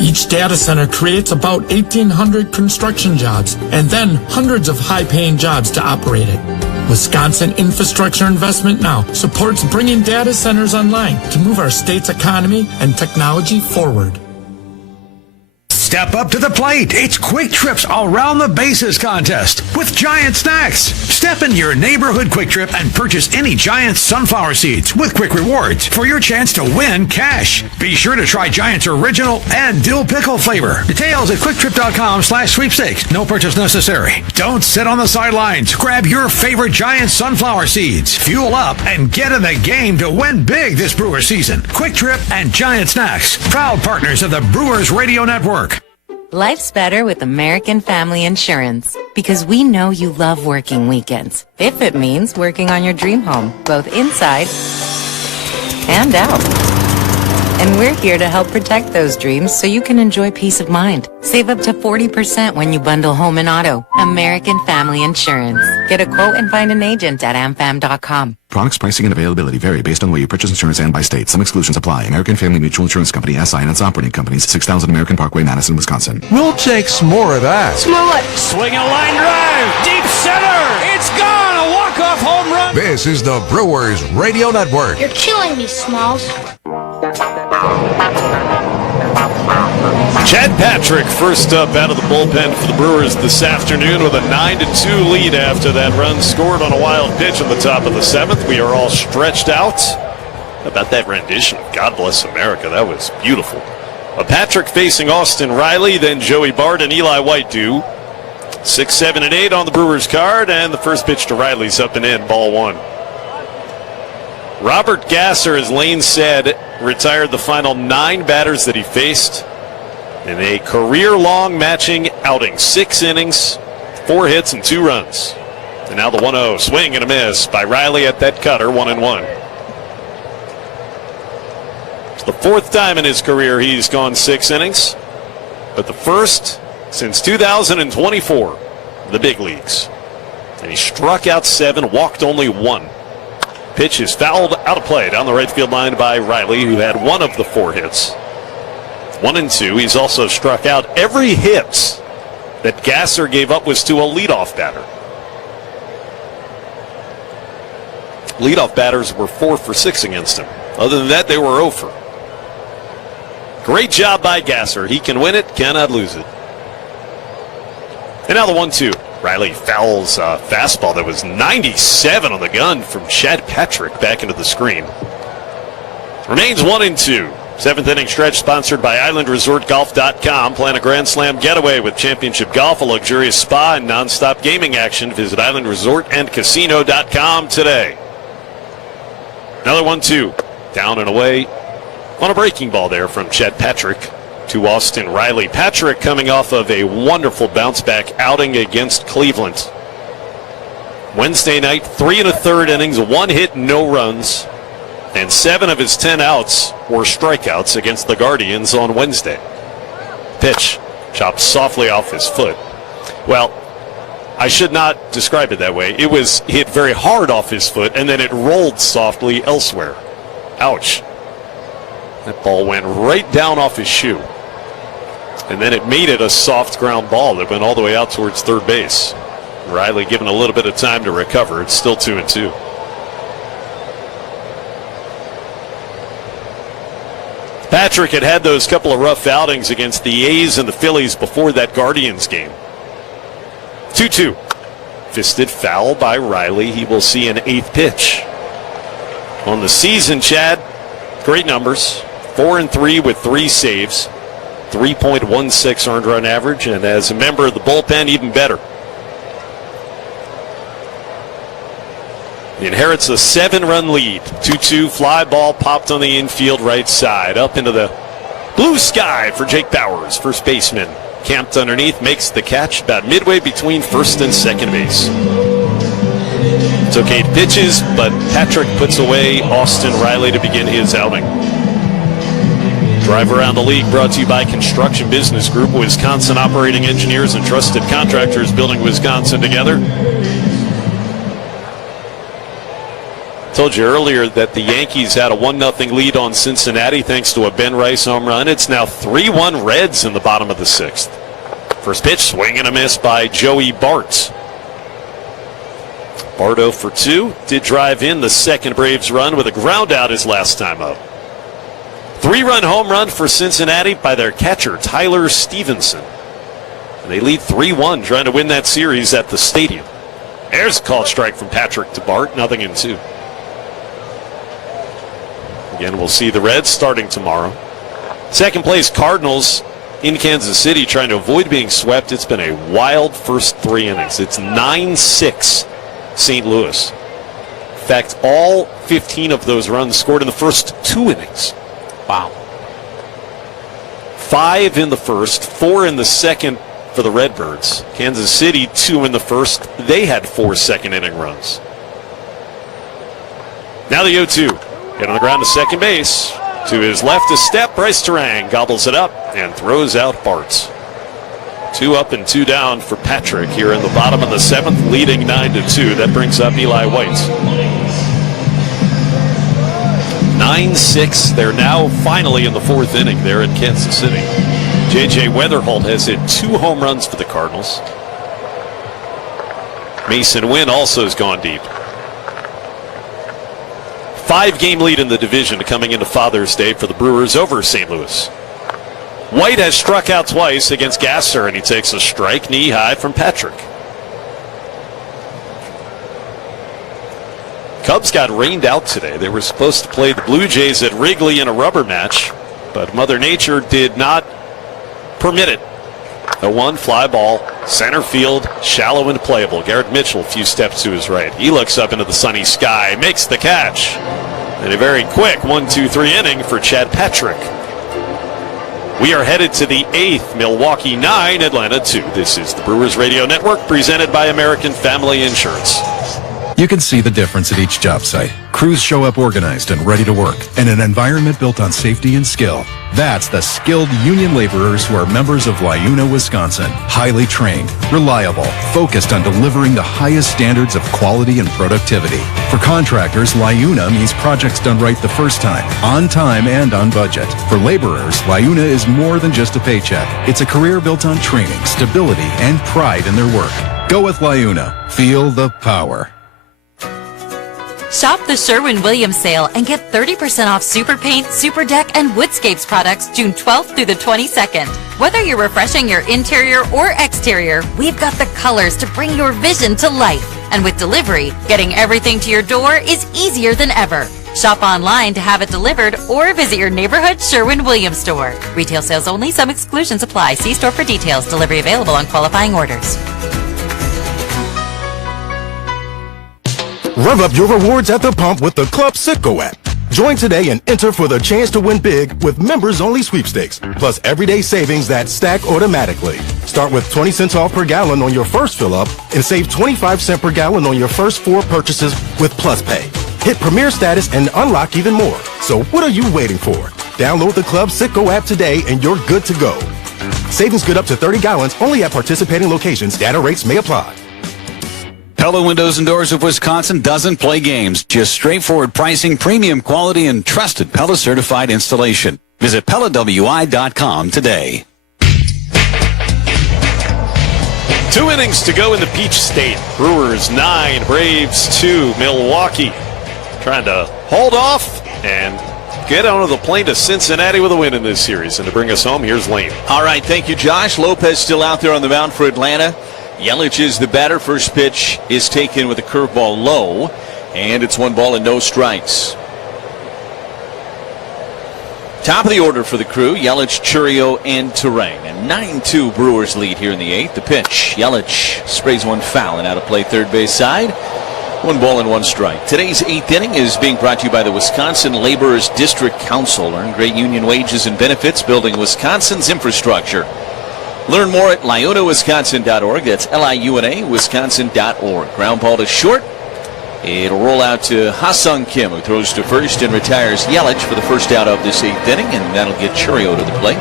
Each data center creates about 1,800 construction jobs and then hundreds of high-paying jobs to operate it. Wisconsin Infrastructure Investment Now supports bringing data centers online to move our state's economy and technology forward. Step up to the plate. It's Quick Trips Around the Bases contest with Giant Snacks. Step into your neighborhood Quick Trip and purchase any Giant sunflower seeds with quick rewards for your chance to win cash. Be sure to try Giant's original and dill pickle flavor. Details at quicktrip.com/sweepstakes. No purchase necessary. Don't sit on the sidelines. Grab your favorite Giant sunflower seeds. Fuel up and get in the game to win big this Brewer season. Quick Trip and Giant Snacks, proud partners of the Brewers Radio Network. Life's better with American Family Insurance because we know you love working weekends. If it means working on your dream home, both inside and out. And we're here to help protect those dreams so you can enjoy peace of mind. Save up to 40% when you bundle home and auto. American Family Insurance. Get a quote and find an agent at amfam.com. Products, pricing, and availability vary based on where you purchase insurance and by state. Some exclusions apply. American Family Mutual Insurance Company, SI, and its operating companies, 6000 American Parkway, Madison, Wisconsin. We'll take some more of that. Swing a line drive, deep center. It's gone. A walk-off home run. This is the Brewers Radio Network. You're killing me, Smalls. Chad Patrick first up out of the bullpen for the Brewers this afternoon with a 9-2 lead after that run scored on a wild pitch in the top of the 7th. We are all stretched out. How about that rendition of God Bless America? That was beautiful. Patrick facing Austin Riley, then Joey Bart and Eli White do. 6, 7, and 8 on the Brewers card, and the first pitch to Riley's up and in, ball 1. Robert Gasser, as Lane said, retired the final 9 batters that he faced in a career-long matching outing. 6 innings, 4 hits, and 2 runs. And now the 1-0 swing and a miss by Riley at that cutter, 1-1. It's the 4th time in his career he's gone 6 innings, but the first since 2024, the big leagues. And he struck out 7, walked only 1. Pitch is fouled out of play down the right field line by Riley, who had 1 of the 4 hits. 1 and 2. He's also struck out. Every hit that Gasser gave up was to a leadoff batter. Leadoff batters were 4 for 6 against him. Other than that, they were 0 for. Great job by Gasser. He can win it, cannot lose it. And now the 1-2. Riley fouls a fastball that was 97 on the gun from Chad Patrick back into the screen. Remains 1 and 2. 7th inning stretch sponsored by IslandResortGolf.com. Plan a Grand Slam getaway with Championship Golf, a luxurious spa, and nonstop gaming action. Visit IslandResortAndCasino.com today. Another 1-2. Down and away on a breaking ball there from Chad Patrick to Austin Riley. Patrick coming off of a wonderful bounce-back outing against Cleveland. Wednesday night, 3 1/3 innings, 1 hit, no runs, and 7 of his 10 outs were strikeouts against the Guardians on Wednesday. Pitch chopped softly off his foot. Well, I should not describe it that way. It was hit very hard off his foot, and then it rolled softly elsewhere. Ouch. That ball went right down off his shoe. And then it made it a soft ground ball that went all the way out towards third base. Riley given a little bit of time to recover. It's still 2 and 2. Patrick had those couple of rough outings against the A's and the Phillies before that Guardians game. 2-2. Fisted foul by Riley. He will see an 8th pitch. On the season, Chad, great numbers. 4 and 3 with 3 saves. 3.16 earned run average, and as a member of the bullpen, even better. He inherits a 7-run lead. 2-2 fly ball popped on the infield right side. Up into the blue sky for Jake Bauers, first baseman. Camped underneath, makes the catch about midway between first and second base. Took 8 pitches, but Patrick puts away Austin Riley to begin his outing. Drive Around the League brought to you by Construction Business Group, Wisconsin operating engineers and trusted contractors building Wisconsin together. Told you earlier that the Yankees had a 1-0 lead on Cincinnati thanks to a Ben Rice home run. It's now 3-1 Reds in the bottom of the 6th. First pitch, swing and a miss by Joey Bart. Bart 0 for 2. Did drive in the second Braves run with a ground out his last time up. 3-run home run for Cincinnati by their catcher, Tyler Stevenson. And they lead 3-1, trying to win that series at the stadium. There's a called strike from Patrick to Bart, 0-2. Again, we'll see the Reds starting tomorrow. Second place Cardinals in Kansas City trying to avoid being swept. It's been a wild first 3 innings. It's 9-6 St. Louis. In fact, all 15 of those runs scored in the first 2 innings. Wow. 5 in the first, 4 in the second for the Redbirds. Kansas City, 2 in the first. They had 4 second-inning runs. Now the 0-2. Hit on the ground to second base. To his left a step. Bryce Terang gobbles it up and throws out Bart. 2 up and 2 down for Patrick here in the bottom of the 7th, leading 9-2. That brings up Eli White. 9-6. They're now finally in the 4th inning there in Kansas City. J.J. Weatherholt has hit 2 home runs for the Cardinals. Mason Wynn also has gone deep. 5-game lead in the division coming into Father's Day for the Brewers over St. Louis. White has struck out twice against Gasser, and he takes a strike knee high from Patrick. Cubs got rained out today. They were supposed to play the Blue Jays at Wrigley in a rubber match, but Mother Nature did not permit it. A 1 fly ball, center field, shallow and playable. Garrett Mitchell a few steps to his right. He looks up into the sunny sky, makes the catch. And a very quick 1-2-3 inning for Chad Patrick. We are headed to the 8th, Milwaukee 9, Atlanta 2. This is the Brewers Radio Network presented by American Family Insurance. You can see the difference at each job site. Crews show up organized and ready to work in an environment built on safety and skill. That's the skilled union laborers who are members of LiUNA, Wisconsin. Highly trained, reliable, focused on delivering the highest standards of quality and productivity. For contractors, LiUNA means projects done right the first time, on time and on budget. For laborers, LiUNA is more than just a paycheck. It's a career built on training, stability, and pride in their work. Go with LiUNA. Feel the power. Shop the Sherwin-Williams sale and get 30% off Super Paint, Super Deck, and Woodscapes products June 12th through the 22nd. Whether you're refreshing your interior or exterior, we've got the colors to bring your vision to life. And with delivery, getting everything to your door is easier than ever. Shop online to have it delivered or visit your neighborhood Sherwin-Williams store. Retail sales only. Some exclusions apply. See store for details. Delivery available on qualifying orders. Rev up your rewards at the pump with the CubsCincinnati app. Join today and enter for the chance to win big with members-only sweepstakes, plus everyday savings that stack automatically. Start with 20 cents off per gallon on your first fill-up and save 25 cents per gallon on your first 4 purchases with Plus Pay. Hit Premier status and unlock even more. So what are you waiting for? Download the CubsCincinnati app today and you're good to go. Savings good up to 30 gallons only at participating locations. Data rates may apply. Pella Windows and Doors of Wisconsin doesn't play games. Just straightforward pricing, premium quality, and trusted Pella certified installation. Visit PellaWI.com today. 2 innings to go in the Peach State. Brewers 9, Braves 2, Milwaukee trying to hold off and get onto the plane to Cincinnati with a win in this series. And to bring us home, here's Lane. All right, thank you, Josh. Lopez still out there on the mound for Atlanta. Yelich is the batter. First pitch is taken with a curveball low, and it's 1 ball and no strikes. Top of the order for the Crew, Yelich, Churio, and Terang. A 9-2 Brewers lead here in the 8th. The pitch, Yelich sprays one foul and out of play third base side. 1 ball and 1 strike. Today's 8th inning is being brought to you by the Wisconsin Laborers District Council. Earn great union wages and benefits, building Wisconsin's infrastructure. Learn more at liunawisconsin.org. That's Liuna, Wisconsin.org. Ground ball to short. It'll roll out to Ha-Sung Kim, who throws to first and retires Yelich for the first out of this 8th inning, and that'll get Churio to the plate.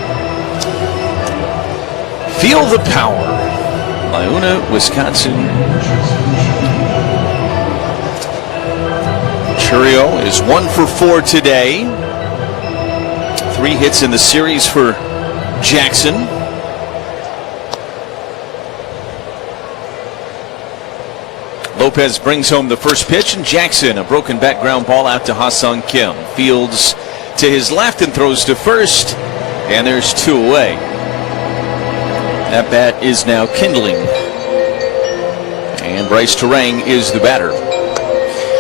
Feel the power. Liuna, Wisconsin. Churio is 1 for 4 today. 3 hits in the series for Jackson. Lopez brings home the first pitch, and Jackson, a broken back ground ball out to Ha-Sung Kim. Fields to his left and throws to first, and there's 2 away. That bat is now kindling, and Bryce Terang is the batter.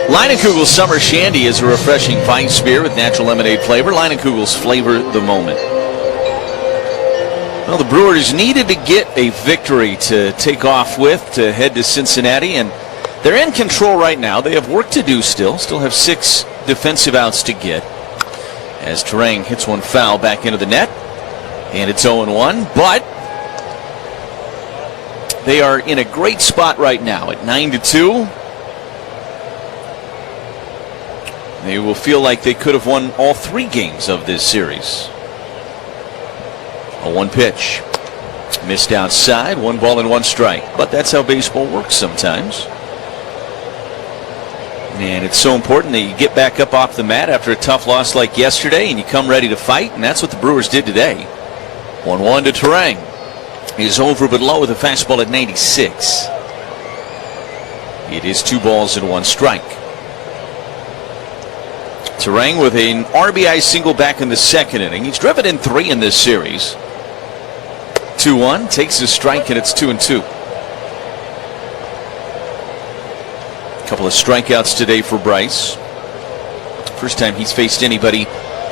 Leinenkugel's Summer Shandy is a refreshing Weiss beer with natural lemonade flavor. Leinenkugel's, flavor the moment. Well, the Brewers needed to get a victory to take off with to head to Cincinnati, and they're in control right now. They have work to do still have 6 defensive outs to get. As Terang hits one foul back into the net, and it's 0-1, but they are in a great spot right now at 9-2. They will feel like they could have won all 3 games of this series. A 1 pitch. Missed outside, 1 ball and 1 strike. But that's how baseball works sometimes. And it's so important that you get back up off the mat after a tough loss like yesterday and you come ready to fight, and that's what the Brewers did today. 1-1 to Terang. He's over but low with a fastball at 96. It is 2 balls and 1 strike. Terang with an RBI single back in the 2nd inning. He's driven in 3 in this series. 2-1, takes a strike, and it's 2-2. A couple of strikeouts today for Bryce. First time he's faced anybody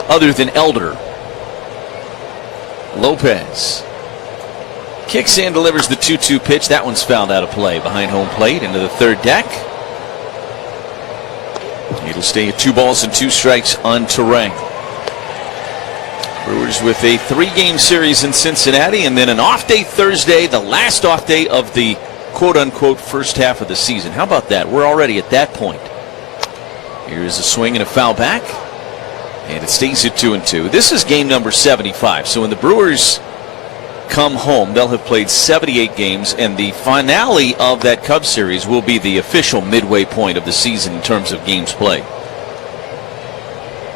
other than Elder. Lopez kicks and delivers the 2-2 pitch. That one's fouled out of play behind home plate into the 3rd deck. It'll stay at 2 balls and 2 strikes on Terang. Brewers with a 3-game series in Cincinnati, and then an off day Thursday, the last off day of the quote-unquote first half of the season. How about that? We're already at that point. Here's a swing and a foul back, and it stays at 2-2. This is game number 75. So when the Brewers come home, they'll have played 78 games, and the finale of that Cubs series will be the official midway point of the season in terms of games played.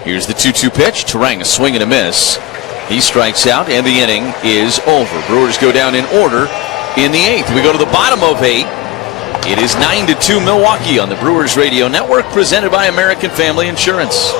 Here's the 2-2 pitch. Terang, a swing and a miss. He strikes out, and the inning is over. Brewers go down in order in the 8th. We go to the bottom of 8. It is 9-2 Milwaukee on the Brewers Radio Network, presented by American Family Insurance.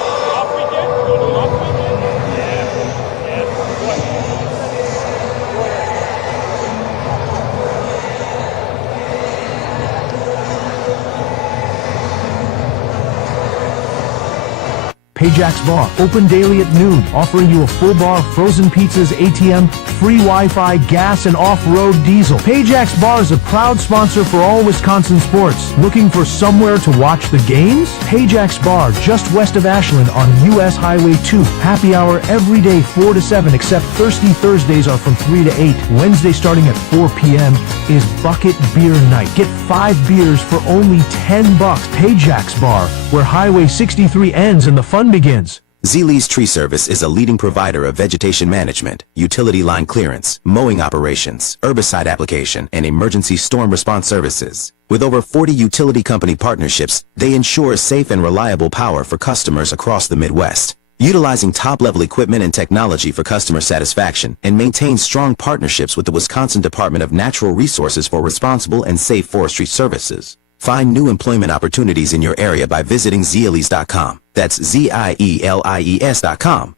Pajax Bar, open daily at noon, offering you a full bar of frozen pizzas, ATM, free Wi-Fi, gas, and off-road diesel. Pajax Bar is a proud sponsor for all Wisconsin sports. Looking for somewhere to watch the games? Pajax Bar, just west of Ashland on U.S. Highway 2. Happy hour every day 4 to 7, except Thirsty Thursdays are from 3 to 8. Wednesday starting at 4 p.m. is Bucket Beer Night. Get 5 beers for only $10. Pajax Bar, where Highway 63 ends and the fun begins. Z-Lee's Tree Service is a leading provider of vegetation management, utility line clearance, mowing operations, herbicide application, and emergency storm response services. With over 40 utility company partnerships, they ensure safe and reliable power for customers across the Midwest. Utilizing top-level equipment and technology for customer satisfaction, and maintain strong partnerships with the Wisconsin Department of Natural Resources for responsible and safe forestry services. Find new employment opportunities in your area by visiting Zieles.com. That's Zielies.com.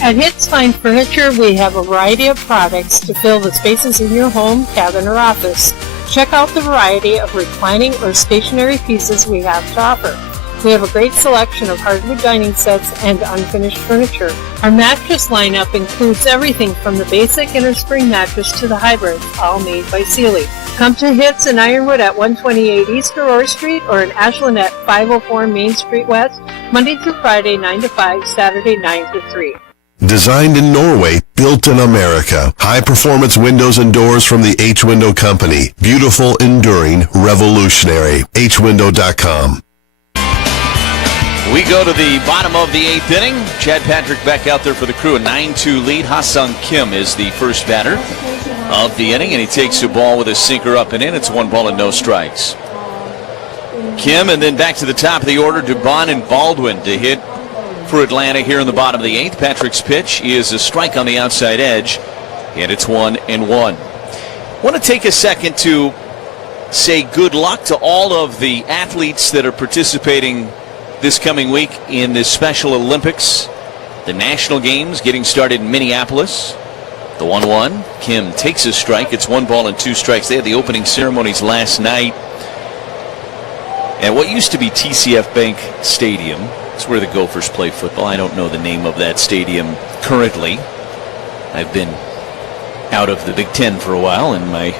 At Hits Fine Furniture, we have a variety of products to fill the spaces in your home, cabin, or office. Check out the variety of reclining or stationary pieces we have to offer. We have a great selection of hardwood dining sets and unfinished furniture. Our mattress lineup includes everything from the basic innerspring mattress to the hybrids, all made by Sealy. Come to Hits in Ironwood at 128 East Aurora Street or in Ashland at 504 Main Street West, Monday through Friday, 9 to 5, Saturday, 9 to 3. Designed in Norway, built in America. High-performance windows and doors from the H-Window Company. Beautiful, enduring, revolutionary. hwindow.com. We go to the bottom of the 8th inning. Chad Patrick back out there for the Crew. A 9-2 lead. Ha-Sung Kim is the first batter of the inning, and he takes the ball with a sinker up and in. It's 1 ball and no strikes. Kim, and then back to the top of the order, Dubon and Baldwin to hit for Atlanta here in the bottom of the 8th. Patrick's pitch is a strike on the outside edge, and it's 1-1. Want to take a second to say good luck to all of the athletes that are participating this coming week in the Special Olympics. The national games getting started in Minneapolis. The 1-1. Kim takes a strike. It's 1 ball and 2 strikes. They had the opening ceremonies last night at what used to be TCF Bank Stadium. It's where the Gophers play football. I don't know the name of that stadium currently. I've been out of the Big Ten for a while in my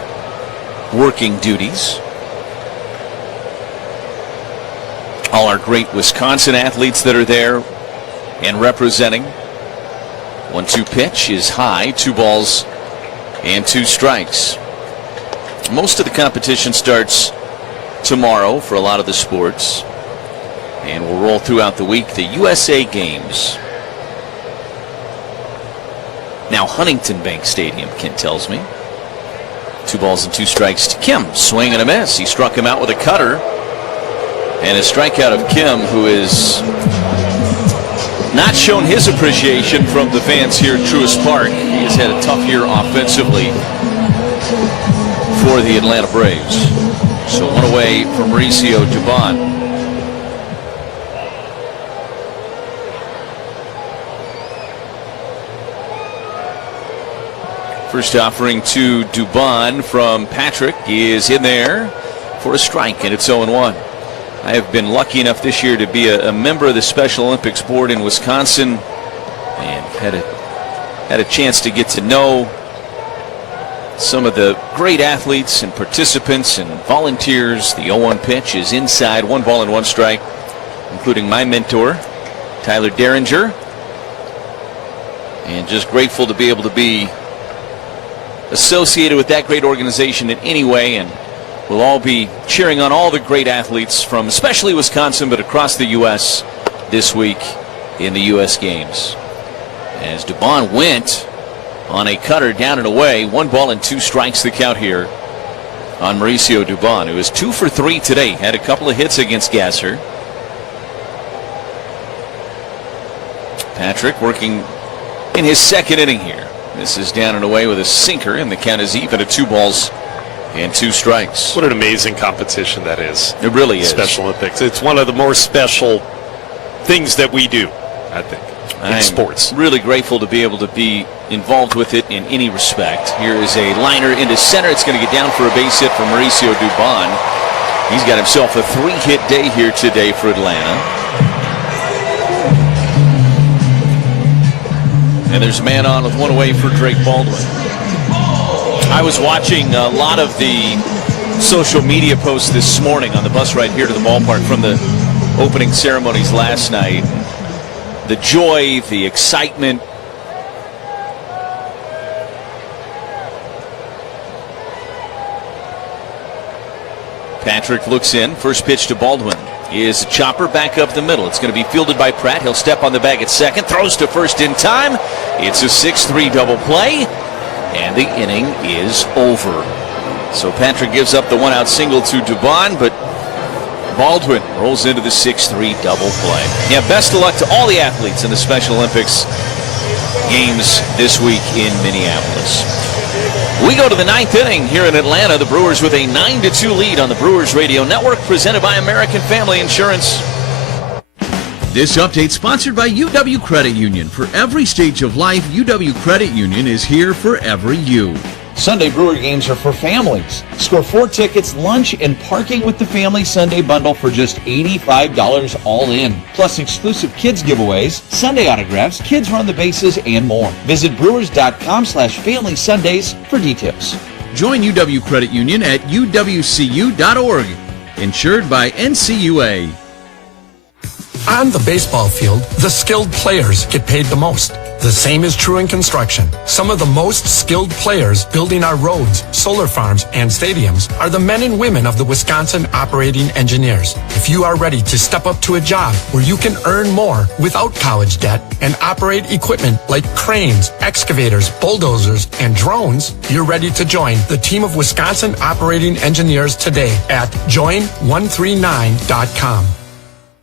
working duties. All our great Wisconsin athletes that are there and representing. 1-2 pitch is high. 2 balls and 2 strikes. Most of the competition starts tomorrow for a lot of the sports, and we'll roll throughout the week. The USA Games. Now Huntington Bank Stadium, Kent tells me. 2 balls and 2 strikes to Kim. Swing and a miss. He struck him out with a cutter. And a strikeout of Kim, who is not shown his appreciation from the fans here at Truist Park. He has had a tough year offensively for the Atlanta Braves. So 1 away from Mauricio Dubon. First offering to Dubon from Patrick is in there for a strike, and it's 0-1. I have been lucky enough this year to be a member of the Special Olympics Board in Wisconsin, and had a chance to get to know some of the great athletes and participants and volunteers. The 0-1 pitch is inside, 1 ball and 1 strike, including my mentor, Tyler Derringer. And just grateful to be able to be associated with that great organization in any way, and we'll all be cheering on all the great athletes from especially Wisconsin, but across the U.S. this week in the U.S. Games. As Dubon went on a cutter down and away, 1 ball and 2 strikes the count here on Mauricio Dubon, who is 2 for 3 today. Had a couple of hits against Gasser. Patrick working in his 2nd inning here. This is down and away with a sinker, and the count is even at 2 balls and 2 strikes. What an amazing competition that is. It really is. Special Olympics. It's one of the more special things that we do, I think, in sports. Really grateful to be able to be involved with it in any respect. Here is a liner into center. It's going to get down for a base hit from Mauricio Dubon. He's got himself a 3-hit day here today for Atlanta. And there's a man on with 1 away for Drake Baldwin. I was watching a lot of the social media posts this morning on the bus ride here to the ballpark from the opening ceremonies last night. The joy, the excitement. Patrick looks in. First pitch to Baldwin is a chopper back up the middle. It's going to be fielded by Pratt. He'll step on the bag at second. Throws to first in time. It's a 6-3 double play. And the inning is over. So Patrick gives up the 1-out single to Dubon, but Baldwin rolls into the 6-3 double play. Yeah, best of luck to all the athletes in the Special Olympics games this week in Minneapolis. We go to the 9th inning here in Atlanta. The Brewers with a 9-2 lead on the Brewers Radio Network, presented by American Family Insurance. This update sponsored by UW Credit Union. For every stage of life, UW Credit Union is here for every you. Sunday Brewer games are for families. Score 4 tickets, lunch, and parking with the Family Sunday Bundle for just $85 all in. Plus exclusive kids giveaways, Sunday autographs, kids run the bases, and more. Visit brewers.com/Family Sundays for details. Join UW Credit Union at uwcu.org. Insured by NCUA. On the baseball field, the skilled players get paid the most. The same is true in construction. Some of the most skilled players building our roads, solar farms, and stadiums are the men and women of the Wisconsin operating engineers. If you are ready to step up to a job where you can earn more without college debt and operate equipment like cranes, excavators, bulldozers, and drones, you're ready to join the team of Wisconsin operating engineers today at join139.com.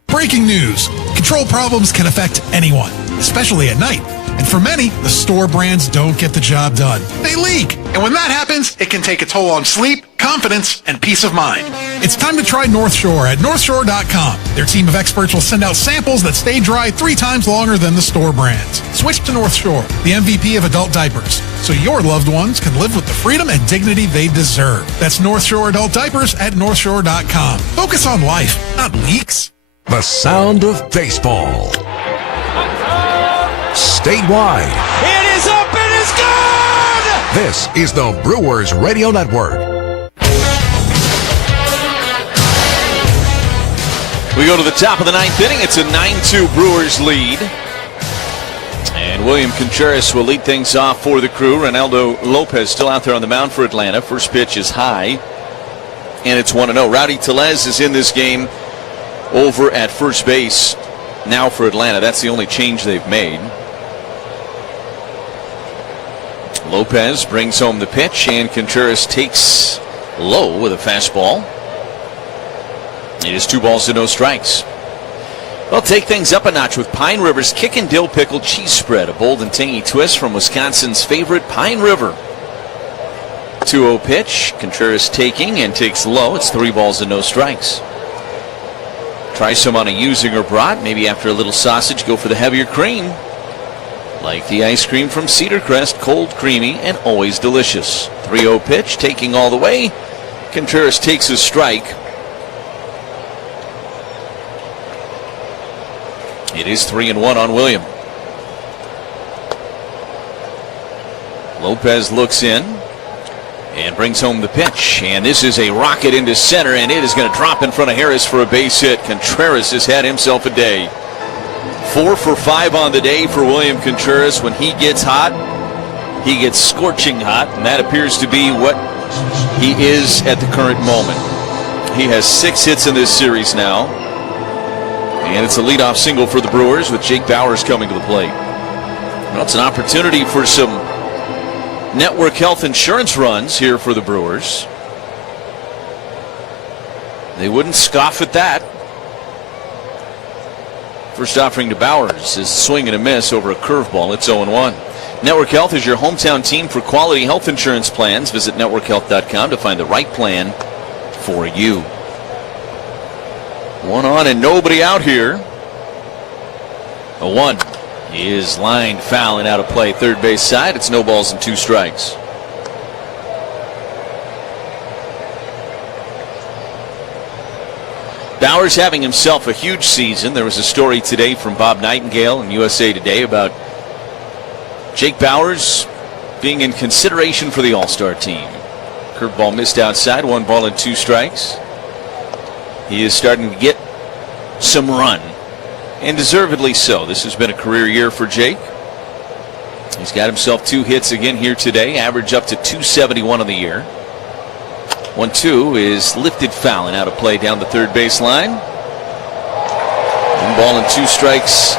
Breaking news. Control problems can affect anyone, especially at night. And for many, the store brands don't get the job done. They leak. And when that happens, it can take a toll on sleep, confidence, and peace of mind. It's time to try North Shore at NorthShore.com. Their team of experts will send out samples that stay dry 3 times longer than the store brands. Switch to North Shore, the MVP of adult diapers, so your loved ones can live with the freedom and dignity they deserve. That's North Shore adult diapers at NorthShore.com. Focus on life, not leaks. The sound of baseball. Statewide. It is up and it's gone! This is the Brewers Radio Network. We go to the top of the 9th inning. It's a 9-2 Brewers lead. And William Contreras will lead things off for the crew. Ronaldo Lopez still out there on the mound for Atlanta. First pitch is high. And it's 1-0. Rowdy Tellez is in this game over at first base now for Atlanta. That's the only change they've made. Lopez brings home the pitch, and Contreras takes low with a fastball. It is 2 balls to no strikes. Well, take things up a notch with Pine River's Kick and Dill Pickle Cheese Spread, a bold and tangy twist from Wisconsin's favorite Pine River. 2-0 pitch, Contreras taking and takes low. It's 3 balls and no strikes. Try some on a Usinger brat. Maybe after a little sausage, go for the heavier cream. Like the ice cream from Cedar Crest, cold, creamy, and always delicious. 3-0 pitch, taking all the way. Contreras takes a strike. It is 3-1 on William. Lopez looks in and brings home the pitch. And this is a rocket into center, and it is going to drop in front of Harris for a base hit. Contreras has had himself a day. 4 for 5 on the day for William Contreras. When he gets hot, he gets scorching hot, and that appears to be what he is at the current moment. He has 6 hits in this series now, and it's a leadoff single for the Brewers with Jake Bauers coming to the plate. Well, it's an opportunity for some network health insurance runs here for the Brewers. They wouldn't scoff at that. First offering to Bauers is swing and a miss over a curveball. It's 0-1. Network Health is your hometown team for quality health insurance plans. Visit networkhealth.com to find the right plan for you. 1 on and nobody out here. A 1 is lined foul and out of play. Third base side. It's no balls and 2 strikes. Bauers having himself a huge season. There was a story today from Bob Nightingale in USA Today about Jake Bauers being in consideration for the All-Star team. Curveball missed outside. 1 ball and 2 strikes. He is starting to get some run, and deservedly so. This has been a career year for Jake. He's got himself 2 hits again here today, average up to 271 on the year. 1-2 is lifted foul and out of play down the third baseline. 1 ball and 2 strikes.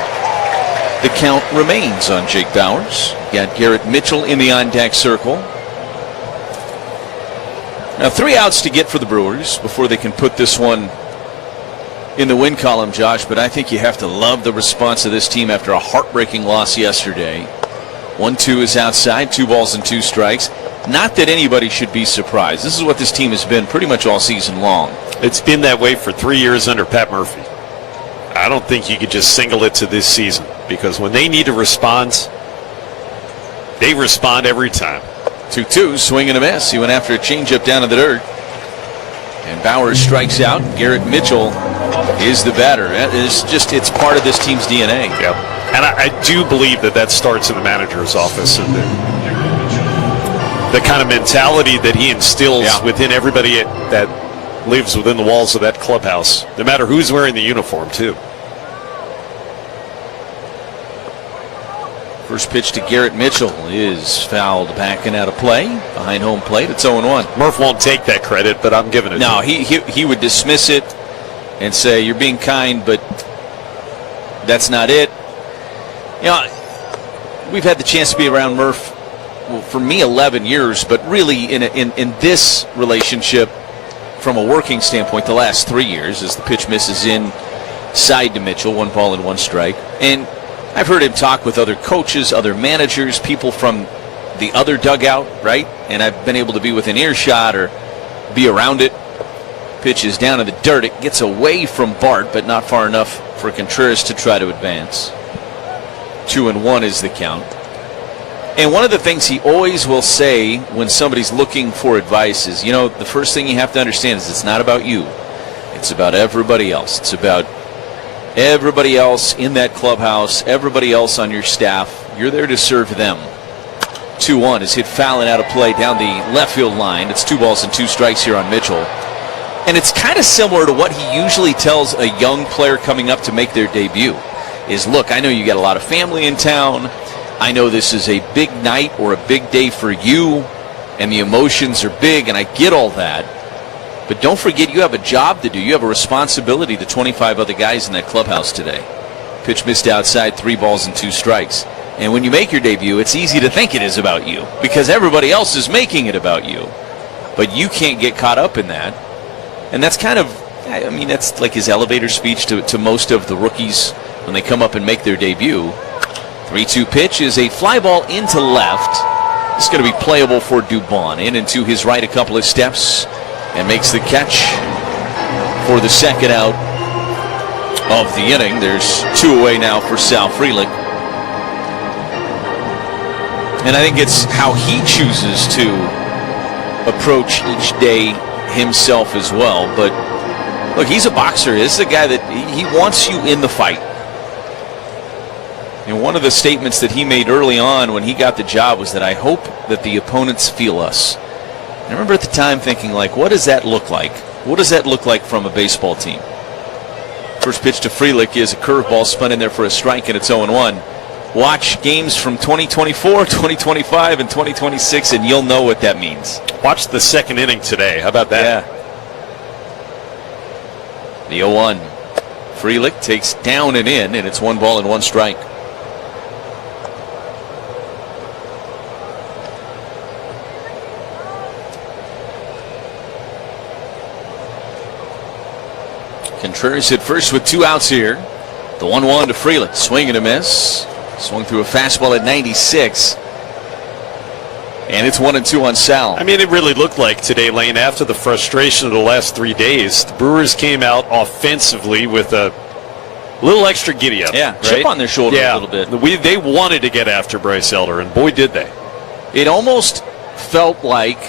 The count remains on Jake Bauers. Got Garrett Mitchell in the on-deck circle. Now 3 outs to get for the Brewers before they can put this one in the win column, Josh, but I think you have to love the response of this team after a heartbreaking loss yesterday. 1-2 is outside, 2 balls and 2 strikes. Not that anybody should be surprised. This is what this team has been pretty much all season long. It's been that way for 3 years under Pat Murphy. I don't think you could just single it to this season, because when they need a response, they respond every time. 2-2, swing and a miss. He went after a changeup down in the dirt. And Bauers strikes out. Garrett Mitchell is the batter. It's part of this team's DNA. Yeah. And I do believe that starts in the manager's office. And the kind of mentality that he instills within everybody that lives within the walls of that clubhouse, no matter who's wearing the uniform, too. First pitch to Garrett Mitchell is fouled back and out of play behind home plate. It's 0-1. Murph won't take that credit, but I'm giving it to him. He would dismiss it and say, you're being kind, but that's not it. You know, we've had the chance to be around Murph, well, for me, 11 years, but really in this relationship, from a working standpoint, the last 3 years, as the pitch misses inside to Mitchell, 1 ball and 1 strike. And I've heard him talk with other coaches, other managers, people from the other dugout, right? And I've been able to be within earshot or be around it. Pitch is down in the dirt. It gets away from Bart, but not far enough for Contreras to try to advance. 2-1 is the count. And one of the things he always will say when somebody's looking for advice is, you know, the first thing you have to understand is it's not about you. It's about everybody else. It's about everybody else in that clubhouse, everybody else on your staff. You're there to serve them. 2-1 is hit foul and out of play down the left field line. It's 2 balls and 2 strikes here on Mitchell. And it's kind of similar to what he usually tells a young player coming up to make their debut is, look, I know you got a lot of family in town. I know this is a big night or a big day for you, and the emotions are big, and I get all that. But don't forget, you have a job to do. You have a responsibility to 25 other guys in that clubhouse today. Pitch missed outside, 3 balls and 2 strikes. And when you make your debut, it's easy to think it is about you because everybody else is making it about you. But you can't get caught up in that. And that's kind of, I mean, that's like his elevator speech to most of the rookies when they come up and make their debut. 3-2 pitch is a fly ball into left. It's going to be playable for Dubon. In and to his right a couple of steps and makes the catch for the second out of the inning. There's 2 away now for Sal Frelick. And I think it's how he chooses to approach each day himself as well. But look, he's a boxer. This is a guy that he wants you in the fight. And one of the statements that he made early on when he got the job was that I hope that the opponents feel us. And I remember at the time thinking, like, what does that look like? What does that look like from a baseball team? First pitch to Frelick is a curveball spun in there for a strike, and it's 0-1. Watch games from 2024, 2025, and 2026, and you'll know what that means. Watch the second inning today. How about that? Yeah. The 0-1. Frelick takes down and in, and it's 1 ball and 1 strike. Contreras hit first with 2 outs here. The 1-1 to Frelick. Swing and a miss. Swung through a fastball at 96. And it's 1-2 on Sal. I mean, it really looked like today, Lane, after the frustration of the last 3 days, the Brewers came out offensively with a little extra giddy up. Yeah, chip on their shoulder a little bit. They wanted to get after Bryce Elder, and boy, did they. It almost felt like,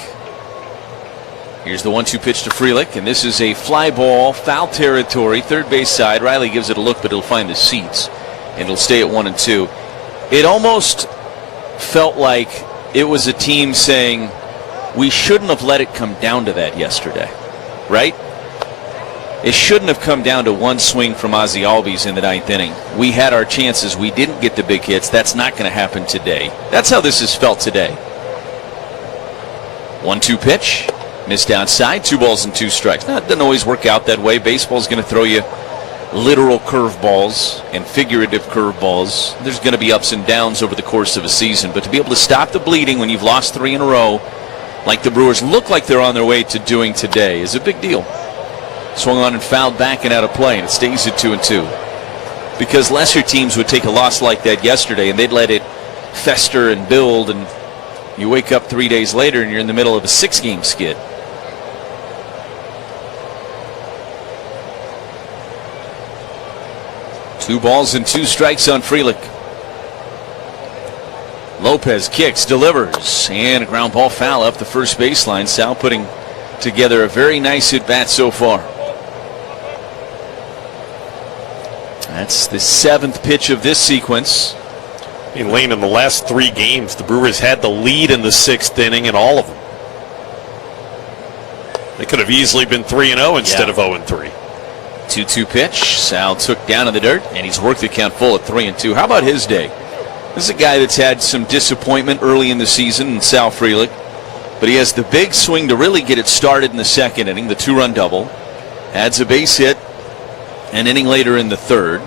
here's the 1-2 pitch to Frelick, and this is a fly ball, foul territory, third base side. Riley gives it a look, but it'll find the seats, and it'll stay at 1-2. It almost felt like it was a team saying, we shouldn't have let it come down to that yesterday, right? It shouldn't have come down to 1 swing from Ozzie Albies in the 9th inning. We had our chances. We didn't get the big hits. That's not going to happen today. That's how this has felt today. 1-2 pitch. Missed outside. 2 balls and 2 strikes. Now, it doesn't always work out that way. Baseball's going to throw you literal curveballs and figurative curveballs. There's going to be ups and downs over the course of a season. But to be able to stop the bleeding when you've lost 3 in a row, like the Brewers look like they're on their way to doing today, is a big deal. Swung on and fouled back and out of play, and it stays at 2-2. Because lesser teams would take a loss like that yesterday, and they'd let it fester and build, and you wake up 3 days later and you're in the middle of a 6-game skid. Two balls and 2 strikes on Frelick. Lopez kicks, delivers, and a ground ball foul up the first baseline. Sal putting together a very nice at-bat so far. That's the 7th pitch of this sequence. I mean, Lane, in the last 3 games, the Brewers had the lead in the 6th inning in all of them. They could have easily been 3-0 instead of 0-3. 2-2 pitch. Sal took down in the dirt, and he's worked the count full at 3-2. How about his day? This is a guy that's had some disappointment early in the season, Sal Frelick. But he has the big swing to really get it started in the 2nd inning, the 2-run double. Adds a base hit an inning later in the 3rd.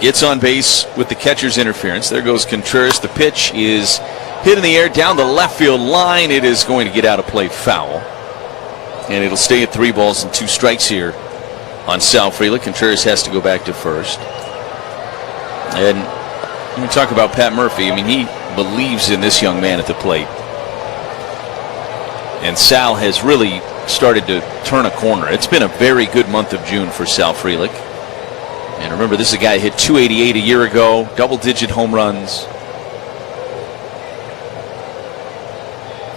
Gets on base with the catcher's interference. There goes Contreras. The pitch is hit in the air down the left field line. It is going to get out of play foul. And it'll stay at 3 balls and 2 strikes here on Sal Frelick. Contreras has to go back to first. And when we talk about Pat Murphy, I mean, he believes in this young man at the plate. And Sal has really started to turn a corner. It's been a very good month of June for Sal Frelick. And remember, this is a guy who hit .288 a year ago, double-digit home runs.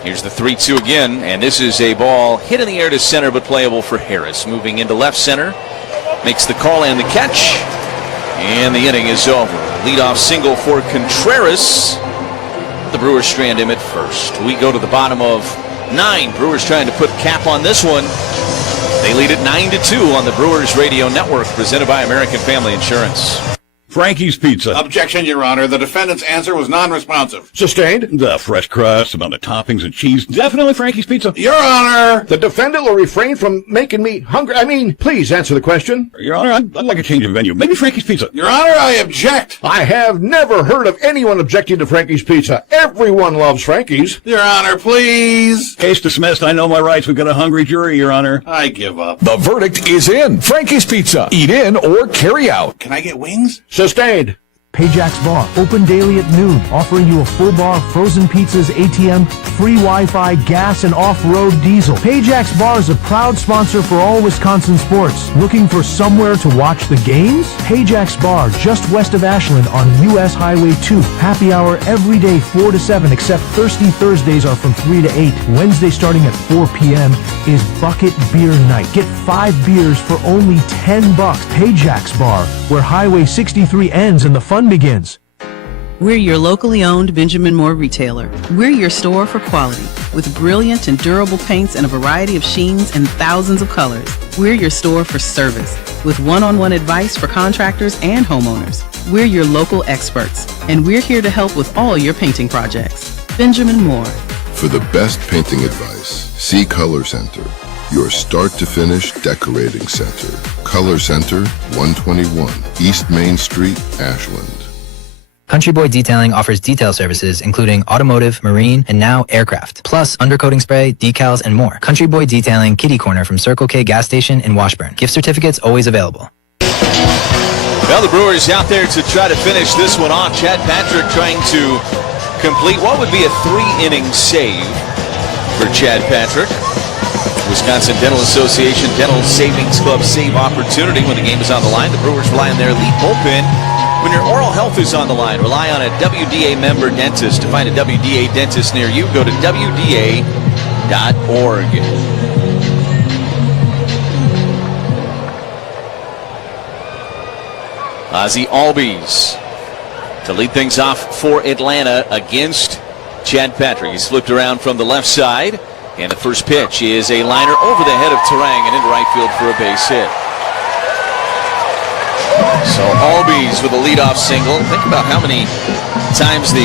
Here's the 3-2 again, and this is a ball hit in the air to center, but playable for Harris. Moving into left center, makes the call and the catch, and the inning is over. Leadoff single for Contreras. The Brewers strand him at first. We go to the bottom of 9. Brewers trying to put cap on this one. They lead it 9-2 on the Brewers Radio Network, presented by American Family Insurance. Frankie's Pizza. Objection, Your Honor. The defendant's answer was non-responsive. Sustained. The fresh crust, amount of toppings and cheese. Definitely Frankie's Pizza. Your Honor. The defendant will refrain from making me hungry. I mean, please answer the question. Your Honor, I'd like a change of venue. Maybe Frankie's Pizza. Your Honor, I object. I have never heard of anyone objecting to Frankie's Pizza. Everyone loves Frankie's. Your Honor, please. Case dismissed. I know my rights. We've got a hungry jury, Your Honor. I give up. The verdict is in. Frankie's Pizza. Eat in or carry out. Can I get wings? Sustained. Pajax Bar, open daily at noon, offering you a full bar of frozen pizzas, ATM, free Wi-Fi, gas, and off-road diesel. Pajax Bar is a proud sponsor for all Wisconsin sports. Looking for somewhere to watch the games? Pajax Bar, just west of Ashland on U.S. Highway 2. Happy hour every day 4 to 7, except Thirsty Thursdays are from 3 to 8. Wednesday starting at 4 p.m. is Bucket Beer Night. Get 5 beers for only $10. Pajax Bar, where Highway 63 ends and the fun begins. We're your locally owned Benjamin Moore retailer. We're your store for quality, with brilliant and durable paints in a variety of sheens and thousands of colors. We're your store for service, with one-on-one advice for contractors and homeowners. We're your local experts, and we're here to help with all your painting projects. Benjamin Moore. For the best painting advice, see Color Center, your start-to-finish decorating center. Color Center, 121 East Main Street, Ashland. Country Boy Detailing offers detail services including automotive, marine, and now aircraft, plus undercoating spray, decals, and more. Country Boy Detailing, Kitty Corner from Circle K gas station in Washburn. Gift certificates always available. Well, the Brewers out there to try to finish this one off. Chad Patrick trying to complete what would be a 3-inning save for Chad Patrick. Wisconsin Dental Association Dental Savings Club save opportunity when the game is on the line. The Brewers rely on their elite bullpen. When your oral health is on the line, rely on a WDA member dentist. To find a WDA dentist near you, go to WDA.org. Ozzie Albies to lead things off for Atlanta against Chad Patrick. He's flipped around from the left side, and the first pitch is a liner over the head of Terang and into right field for a base hit. So Albies with a leadoff single. Think about how many times the